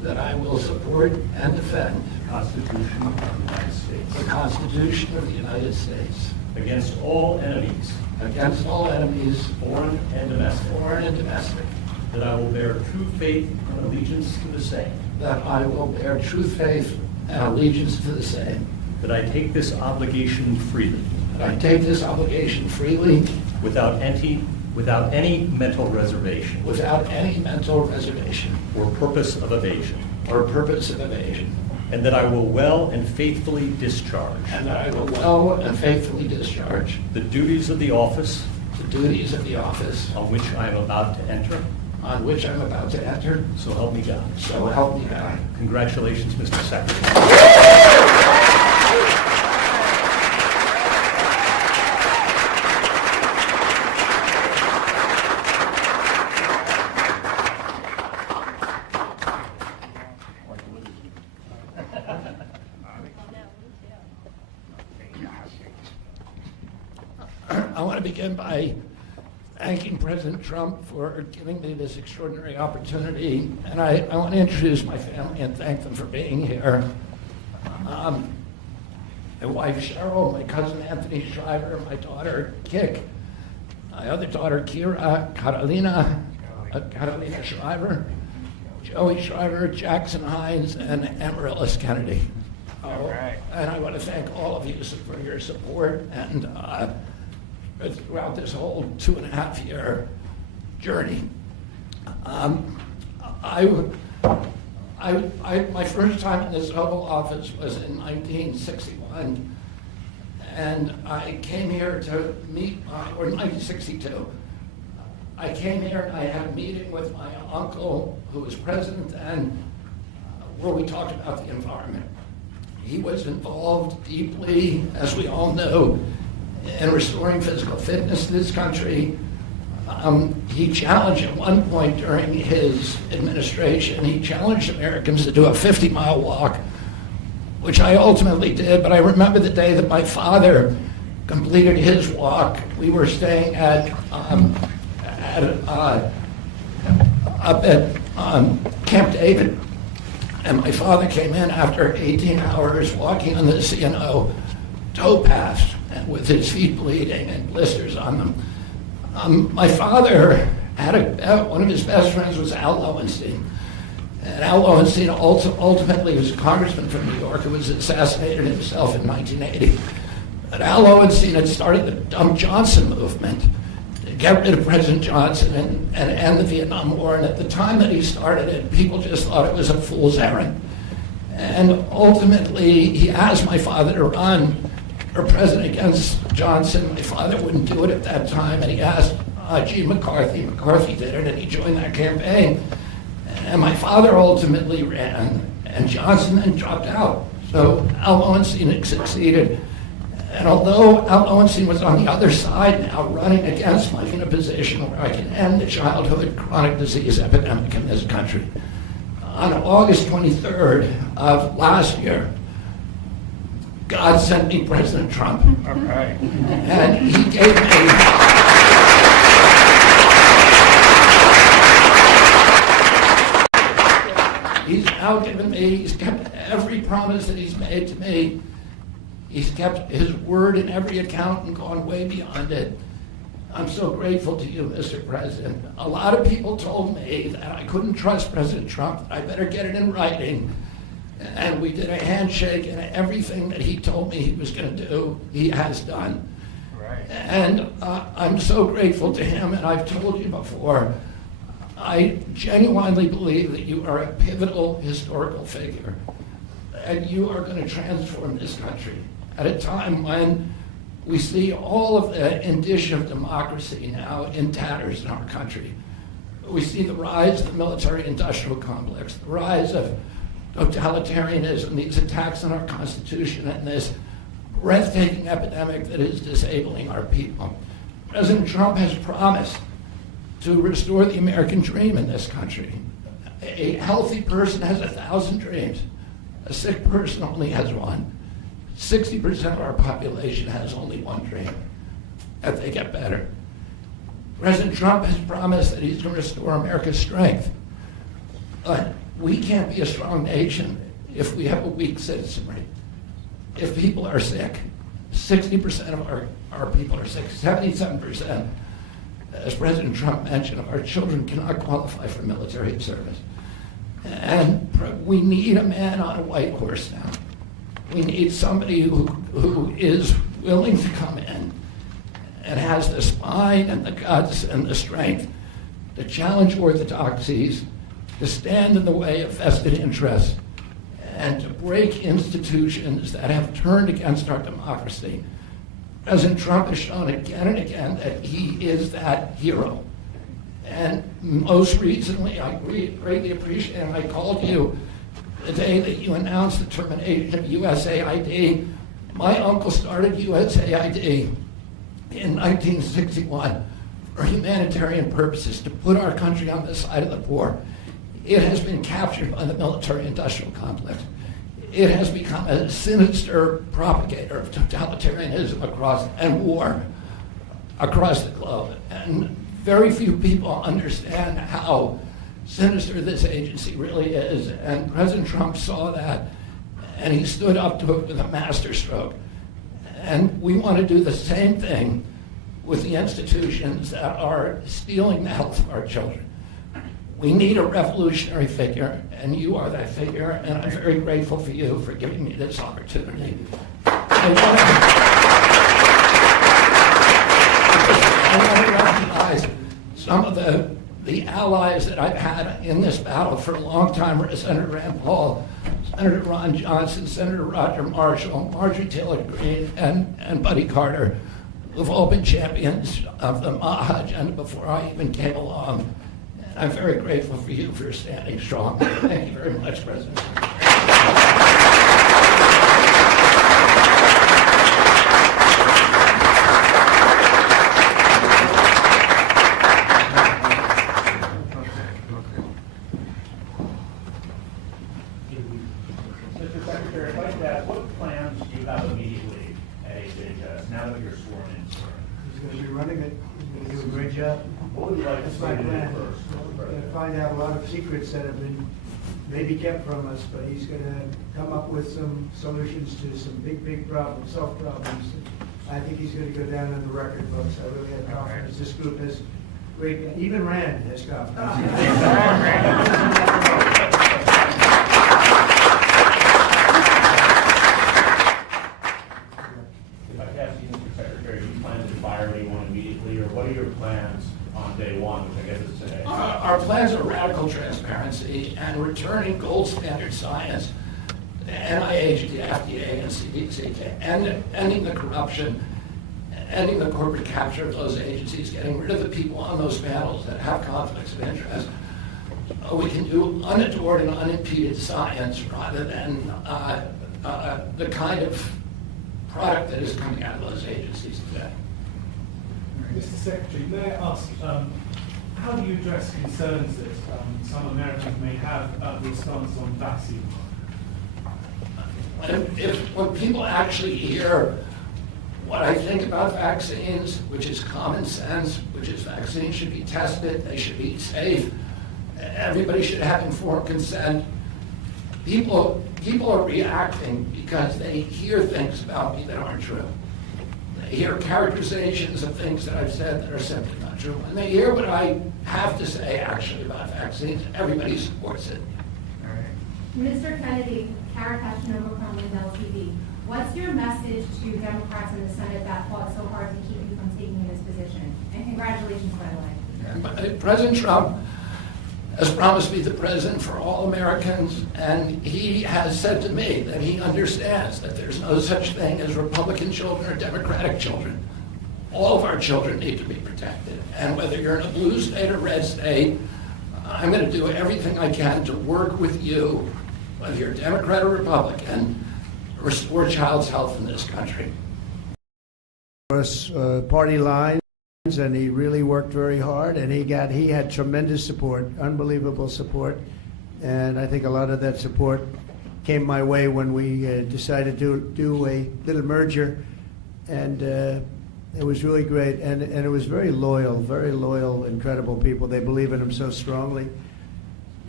that I will support and defend the Constitution of the United States the Constitution of the United States against all enemies, against all enemies, foreign and domestic, foreign and domestic, that I will bear true faith and allegiance to the same, that I will bear true faith and allegiance to the same, that I take this obligation freely, that I take this obligation freely without any mental reservation without any mental reservation or purpose of evasion, or purpose of evasion, and that I will well and faithfully discharge and that I will well and faithfully discharge the duties of the office the duties of the office on which I am about to enter. on which I'm about to enter. So help me God. So help me God. Congratulations, Mr. Secretary. I want to begin by thanking President Trump for giving me this extraordinary opportunity. And I want to introduce my family and thank them for being here. My wife Cheryl, my cousin Anthony Shriver, my daughter Kik, my other daughter Kira, Carolina Shriver, Joey Shriver, Jackson Hines, and Amaryllis Kennedy. And I want to thank all of you for your support and throughout this whole 2.5-year journey. My first time in this Oval Office was in 1961, and I came here to meet, or 1962. I came here and I had a meeting with my uncle, who was president then, where we talked about the environment. He was involved deeply, as we all know, in restoring physical fitness to this country. He challenged at one point during his administration, he challenged Americans to do a 50-mile walk, which I ultimately did, but I remember the day that my father completed his walk. We were staying up at Camp David, and my father came in after 18 hours walking on the towpath with his feet bleeding and blisters on them. My father had one of his best friends was Al Lowenstein. And Al Lowenstein ultimately was a congressman from New York who was assassinated himself in 1980. But Al Lowenstein had started the Dump Johnson movement to get rid of President Johnson and end the Vietnam War. And at the time that he started it, people just thought it was a fool's errand. And ultimately, he asked my father to run for president against Johnson. My father wouldn't do it at that time, and he asked G. McCarthy. McCarthy did it, and he joined that campaign. And my father ultimately ran, and Johnson then dropped out. So Al Lowenstein had succeeded. And although Al Lowenstein was on the other side now, running against me in a position where I can end the childhood chronic disease epidemic in this country, on August 23rd of last year, God sent me President Trump. All right. And he gave me... He's now given me, he's kept every promise that he's made to me. He's kept his word in every account and gone way beyond it. I'm so grateful to you, Mr. President. A lot of people told me that I couldn't trust President Trump, that I better get it in writing. And we did a handshake, and everything that he told me he was going to do, he has done. Right. And I'm so grateful to him, and I've told you before, I genuinely believe that you are a pivotal historical figure, and you are going to transform this country at a time when we see all of the indicia of democracy now in tatters in our country. We see the rise of the military-industrial complex, the rise of totalitarianism, these attacks on our Constitution, and this breathtaking epidemic that is disabling our people. President Trump has promised to restore the American dream in this country. A healthy person has 1,000 dreams. A sick person only has one. 60% of our population has only one dream, that they get better. President Trump has promised that he's going to restore America's strength. But We can't be a strong nation if we have a weak citizenry. If people are sick, 60% of our people are sick, 77%, as President Trump mentioned, of our children cannot qualify for military service. And we need a man on a white horse now. We need somebody who is willing to come in and has the spine and the guts and the strength to challenge orthodoxies, to stand in the way of vested interests, and to break institutions that have turned against our democracy. President Trump has shown again and again that he is that hero. And most recently, I greatly appreciate, and I called you the day that you announced the termination of USAID. My uncle started USAID in 1961 for humanitarian purposes, to put our country on the side of the poor. It has been captured by the military-industrial complex. It has become a sinister propagator of totalitarianism and war across the globe. And very few people understand how sinister this agency really is. And President Trump saw that, and he stood up to it with a masterstroke. And we want to do the same thing with the institutions that are stealing the health of our children. We need a revolutionary figure, and you are that figure, and I'm very grateful for you for giving me this opportunity. I want to recognize some of the allies that I've had in this battle for a long time: Senator Rand Paul, Senator Ron Johnson, Senator Roger Marshall, Marjorie Taylor Greene, and Buddy Carter, who've all been champions of the MAHA agenda before I even came along. And I'm very grateful for you for standing strong. Thank you very much, President. Mr. Secretary, I'd like to ask, what plans do you have immediately at HHS now that you're sworn in, sir? He's going to be running it. He's going to do a great job. What would you like to That's see my to do plan. first? We're going to find out a lot of secrets that have been maybe kept from us, but he's going to come up with some solutions to some big problems, self problems. I think he's going to go down in the record books. I really have confidence. This group has great, even Rand has confidence. If I could ask you, Mr. Secretary, do you plan to fire anyone immediately, or what are your plans on day one, which I guess is today? Our plans are radical transparency and returning gold standard science, the NIH, the FDA, and CDC, ending the corruption, ending the corporate capture of those agencies, getting rid of the people on those panels that have conflicts of interest. We can do unadored and unimpeded science rather than the kind of product that is coming out of those agencies today. Mr. Secretary, may I ask, how do you address concerns that some Americans may have about the response on vaccine? When people actually hear what I think about vaccines, which is common sense, which is vaccines should be tested, they should be safe, everybody should have informed consent, people are reacting because they hear things about me that aren't true. They hear characterizations of things that I've said that are simply not true. And they hear what I have to say actually about vaccines. Everybody supports it. Mr. Kennedy, Kara Kashinova from Lindell TV. What's your message to Democrats in the Senate that fought so hard to keep you from taking this position? And congratulations, by the way. President Trump has promised to be the president for all Americans, and he has said to me that he understands that there's no such thing as Republican children or Democratic children. All of our children need to be protected. And whether you're in a blue state or red state, I'm going to do everything I can to work with you, whether you're Democrat or Republican, to restore child's health in this country. Party lines, and he really worked very hard, and he had tremendous support, unbelievable support, and I think a lot of that support came my way when we decided to do a little merger, and it was really great, and it was very loyal, incredible people. They believe in him so strongly.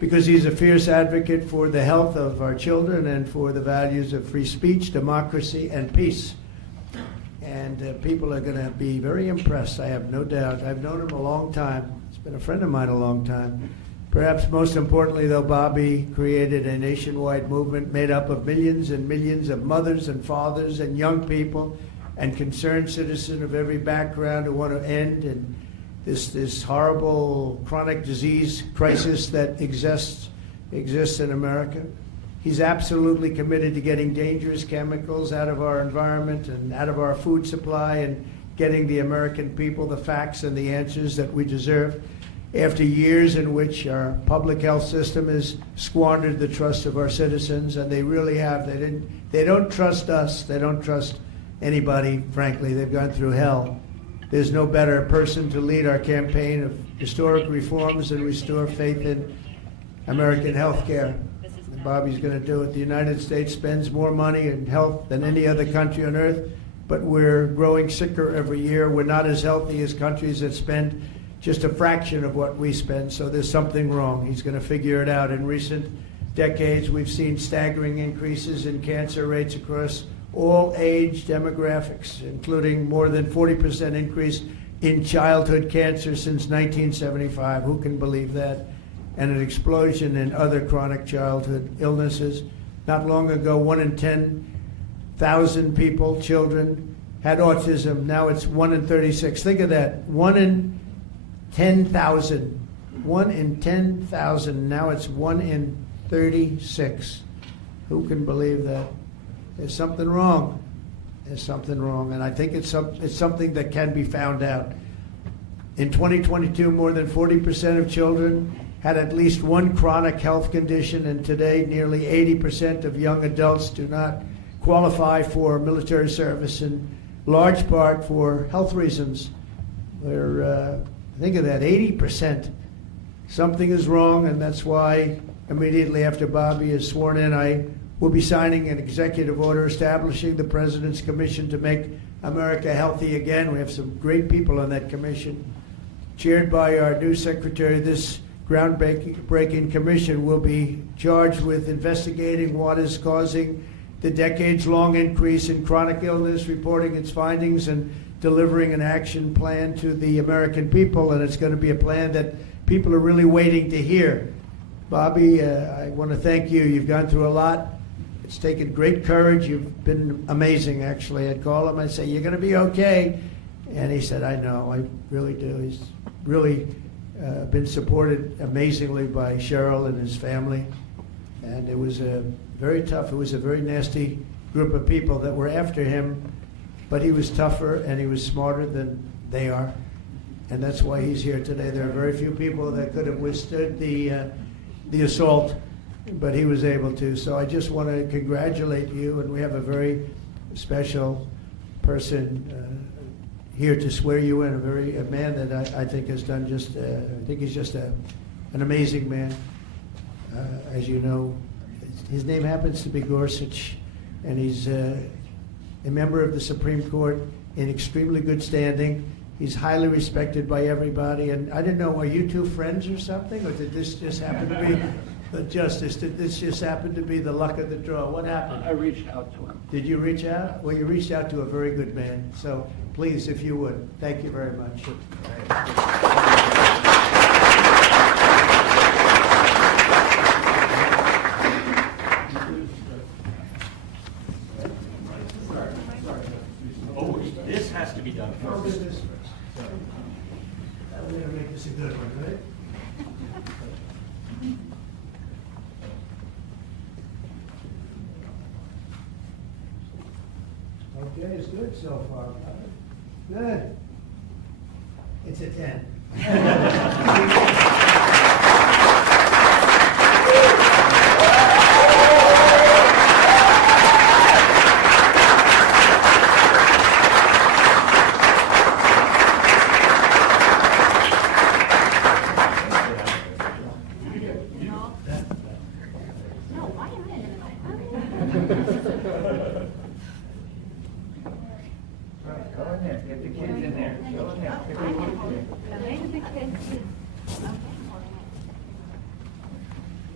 because he's a fierce advocate for the health of our children and for the values of free speech, democracy, and peace. And people are going to be very impressed, I have no doubt. I've known him a long time. He's been a friend of mine a long time. Perhaps most importantly, though, Bobby created a nationwide movement made up of millions and millions of mothers and fathers and young people and concerned citizens of every background who want to end and this horrible chronic disease crisis that exists in America. He's absolutely committed to getting dangerous chemicals out of our environment and out of our food supply and getting the American people the facts and the answers that we deserve. After years in which our public health system has squandered the trust of our citizens, and they really have. They don't trust us. They don't trust anybody, frankly. They've gone through hell. There's no better person to lead our campaign of historic reforms and restore faith in American health care. Bobby's going to do it. The United States spends more money in health than any other country on earth, but we're growing sicker every year. We're not as healthy as countries that spend just a fraction of what we spend, so there's something wrong. He's going to figure it out. In recent decades, we've seen staggering increases in cancer rates across all age demographics, including more than 40% increase in childhood cancer since 1975. Who can believe that? And an explosion in other chronic childhood illnesses. Not long ago, 1 in 10,000 people, children, had autism. Now it's 1 in 36. Think of that. 1 in 10,000. 1 in 10,000. Now it's 1 in 36. Who can believe that? There's something wrong. There's something wrong. And I think it's something that can be found out. In 2022, more than 40% of children had at least one chronic health condition, and today nearly 80% of young adults do not qualify for military service, in large part for health reasons. Think of that, 80%. Something is wrong, and that's why immediately after Bobby is sworn in, I will be signing an executive order establishing the President's Commission to make America healthy again. We have some great people on that commission. Chaired by our new secretary, this groundbreaking commission will be charged with investigating what is causing the decades-long increase in chronic illness, reporting its findings, and delivering an action plan to the American people. And it's going to be a plan that people are really waiting to hear. Bobby, I want to thank you. You've gone through a lot. It's taken great courage. You've been amazing, actually. I'd call him, I'd say, "You're going to be okay." And he said, "I know, I really do." He's really been supported amazingly by Cheryl and his family. And it was very tough. It was a very nasty group of people that were after him, but he was tougher and he was smarter than they are. And that's why he's here today. There are very few people that could have withstood the assault, but he was able to. So I just want to congratulate you, and we have a very special person here to swear you in, a man that I think has done just, I think he's just an amazing man. As you know, his name happens to be Gorsuch, and he's a member of the Supreme Court in extremely good standing. He's highly respected by everybody, and I didn't know, are you two friends or something, or did this just happen to be the justice? Did this just happen to be the luck of the draw? What happened? I reached out to him. Did you reach out? Well, you reached out to a very good man. So please, if you would, thank you very much. Oh, this has to be done first. We're going to make this a good one, right? Okay, it's good so far. Good. It's a 10.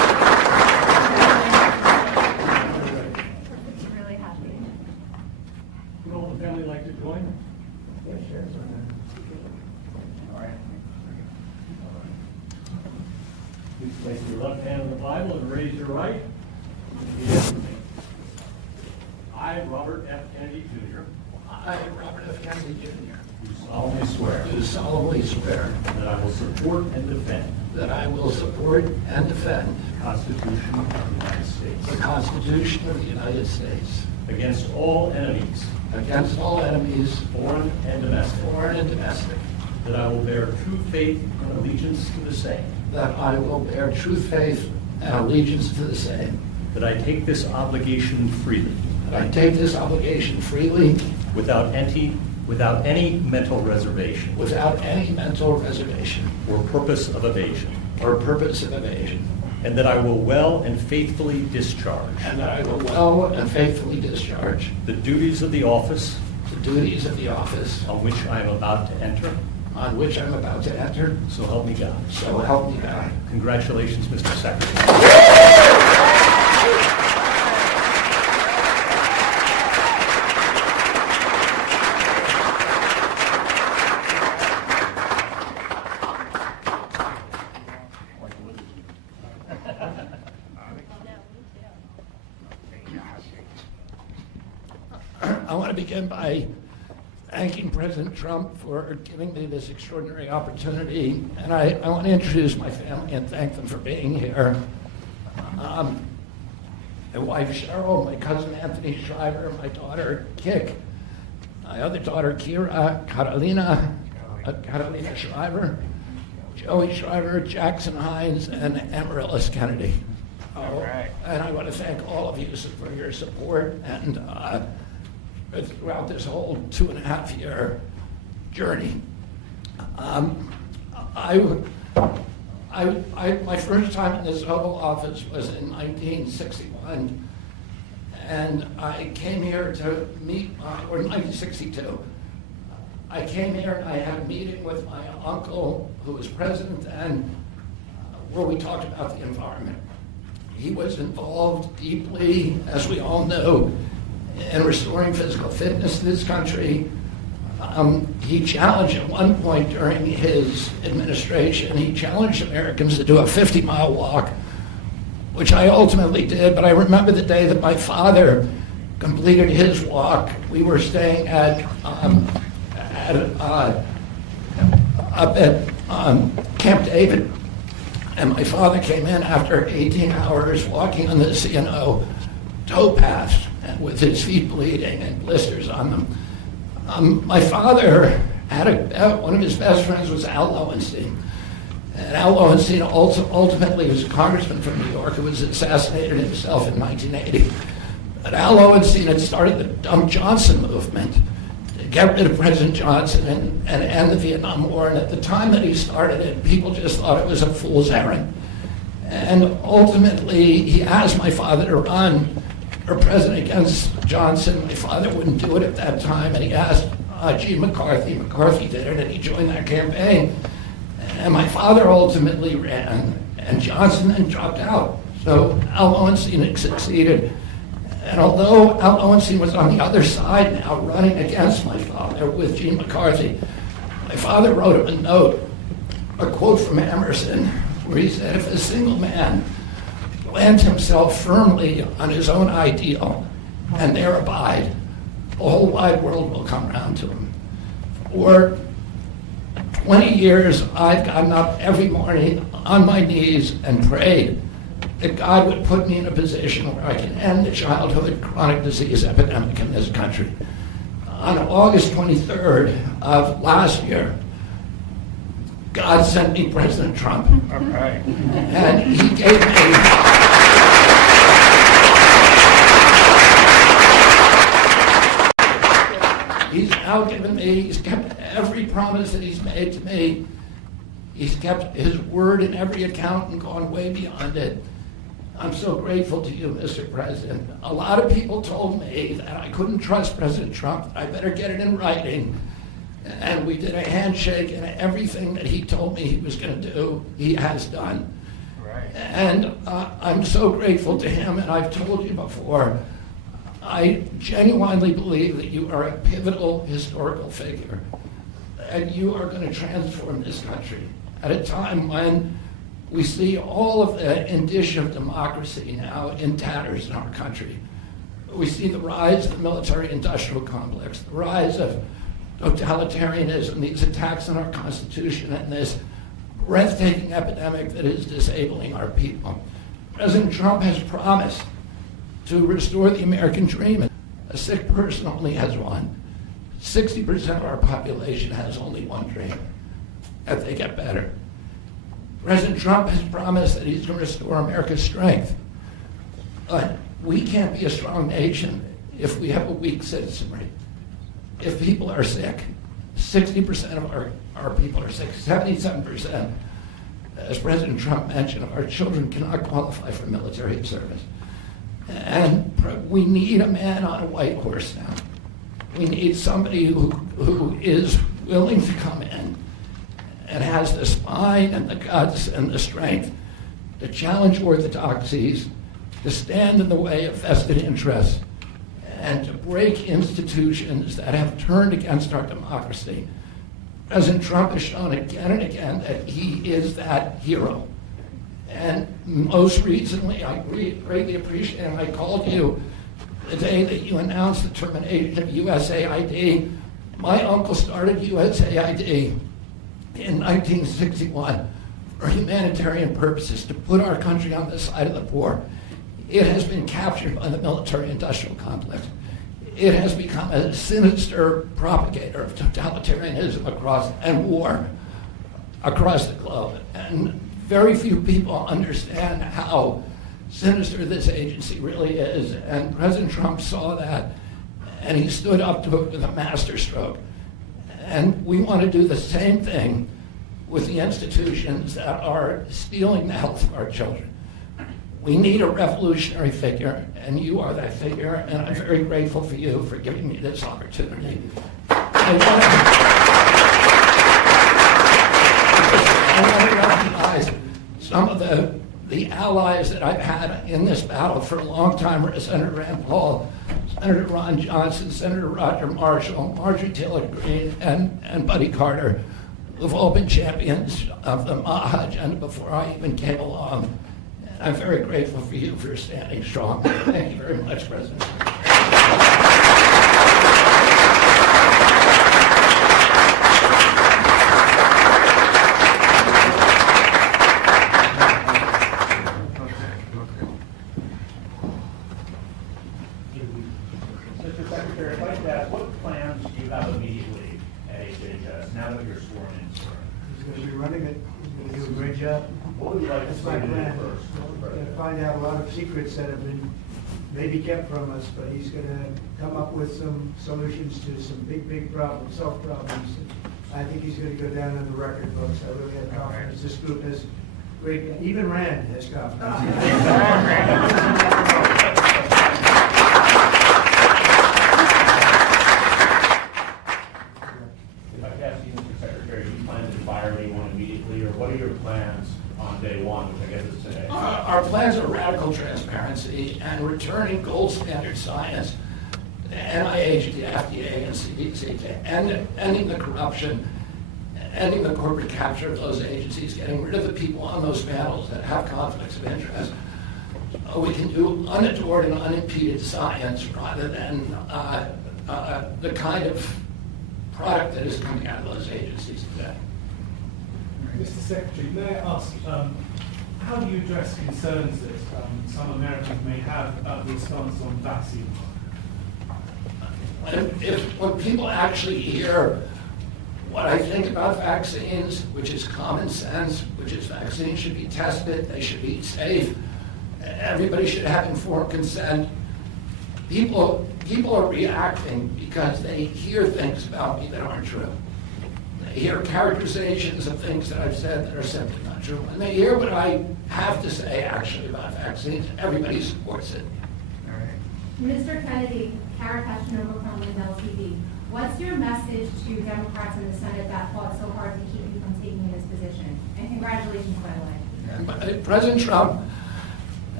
to join me? Please place your left hand on the Bible and raise your right. Repeat after me. I, Robert F. Kennedy Jr., I, Robert F. Kennedy Jr., do solemnly swear do solemnly swear that I will support and defend that I will support and defend the Constitution of the United the States Constitution of the United States against all enemies, against all enemies, foreign and domestic, foreign and domestic, that I will bear true faith and allegiance to the same, that I will bear true faith and allegiance to the same, that I take this obligation freely, that I take this obligation freely without any mental reservation without any mental reservation or purpose of evasion, or purpose of evasion, and that I will well and faithfully discharge and that I will well and faithfully discharge the duties of the office the duties of the office on which I am about to enter. on which I'm about to enter. So help me God. So help me God. Congratulations, Mr. Secretary. I want to begin by thanking President Trump for giving me this extraordinary opportunity. And I want to introduce my family and thank them for being here. My wife Cheryl, my cousin Anthony Shriver, my daughter Kik, my other daughter Kira, Carolina Shriver, Joey Shriver, Jackson Hines, and Amaryllis Kennedy. And I want to thank all of you for your support and throughout this whole 2.5-year journey. My first time in this Oval Office was in 1961, and I came here to meet, or 1962. I came here and I had a meeting with my uncle, who was president then, where we talked about the environment. He was involved deeply, as we all know, in restoring physical fitness in this country. He challenged at one point during his administration, he challenged Americans to do a 50-mile walk, which I ultimately did, but I remember the day that my father completed his walk. We were staying up at Camp David, and my father came in after 18 hours walking on this, towpath, and with his feet bleeding and blisters on them. My father had one of his best friends was Al Lowenstein. And Al Lowenstein ultimately was a congressman from New York who was assassinated himself in 1980. But Al Lowenstein had started the Dump Johnson movement to get rid of President Johnson and end the Vietnam War. And at the time that he started it, people just thought it was a fool's errand. And ultimately, he asked my father to run for president against Johnson. My father wouldn't do it at that time, and he asked Gene McCarthy. McCarthy did it, and he joined that campaign. And my father ultimately ran, and Johnson then dropped out. So Al Lowenstein had succeeded. And although Al Lowenstein was on the other side now, running against my father with Gene McCarthy, my father wrote him a note, a quote from Emerson, where he said, if a single man lands himself firmly on his own ideal and there abide, the whole wide world will come around to him. For 20 years, I've gotten up every morning on my knees and prayed that God would put me in a position where I can end the childhood chronic disease epidemic in this country. On August 23rd of last year, God sent me President Trump. All right. And he gave me he's now given me, he's kept every promise that he's made to me. He's kept his word in every account and gone way beyond it. I'm so grateful to you, Mr. President. A lot of people told me that I couldn't trust President Trump. I better get it in writing. And we did a handshake, and everything that he told me he was going to do, he has done. Right. And I'm so grateful to him, and I've told you before, I genuinely believe that you are a pivotal historical figure, and you are going to transform this country at a time when we see all of the indicia of democracy now in tatters in our country. We see the rise of the military-industrial complex, the rise of totalitarianism, these attacks on our Constitution, and this breathtaking epidemic that is disabling our people. President Trump has promised to restore the American dream. A sick person only has one. 60% of our population has only one dream, that they get better. President Trump has promised that he's going to restore America's strength. But we can't be a strong nation if we have a weak citizenry. If people are sick, 60% of our people are sick, 77%, as President Trump mentioned, of our children cannot qualify for military service. And we need a man on a white horse now. We need somebody who is willing to come in and has the spine and the guts and the strength to challenge orthodoxies, to stand in the way of vested interests, and to break institutions that have turned against our democracy. President Trump has shown again and again that he is that hero. And most recently, I greatly appreciate, and I called you the day that you announced the termination of USAID. My uncle started USAID in 1961 for humanitarian purposes, to put our country on the side of the poor. It has been captured by the military-industrial complex. It has become a sinister propagator of totalitarianism and war across the globe. And very few people understand how sinister this agency really is. And President Trump saw that, and he stood up to it with a masterstroke. And we want to do the same thing with the institutions that are stealing the health of our children. We need a revolutionary figure, and you are that figure, and I'm very grateful for you for giving me this opportunity. I want to recognize some of the allies that I've had in this battle for a long time: Senator Rand Paul, Senator Ron Johnson, Senator Roger Marshall, Marjorie Taylor Greene, and Buddy Carter, who've all been champions of the MAHA agenda before I even came along. I'm very grateful for you for standing strong. Thank you very much, President. Mr. Secretary, I'd like to ask, what plans do you have immediately at HHS now that you're sworn in? He's going to be running it. He's going to do a great job. What would you like to That's see my him do plan. first? We're going to find out a lot of secrets that have been maybe kept from us, but he's going to come up with some solutions to some big problems, self problems. I think he's going to go down on the record books. I really have confidence. This group has great, even Rand has confidence. If I could ask you, Mr. Secretary, do you plan to fire anyone immediately, or what are your plans on day one, which I guess is today? Our plans are radical transparency and returning gold standard science, the NIH, the FDA, and CDC, to ending the corruption, ending the corporate capture of those agencies, getting rid of the people on those panels that have conflicts of interest. We can do unadored and unimpeded science rather than the kind of product that is coming out of those agencies today. Mr. Secretary, may I ask, how do you address concerns that some Americans may have about the stance on vaccine? When people actually hear what I think about vaccines, which is common sense, which is vaccines should be tested, they should be safe, everybody should have informed consent, people are reacting because they hear things about me that aren't true. They hear characterizations of things that I've said that are simply not true. And they hear what I have to say actually about vaccines. Everybody supports it. Mr. Kennedy, Kara Kashinova from Lindell TV. What's your message to Democrats in the Senate that fought so hard to keep you from taking this position? And congratulations, by the way. President Trump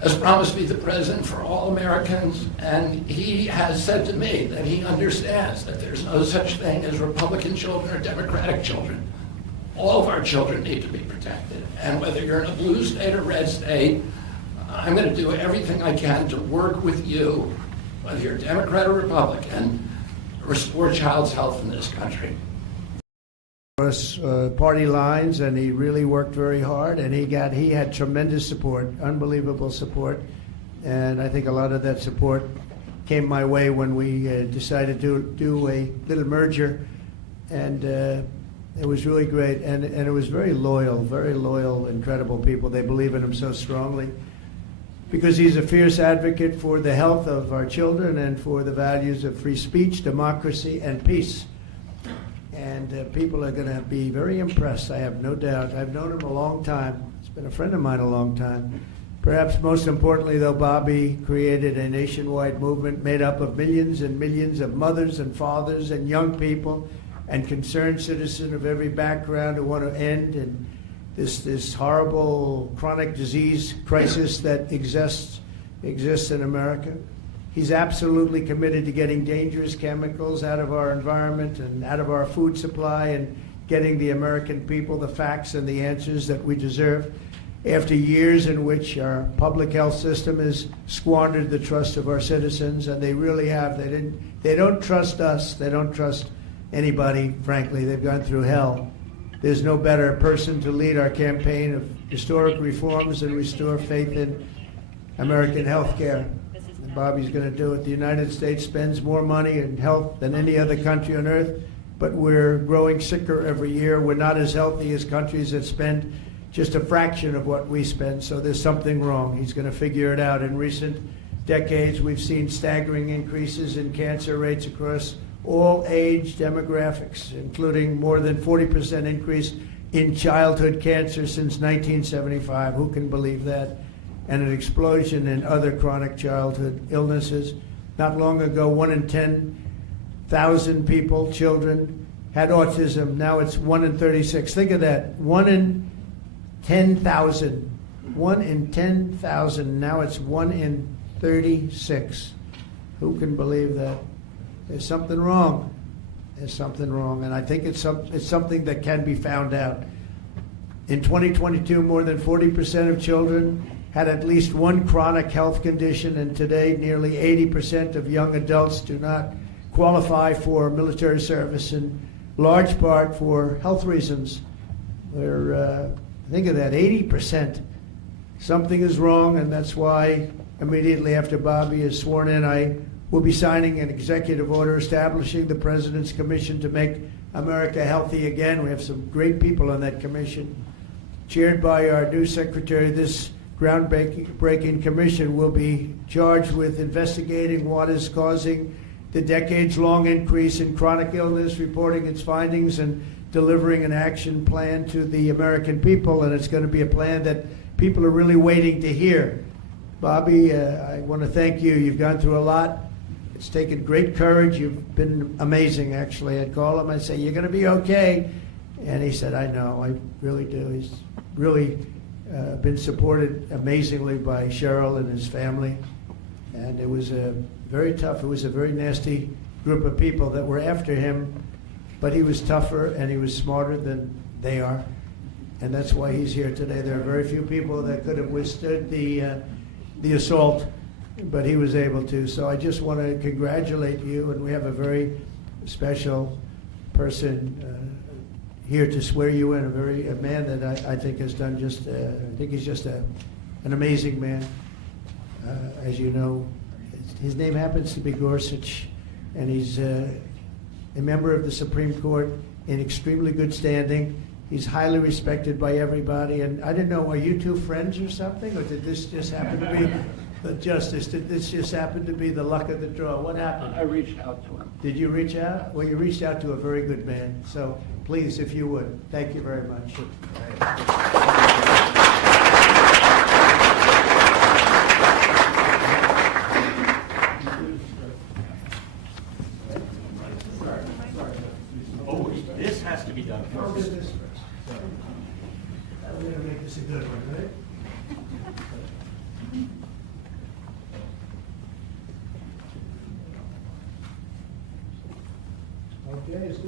has promised to be the president for all Americans, and he has said to me that he understands that there's no such thing as Republican children or Democratic children. All of our children need to be protected, and whether you're in a blue state or red state, I'm going to do everything I can to work with you, whether you're Democrat or Republican, to restore child's health in this country. Across party lines, and he really worked very hard, and he had tremendous support, unbelievable support, and I think a lot of that support came my way when we decided to do a little merger, and it was really great, and it was very loyal, incredible people. They believe in him so strongly because he's a fierce advocate for the health of our children and for the values of free speech, democracy, and peace. And people are going to be very impressed, I have no doubt. I've known him a long time. He's been a friend of mine a long time. Perhaps most importantly, though, Bobby created a nationwide movement made up of millions and millions of mothers and fathers and young people and concerned citizens of every background who want to end and this horrible chronic disease crisis that exists in America. He's absolutely committed to getting dangerous chemicals out of our environment and out of our food supply and getting the American people the facts and the answers that we deserve. After years in which our public health system has squandered the trust of our citizens, and they really have. They don't trust us. They don't trust anybody, frankly. They've gone through hell. There's no better person to lead our campaign of historic reforms and restore faith in American health care. Bobby's going to do it. The United States spends more money in health than any other country on earth, but we're growing sicker every year. We're not as healthy as countries that spend just a fraction of what we spend, so there's something wrong. He's going to figure it out. In recent decades, we've seen staggering increases in cancer rates across all age demographics, including more than 40% increase in childhood cancer since 1975. Who can believe that? And an explosion in other chronic childhood illnesses. Not long ago, 1 in 10,000 people, children, had autism. Now it's 1 in 36. Think of that. 1 in 10,000. 1 in 10,000. Now it's 1 in 36. Who can believe that? There's something wrong. There's something wrong. And I think it's something that can be found out. In 2022, more than 40% of children had at least one chronic health condition, and today nearly 80% of young adults do not qualify for military service, in large part for health reasons. Think of that, 80%. Something is wrong, and that's why immediately after Bobby is sworn in, I will be signing an executive order establishing the President's Commission to make America healthy again. We have some great people on that commission. Chaired by our new secretary, this groundbreaking commission will be charged with investigating what is causing the decades-long increase in chronic illness, reporting its findings, and delivering an action plan to the American people. And it's going to be a plan that people are really waiting to hear. Bobby, I want to thank you. You've gone through a lot. It's taken great courage. You've been amazing, actually. I'd call him, I'd say, "You're going to be okay." And he said, "I know, I really do." He's really been supported amazingly by Cheryl and his family. And it was a very tough, it was a very nasty group of people that were after him, but he was tougher and he was smarter than they are. And that's why he's here today. There are very few people that could have withstood the assault, but he was able to. So I just want to congratulate you, and we have a very special person here to swear you in, a man that I think has done just, I think he's just an amazing man. As you know, his name happens to be Gorsuch, and he's a member of the Supreme Court in extremely good standing. He's highly respected by everybody, and I didn't know, are you two friends or something, or did this just happen to be the justice? Did this just happen to be the luck of the draw? What happened? I reached out to him. Did you reach out? Well, you reached out to a very good man. So please, if you would, thank you very much. Oh, this has to be done first. I'm going to make this a good one, right?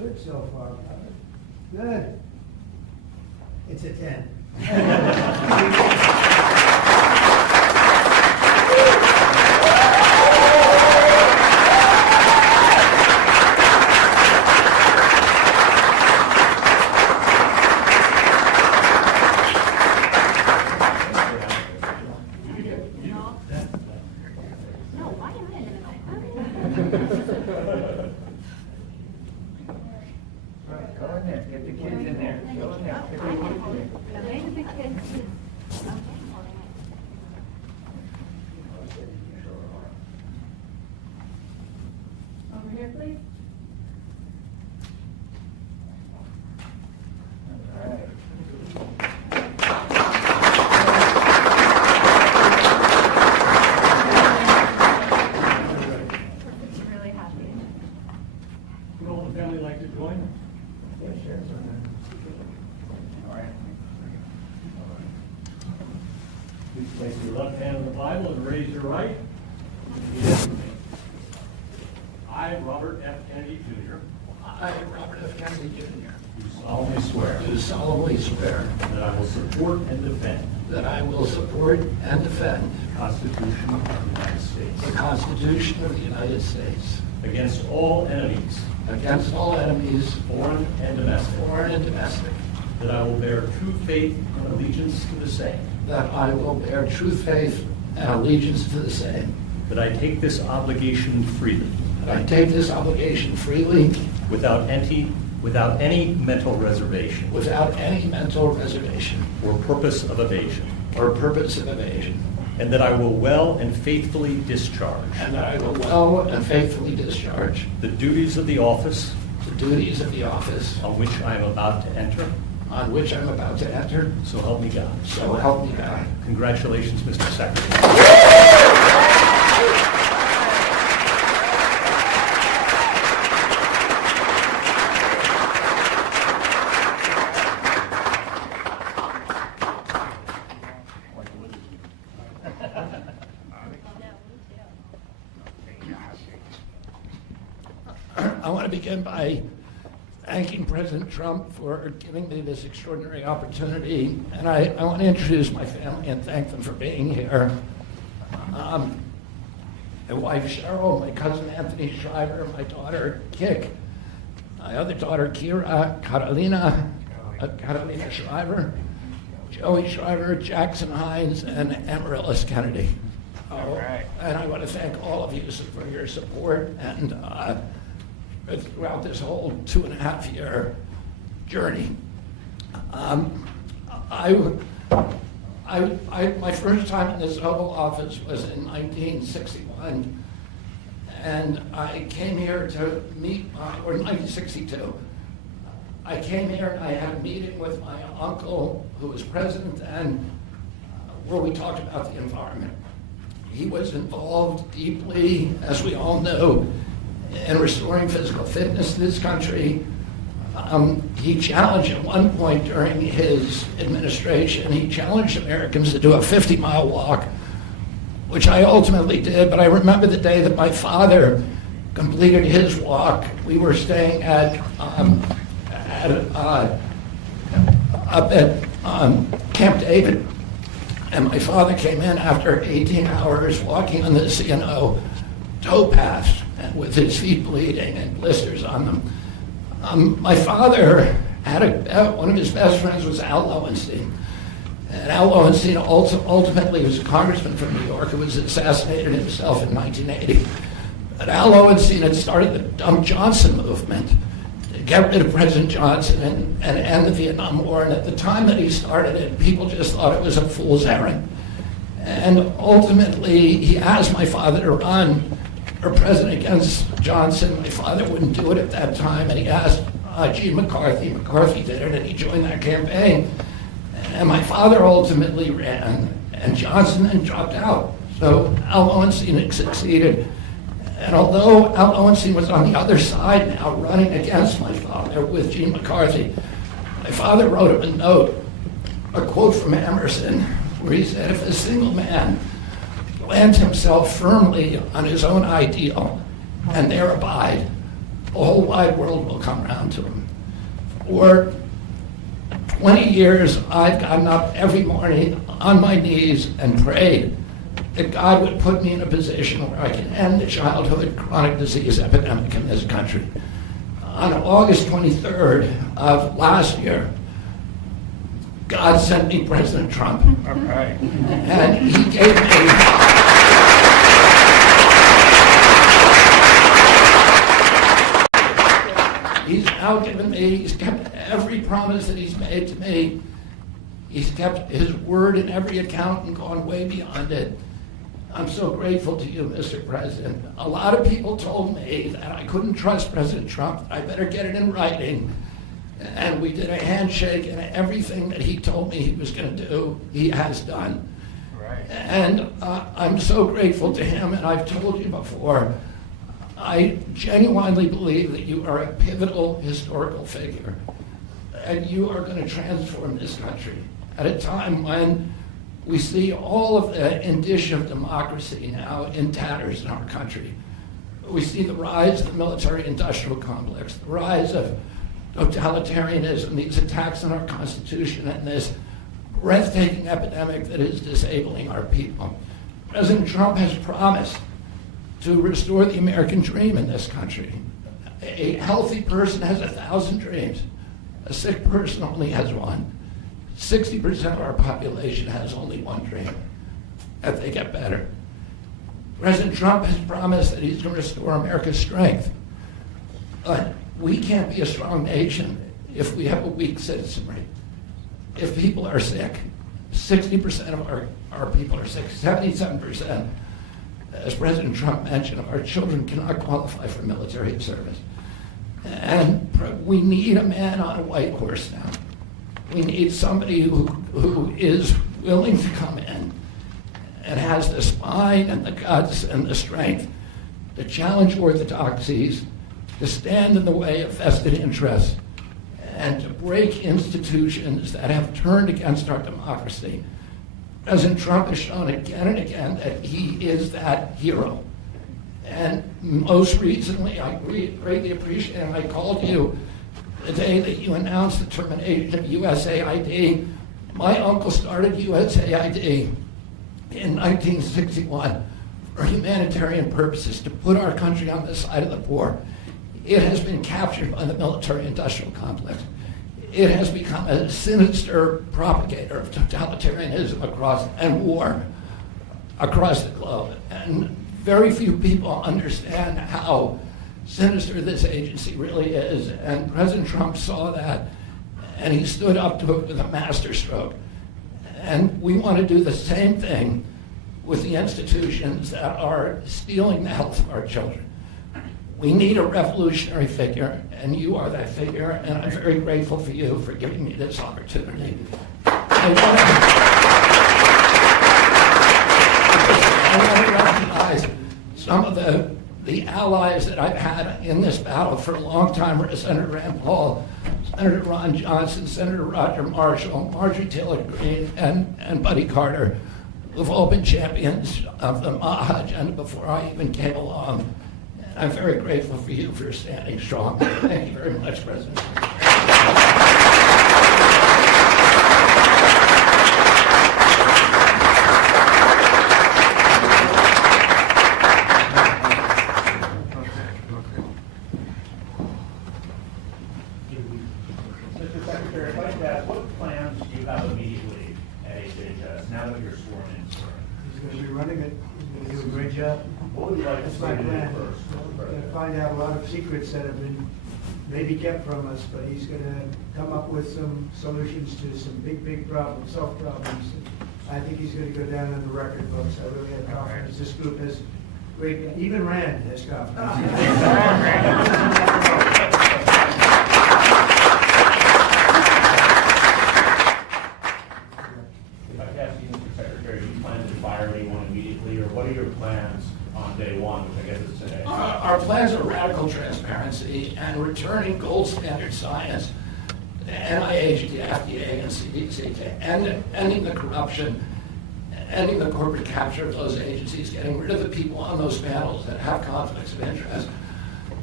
Good so far, Robert. Good. It's a 10. Go in there, get the kids in there. Go in there. Over here, please. Really happy. Would all the family like to join? Please place your left hand on the Bible and raise your right. Repeat after me. I, Robert F. Kennedy Jr., I, Robert F. Kennedy Jr., do solemnly swear do solemnly swear that I will support and defend that I will support and defend the Constitution of the United the States Constitution of the United States against all enemies, against all enemies, foreign and domestic, foreign and domestic, that I will bear true faith and allegiance to the same, that I will bear true faith and allegiance to the same, that I take this obligation freely, that I take this obligation freely without any mental reservation without any mental reservation or purpose of evasion, or purpose of evasion, and that I will well and faithfully discharge and that I will well and faithfully discharge the duties of the office the duties of the office on which I am about to enter. on which I'm about to enter. So help me God. So help me God. Congratulations, Mr. Secretary. I want to begin by thanking President Trump for giving me this extraordinary opportunity. And I want to introduce my family and thank them for being here. My wife Cheryl, my cousin Anthony Shriver, my daughter Kik, my other daughter Kira, Carolina Shriver, Joey Shriver, Jackson Hines, and Amaryllis Kennedy. And I want to thank all of you for your support and throughout this whole 2.5-year journey. My first time in this Oval Office was in 1961, and I came here to meet, or 1962. I came here and I had a meeting with my uncle, who was president then, where we talked about the environment. He was involved deeply, as we all know, in restoring physical fitness to this country. He challenged at one point during his administration, he challenged Americans to do a 50-mile walk, which I ultimately did, but I remember the day that my father completed his walk. We were staying up at Camp David, and my father came in after 18 hours walking on this, towpath, and with his feet bleeding and blisters on them. My father had one of his best friends was Al Lowenstein. And Al Lowenstein ultimately was a congressman from New York who was assassinated himself in 1980. But Al Lowenstein had started the Dump Johnson movement to get rid of President Johnson and end the Vietnam War. And at the time that he started it, people just thought it was a fool's errand. And ultimately, he asked my father to run for president against Johnson. My father wouldn't do it at that time, and he asked Gene McCarthy. McCarthy did it, and he joined that campaign. And my father ultimately ran, and Johnson then dropped out. So Al Lowenstein succeeded. And although Al Lowenstein was on the other side now, running against my father with Gene McCarthy, my father wrote him a note, a quote from Emerson, where he said, if a single man lands himself firmly on his own ideal and there abide, the whole wide world will come around to him. For 20 years, I've gotten up every morning on my knees and prayed that God would put me in a position where I can end the childhood chronic disease epidemic in this country. On August 23rd of last year, God sent me President Trump. All right. And he gave me he's now given me, he's kept every promise that he's made to me. He's kept his word in every account and gone way beyond it. I'm so grateful to you, Mr. President. A lot of people told me that I couldn't trust President Trump. I better get it in writing. And we did a handshake, and everything that he told me he was going to do, he has done. Right. And I'm so grateful to him, and I've told you before, I genuinely believe that you are a pivotal historical figure, and you are going to transform this country at a time when we see all of the indicia of democracy now in tatters in our country. We see the rise of the military-industrial complex, the rise of totalitarianism, these attacks on our Constitution, and this breathtaking epidemic that is disabling our people. President Trump has promised to restore the American dream in this country. A healthy person has 1,000 dreams. A sick person only has one. 60% of our population has only one dream, that they get better. President Trump has promised that he's going to restore America's strength. But we can't be a strong nation if we have a weak citizenry. If people are sick, 60% of our people are sick, 77%, as President Trump mentioned, of our children cannot qualify for military service. And we need a man on a white horse now. We need somebody who is willing to come in and has the spine and the guts and the strength to challenge orthodoxies, to stand in the way of vested interests, and to break institutions that have turned against our democracy. President Trump has shown again and again that he is that hero. And most recently, I greatly appreciate, and I called you the day that you announced the termination of USAID. My uncle started USAID in 1961 for humanitarian purposes, to put our country on the side of the poor. It has been captured by the military-industrial complex. It has become a sinister propagator of totalitarianism and war across the globe. And very few people understand how sinister this agency really is. And President Trump saw that, and he stood up to it with a masterstroke. And we want to do the same thing with the institutions that are stealing the health of our children. We need a revolutionary figure, and you are that figure, and I'm very grateful for you for giving me this opportunity. I want to recognize some of the allies that I've had in this battle for a long time are Senator Rand Paul, Senator Ron Johnson, Senator Roger Marshall, Marjorie Taylor Greene, and Buddy Carter, who've all been champions of the MAHA agenda before I even came along. I'm very grateful for you for standing strong. Thank you very much, President. Mr. Secretary, I'd like to ask, what plans do you have immediately at HHS now that you're sworn in, sir? He's going to be running it. He's going to do a great job. What would you like to That's see my to do plan. first? We're going to find out a lot of secrets that have been maybe kept from us, but he's going to come up with some solutions to some big problems, self problems. I think he's going to go down in the record books. I really have confidence. This group has great, even Rand has confidence. If I could ask you, Mr. Secretary, do you plan to fire anyone immediately, or what are your plans on day one, which I guess is today? Our plans are radical transparency and returning gold standard science, the NIH, the FDA, and CDC, to ending the corruption, ending the corporate capture of those agencies, getting rid of the people on those panels that have conflicts of interest.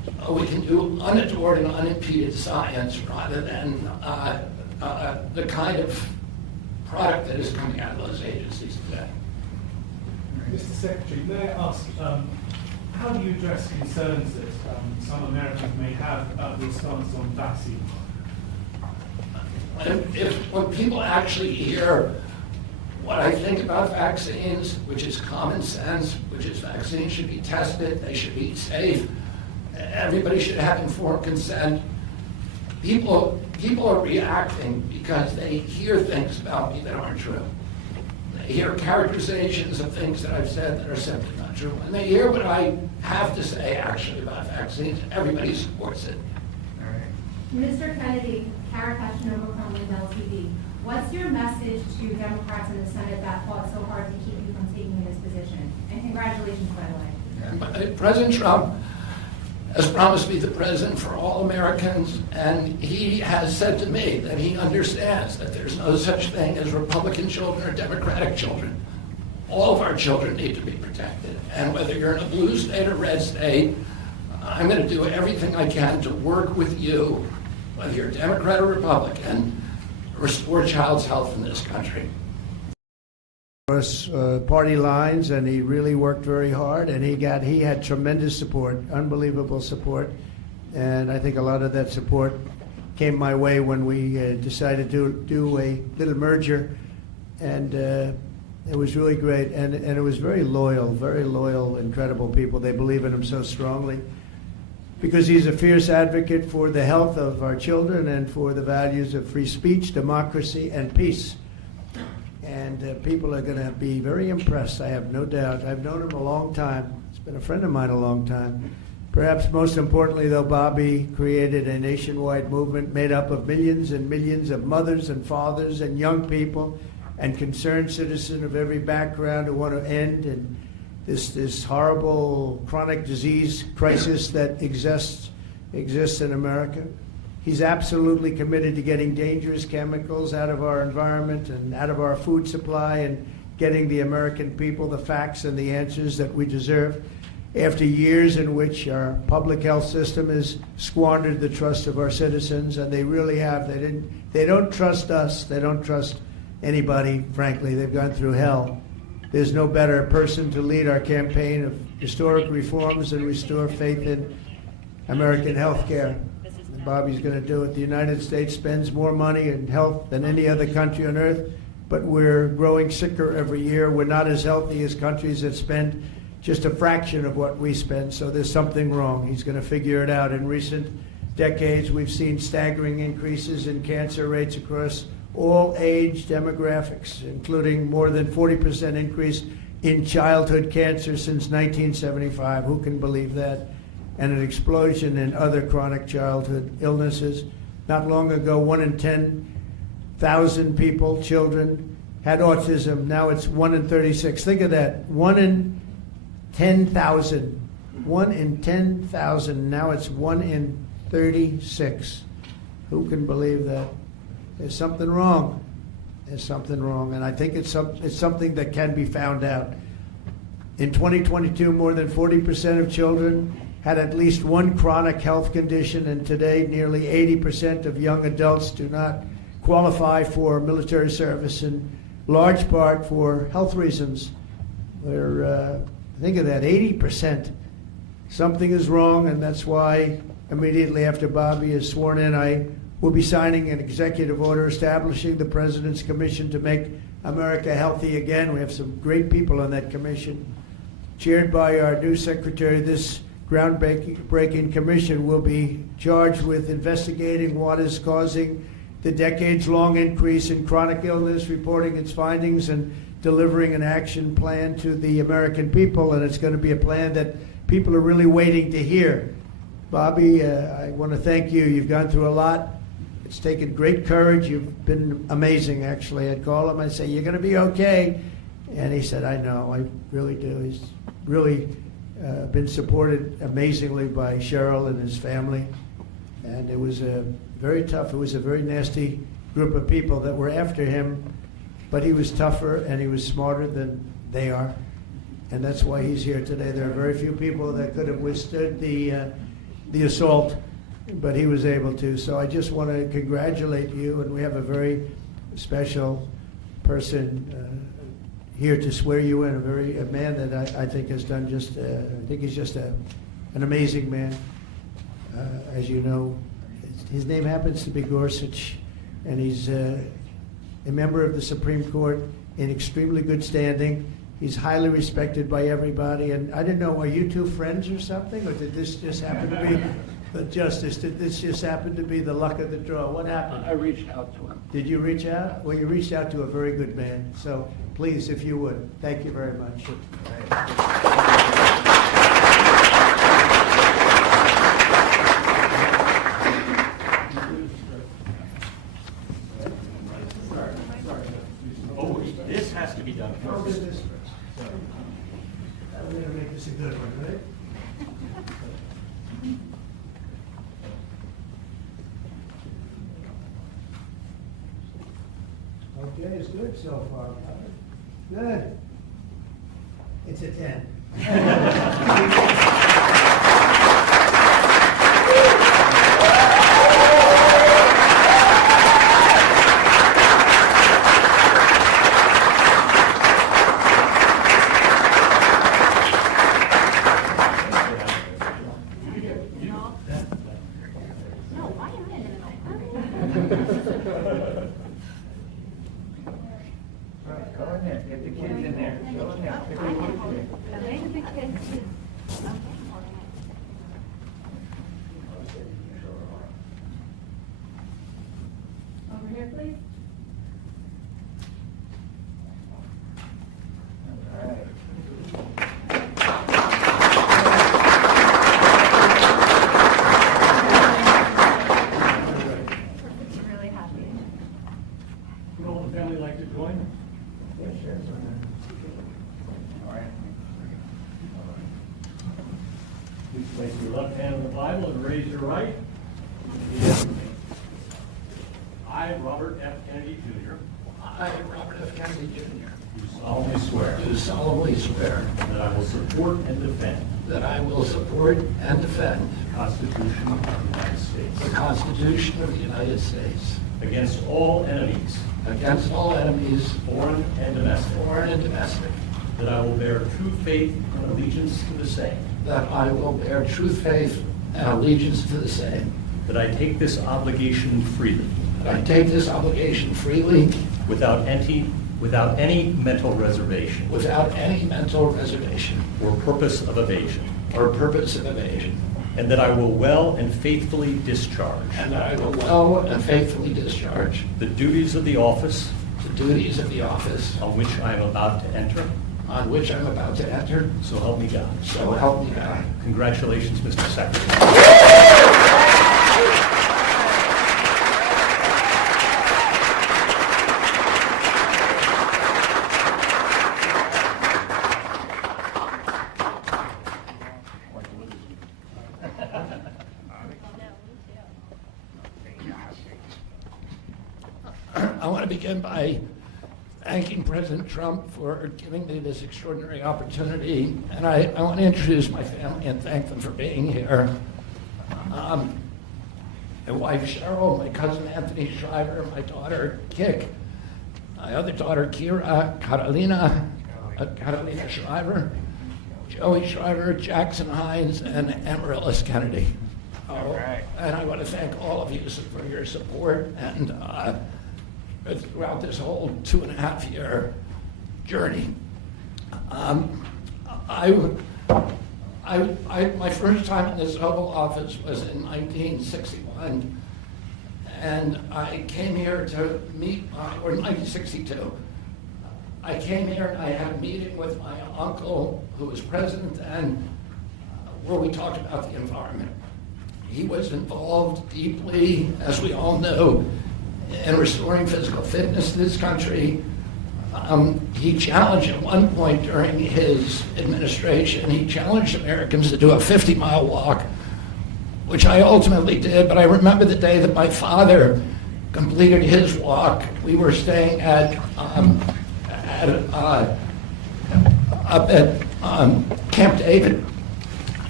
we can do unadored and unimpeded science rather than the kind of product that is coming out of those agencies today. Mr. Secretary, may I ask, how do you address concerns that some Americans may have about the stance on vaccines? When people actually hear what I think about vaccines, which is common sense, which is vaccines should be tested, they should be safe, everybody should have informed consent, people are reacting because they hear things about me that aren't true. They hear characterizations of things that I've said that are simply not true. When they hear what I have to say actually about vaccines, everybody supports it. Mr. Kennedy, Kara Kashinova from Lindell TV. What's your message to Democrats in the Senate that fought so hard to keep you from taking this position? And congratulations, by the way. President Trump has promised to be the president for all Americans, and he has said to me that he understands that there's no such thing as Republican children or Democratic children. All of our children need to be protected, and whether you're in a blue state or red state, I'm going to do everything I can to work with you, whether you're Democrat or Republican, to restore child's health in this country. Across party lines, and he really worked very hard, and he had tremendous support, unbelievable support, and I think a lot of that support came my way when we decided to do a little merger, and it was really great, and it was very loyal, incredible people. They believe in him so strongly because he's a fierce advocate for the health of our children and for the values of free speech, democracy, and peace. And people are going to be very impressed, I have no doubt. I've known him a long time. He's been a friend of mine a long time. Perhaps most importantly, though, Bobby created a nationwide movement made up of millions and millions of mothers and fathers and young people and concerned citizens of every background who want to end and this horrible chronic disease crisis that exists in America. He's absolutely committed to getting dangerous chemicals out of our environment and out of our food supply and getting the American people the facts and the answers that we deserve. After years in which our public health system has squandered the trust of our citizens, and they really have. They don't trust us. They don't trust anybody, frankly. They've gone through hell. There's no better person to lead our campaign of historic reforms and restore faith in American health care. Bobby's going to do it. The United States spends more money in health than any other country on earth, but we're growing sicker every year. We're not as healthy as countries that spend just a fraction of what we spend, so there's something wrong. He's going to figure it out. In recent decades, we've seen staggering increases in cancer rates across all age demographics, including more than 40% increase in childhood cancer since 1975. Who can believe that? And an explosion in other chronic childhood illnesses. Not long ago, 1 in 10,000 people, children, had autism. Now it's 1 in 36. Think of that. 1 in 10,000. 1 in 10,000. Now it's 1 in 36. Who can believe that? There's something wrong. There's something wrong. And I think it's something that can be found out. In 2022, more than 40% of children had at least one chronic health condition, and today nearly 80% of young adults do not qualify for military service, in large part for health reasons. Think of that, 80%. Something is wrong, and that's why immediately after Bobby is sworn in, I will be signing an executive order establishing the President's Commission to make America healthy again. We have some great people on that commission. Chaired by our new secretary, this groundbreaking commission will be charged with investigating what is causing the decades-long increase in chronic illness, reporting its findings, and delivering an action plan to the American people. And it's going to be a plan that people are really waiting to hear. Bobby, I want to thank you. You've gone through a lot. It's taken great courage. You've been amazing, actually. I'd call him, I'd say, "You're going to be okay." And he said, "I know, I really do." He's really been supported amazingly by Cheryl and his family. And it was very tough. It was a very nasty group of people that were after him, but he was tougher and he was smarter than they are. And that's why he's here today. There are very few people that could have withstood the the assault, but he was able to. So I just want to congratulate you, and we have a very special person here to swear you in, a man that I think has done just, I think he's just an amazing man. As you know, his name happens to be Gorsuch, and he's a member of the Supreme Court in extremely good standing. He's highly respected by everybody, and I didn't know, are you two friends or something, or did this just happen to be the justice? Did this just happen to be the luck of the draw? What happened? I reached out to him. Did you reach out? Well, you reached out to a very good man. So please, if you would, thank you very much. Oh, this has to be done I'll do first. this first. I'm going to make this a good one, right? Okay, it's good so far. Good. It's a 10. Go in there, get the kids in there. Go in there. Over here, please. All right. Really happy. Would all the family like to join? All right. Please place your left hand on the Bible and raise your right. Repeat after me. I, Robert F. Kennedy Jr., I, Robert F. Kennedy Jr., do solemnly swear do solemnly swear that I will support and defend that I will support and defend the Constitution of the United the States Constitution of the United States against all enemies, against all enemies, foreign and domestic, foreign and domestic, that I will bear true faith and allegiance to the same, that I will bear true faith and allegiance to the same, that I take this obligation freely, that I take this obligation freely without any mental reservation without any mental reservation or purpose of evasion, or purpose of evasion, and that I will well and faithfully discharge and that I will well and faithfully discharge the duties of the office the duties of the office on which I am about to enter. on which I'm about to enter. So help me God. So help me God. Congratulations, Mr. Secretary. I want to begin by thanking President Trump for giving me this extraordinary opportunity. And I want to introduce my family and thank them for being here. My wife Cheryl, my cousin Anthony Shriver, my daughter Kik, my other daughter Kira, Carolina Shriver, Joey Shriver, Jackson Hines, and Amaryllis Kennedy. And I want to thank all of you for your support and throughout this whole 2.5-year journey. My first time in this Oval Office was in 1961, and I came here to meet or 1962. I came here and I had a meeting with my uncle, who was president then, where we talked about the environment. He was involved deeply, as we all know, in restoring physical fitness to this country. He challenged at one point during his administration, he challenged Americans to do a 50-mile walk, which I ultimately did, but I remember the day that my father completed his walk. We were staying up at Camp David,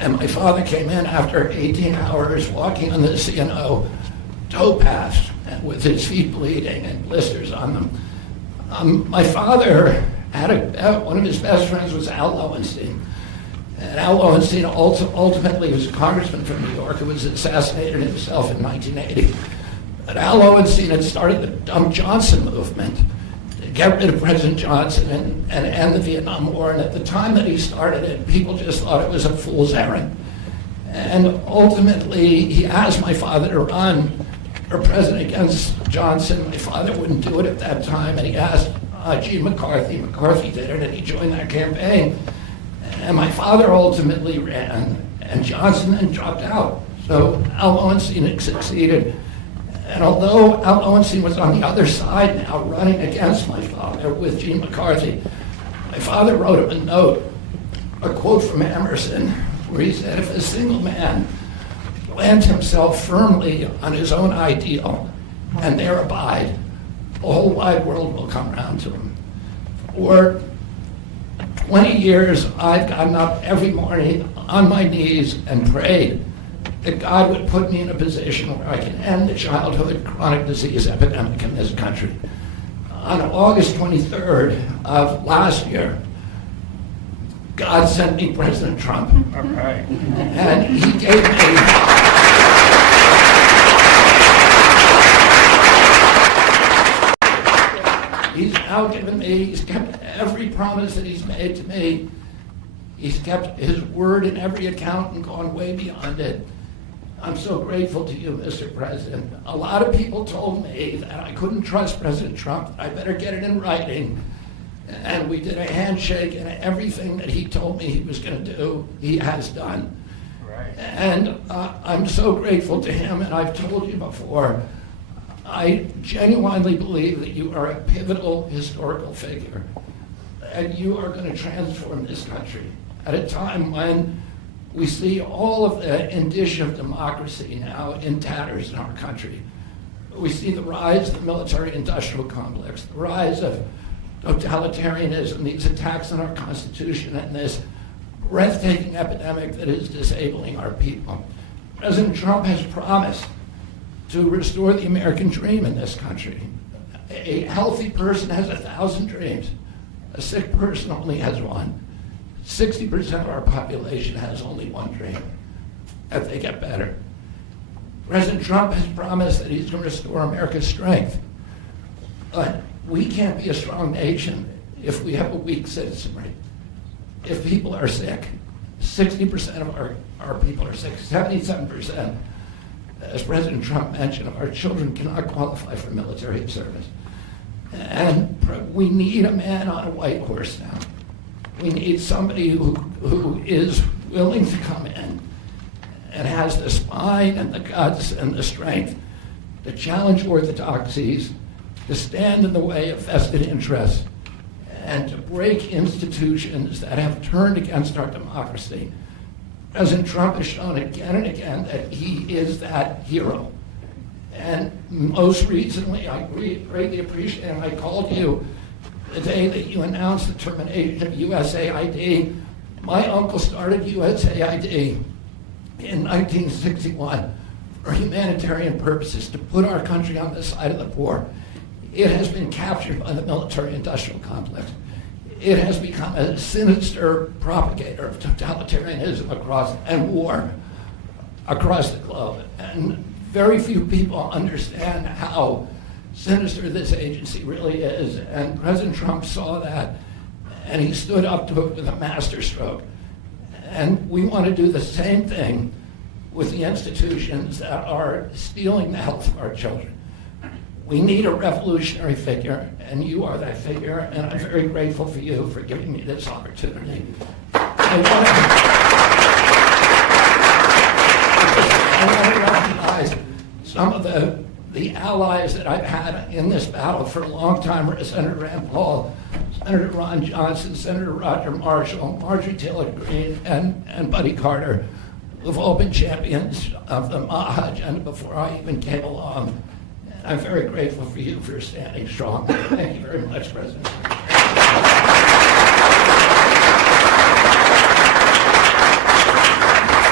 and my father came in after 18 hours walking on the C&O towpath with his feet bleeding and blisters on them. My father had one of his best friends was Al Lowenstein. And Al Lowenstein ultimately was a congressman from New York who was assassinated himself in 1980. But Al Lowenstein had started the Dump Johnson movement to get rid of President Johnson and end the Vietnam War. And at the time that he started it, people just thought it was a fool's errand. And ultimately, he asked my father to run for president against Johnson. My father wouldn't do it at that time, and he asked G. McCarthy. McCarthy did it, and he joined that campaign. And my father ultimately ran, and Johnson then dropped out. So Al Lowenstein had succeeded. And although Al Lowenstein was on the other side now, running against my father with G. McCarthy, my father wrote him a note, a quote from Emerson, where he said, if a single man plants himself firmly on his own ideal and there abide, the whole wide world will come around to him. For 20 years, I've gotten up every morning on my knees and prayed that God would put me in a position where I can end the childhood chronic disease epidemic in this country. On August 23rd of last year, God sent me President Trump. All right. And he gave me he's now given me, he's kept every promise that he's made to me. He's kept his word in every account and gone way beyond it. I'm so grateful to you, Mr. President. A lot of people told me that I couldn't trust President Trump, that I better get it in writing. And we did a handshake, and everything that he told me he was going to do, he has done. Right. And I'm so grateful to him, and I've told you before, I genuinely believe that you are a pivotal historical figure, and you are going to transform this country at a time when we see all of the indicia of democracy now in tatters in our country. We see the rise of the military-industrial complex, the rise of totalitarianism, these attacks on our Constitution, and this breathtaking epidemic that is disabling our people. President Trump has promised to restore the American dream in this country. A healthy person has 1,000 dreams. A sick person only has one. 60% of our population has only one dream, that they get better. President Trump has promised that he's going to restore America's strength. But we can't be a strong nation if we have a weak citizenry. If people are sick, 60% of our people are sick, 77%, as President Trump mentioned, of our children cannot qualify for military service. And we need a man on a white horse now. We need somebody who is willing to come in and has the spine and the guts and the strength to challenge orthodoxies, to stand in the way of vested interests, and to break institutions that have turned against our democracy. President Trump has shown again and again that he is that hero. And most recently, I greatly appreciate, and I called you the day that you announced the termination of USAID. My uncle started USAID in 1961 for humanitarian purposes, to put our country on the side of the poor. It has been captured by the military-industrial complex. It has become a sinister propagator of totalitarianism and war across the globe. And very few people understand how sinister this agency really is. And President Trump saw that, and he stood up to it with a masterstroke. And we want to do the same thing with the institutions that are stealing the health of our children. We need a revolutionary figure, and you are that figure, and I'm very grateful for you for giving me this opportunity. I want to recognize some of the allies that I've had in this battle for a long time were Senator Rand Paul, Senator Ron Johnson, Senator Roger Marshall, Marjorie Taylor Greene, and Buddy Carter, who've all been champions of the MAHA agenda before I even came along. I'm very grateful for you for standing strong. Thank you very much, President.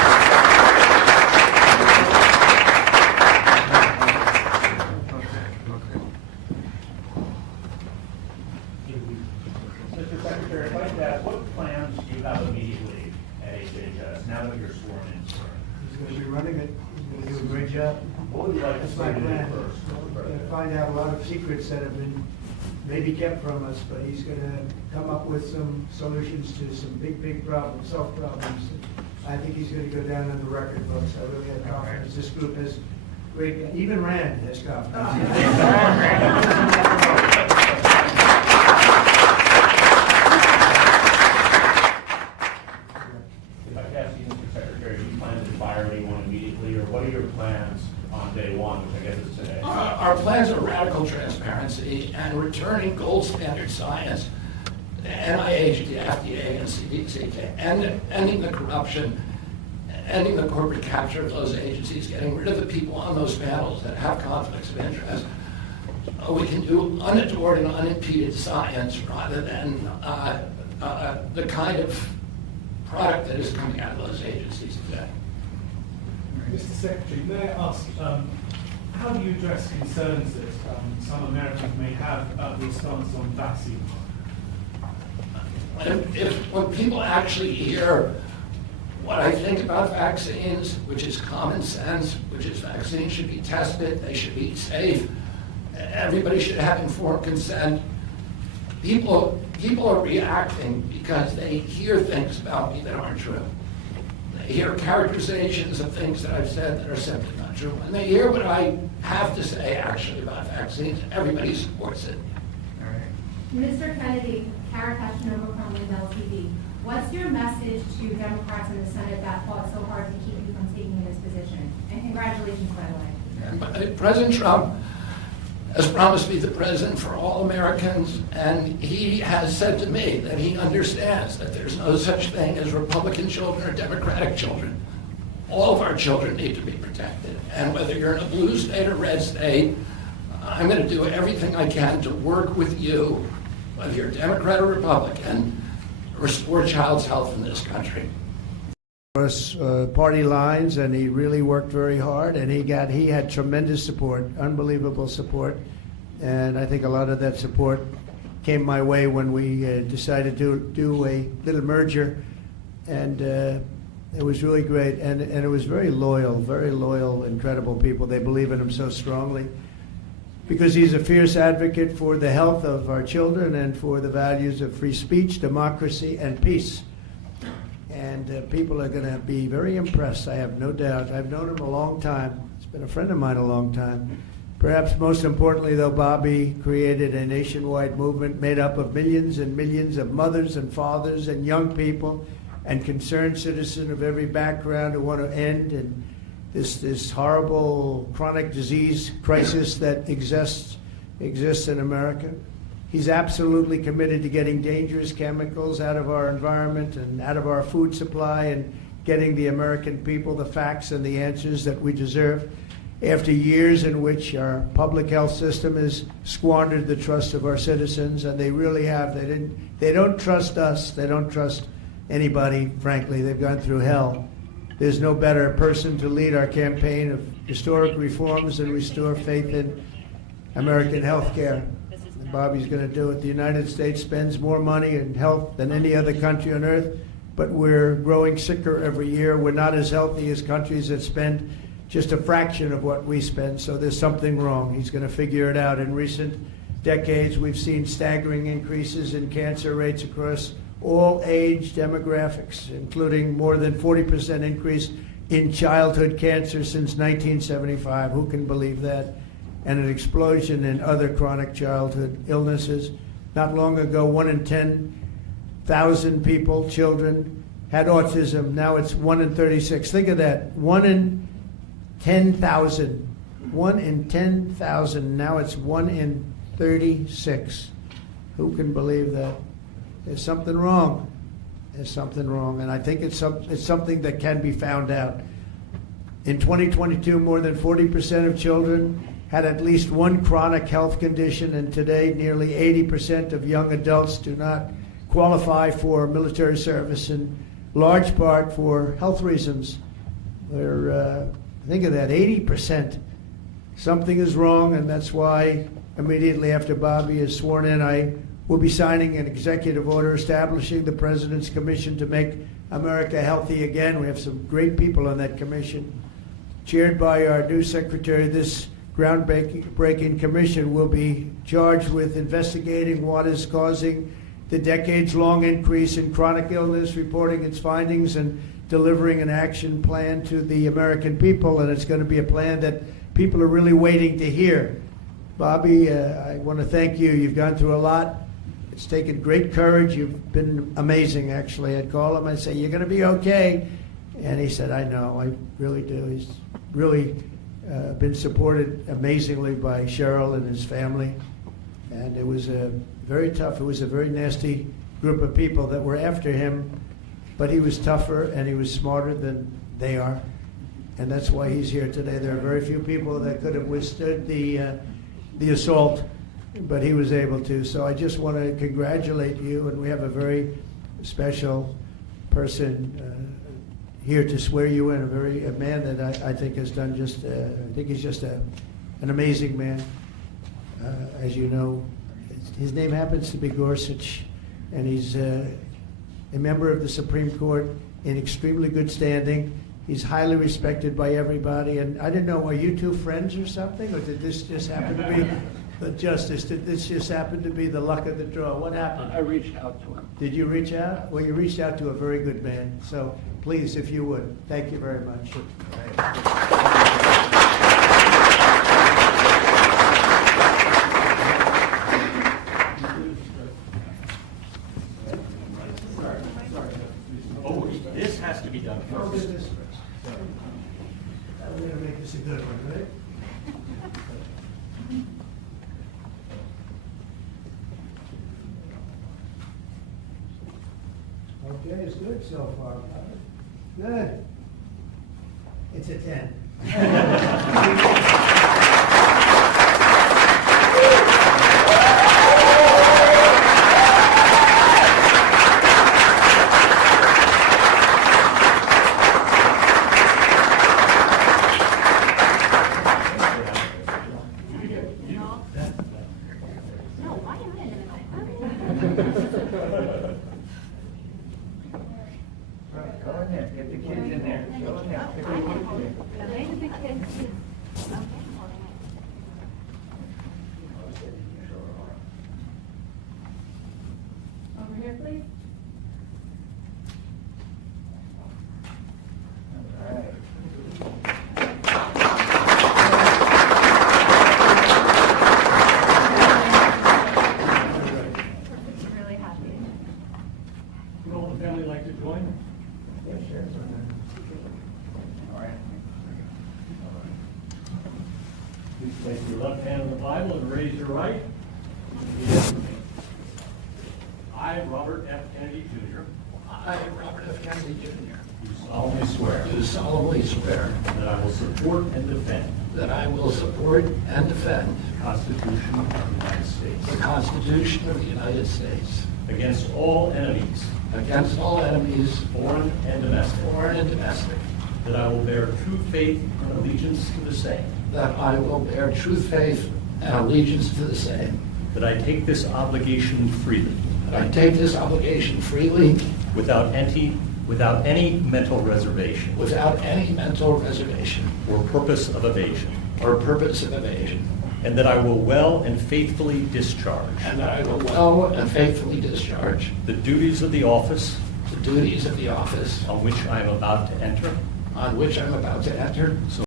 do plan. first? We're going to find out a lot of secrets that have been maybe kept from us, but he's going to come up with some solutions to some big problems, self problems. I think he's going to go down in the record books. I really have confidence. This group has great, even Rand has confidence. If I could ask you, Mr. Secretary, do you plan to fire anyone immediately, or what are your plans on day one, which I guess is today? Our plans are radical transparency and returning gold standard science, the NIH, the FDA, and CDC, ending the corruption, ending the corporate capture of those agencies, getting rid of the people on those panels that have conflicts of interest. We can do unadored and unimpeded science rather than the kind of product that is coming out of those agencies today. Mr. Secretary, may I ask, how do you address concerns that some Americans may have about the stance on vaccine? When people actually hear what I think about vaccines, which is common sense, which is vaccines should be tested, they should be safe, everybody should have informed consent, people are reacting because they hear things about me that aren't true. They hear characterizations of things that I've said that are simply not true. And they hear what I have to say actually about vaccines. Everybody supports it. Mr. Kennedy, Kara Kashinova from Lindell TV. What's your message to Democrats in the Senate that fought so hard to keep you from taking this position? And congratulations, by the way. President Trump has promised to be the president for all Americans, and he has said to me that he understands that there's no such thing as Republican children or Democratic children. All of our children need to be protected. And whether you're in a blue state or red state, I'm going to do everything I can to work with you, whether you're Democrat or Republican, restore child's health in this country. Across party lines, and he really worked very hard, and he had tremendous support, unbelievable support, and I think a lot of that support came my way when we decided to do a little merger, and it was really great, and it was very loyal, incredible people. They believe in him so strongly because he's a fierce advocate for the health of our children and for the values of free speech, democracy, and peace. And people are going to be very impressed, I have no doubt. I've known him a long time. He's been a friend of mine a long time. Perhaps most importantly, though, Bobby created a nationwide movement made up of millions and millions of mothers and fathers and young people and concerned citizens of every background who want to end and this horrible chronic disease crisis that exists in America. He's absolutely committed to getting dangerous chemicals out of our environment and out of our food supply and getting the American people the facts and the answers that we deserve. After years in which our public health system has squandered the trust of our citizens, and they really have. They don't trust us. They don't trust anybody, frankly. They've gone through hell. There's no better person to lead our campaign of historic reforms and restore faith in American health care. Bobby's going to do it. The United States spends more money in health than any other country on earth, but we're growing sicker every year. We're not as healthy as countries that spend just a fraction of what we spend, so there's something wrong. He's going to figure it out. In recent decades, we've seen staggering increases in cancer rates across all age demographics, including more than 40% increase in childhood cancer since 1975. Who can believe that? And an explosion in other chronic childhood illnesses. Not long ago, 1 in 10,000 people, children, had autism. Now it's 1 in 36. Think of that. 1 in 10,000. 1 in 10,000. Now it's 1 in 36. Who can believe that? There's something wrong. There's something wrong. And I think it's something that can be found out. In 2022, more than 40% of children had at least one chronic health condition, and today nearly 80% of young adults do not qualify for military service, in large part for health reasons. Think of that, 80%. Something is wrong, and that's why immediately after Bobby is sworn in, I will be signing an executive order establishing the President's Commission to make America healthy again. We have some great people on that commission, chaired by our new secretary. This groundbreaking commission will be charged with investigating what is causing the decades-long increase in chronic illness, reporting its findings, and delivering an action plan to the American people. And it's going to be a plan that people are really waiting to hear. Bobby, I want to thank you. You've gone through a lot. It's taken great courage. You've been amazing, actually. I'd call him, I'd say, you're going to be okay. And he said, I know, I really do. He's really been supported amazingly by Cheryl and his family. And it was a very nasty group of people that were after him, but he was tougher and he was smarter than they are. And that's why he's here today. There are very few people that could have withstood the assault, but he was able to. So I just want to congratulate you, and we have a very special person here to swear you in, a man that I think has done just, I think he's just an amazing man. As you know, his name happens to be Gorsuch, and he's a member of the Supreme Court in extremely good standing. He's highly respected by everybody, and I didn't know, are you two friends or something, or did this just happen to be the justice? Did this just happen to be the luck of the draw? What happened? I reached out to him. Did you reach out? Well, you reached out to a very good man, so please, if you would. Thank you very much. Oh, this has to be done first. I'm going to make this a good one, right? Okay, it's good so far. Good. It's a 10. Go in there, get the kids in there. Go in there. Over here, please. All right. Really happy. Would all the family like to join? All right. Please place your left hand on the Bible and raise your right. Repeat after me. I, Robert F. Kennedy Jr., I, Robert F. Kennedy Jr., do solemnly swear do solemnly swear that I will support and defend that I will support and defend the Constitution of the United States the Constitution of the United States against all enemies, against all enemies, foreign and domestic, foreign and domestic, that I will bear true faith and allegiance to the same, that I will bear true faith and allegiance to the same, that I take this obligation freely, that I take this obligation freely without any mental reservation without any mental reservation or purpose of evasion, or purpose of evasion, and that I will well and faithfully discharge and that I will well and faithfully discharge the duties of the office the duties of the office on which I am about to enter. on which I'm about to enter. So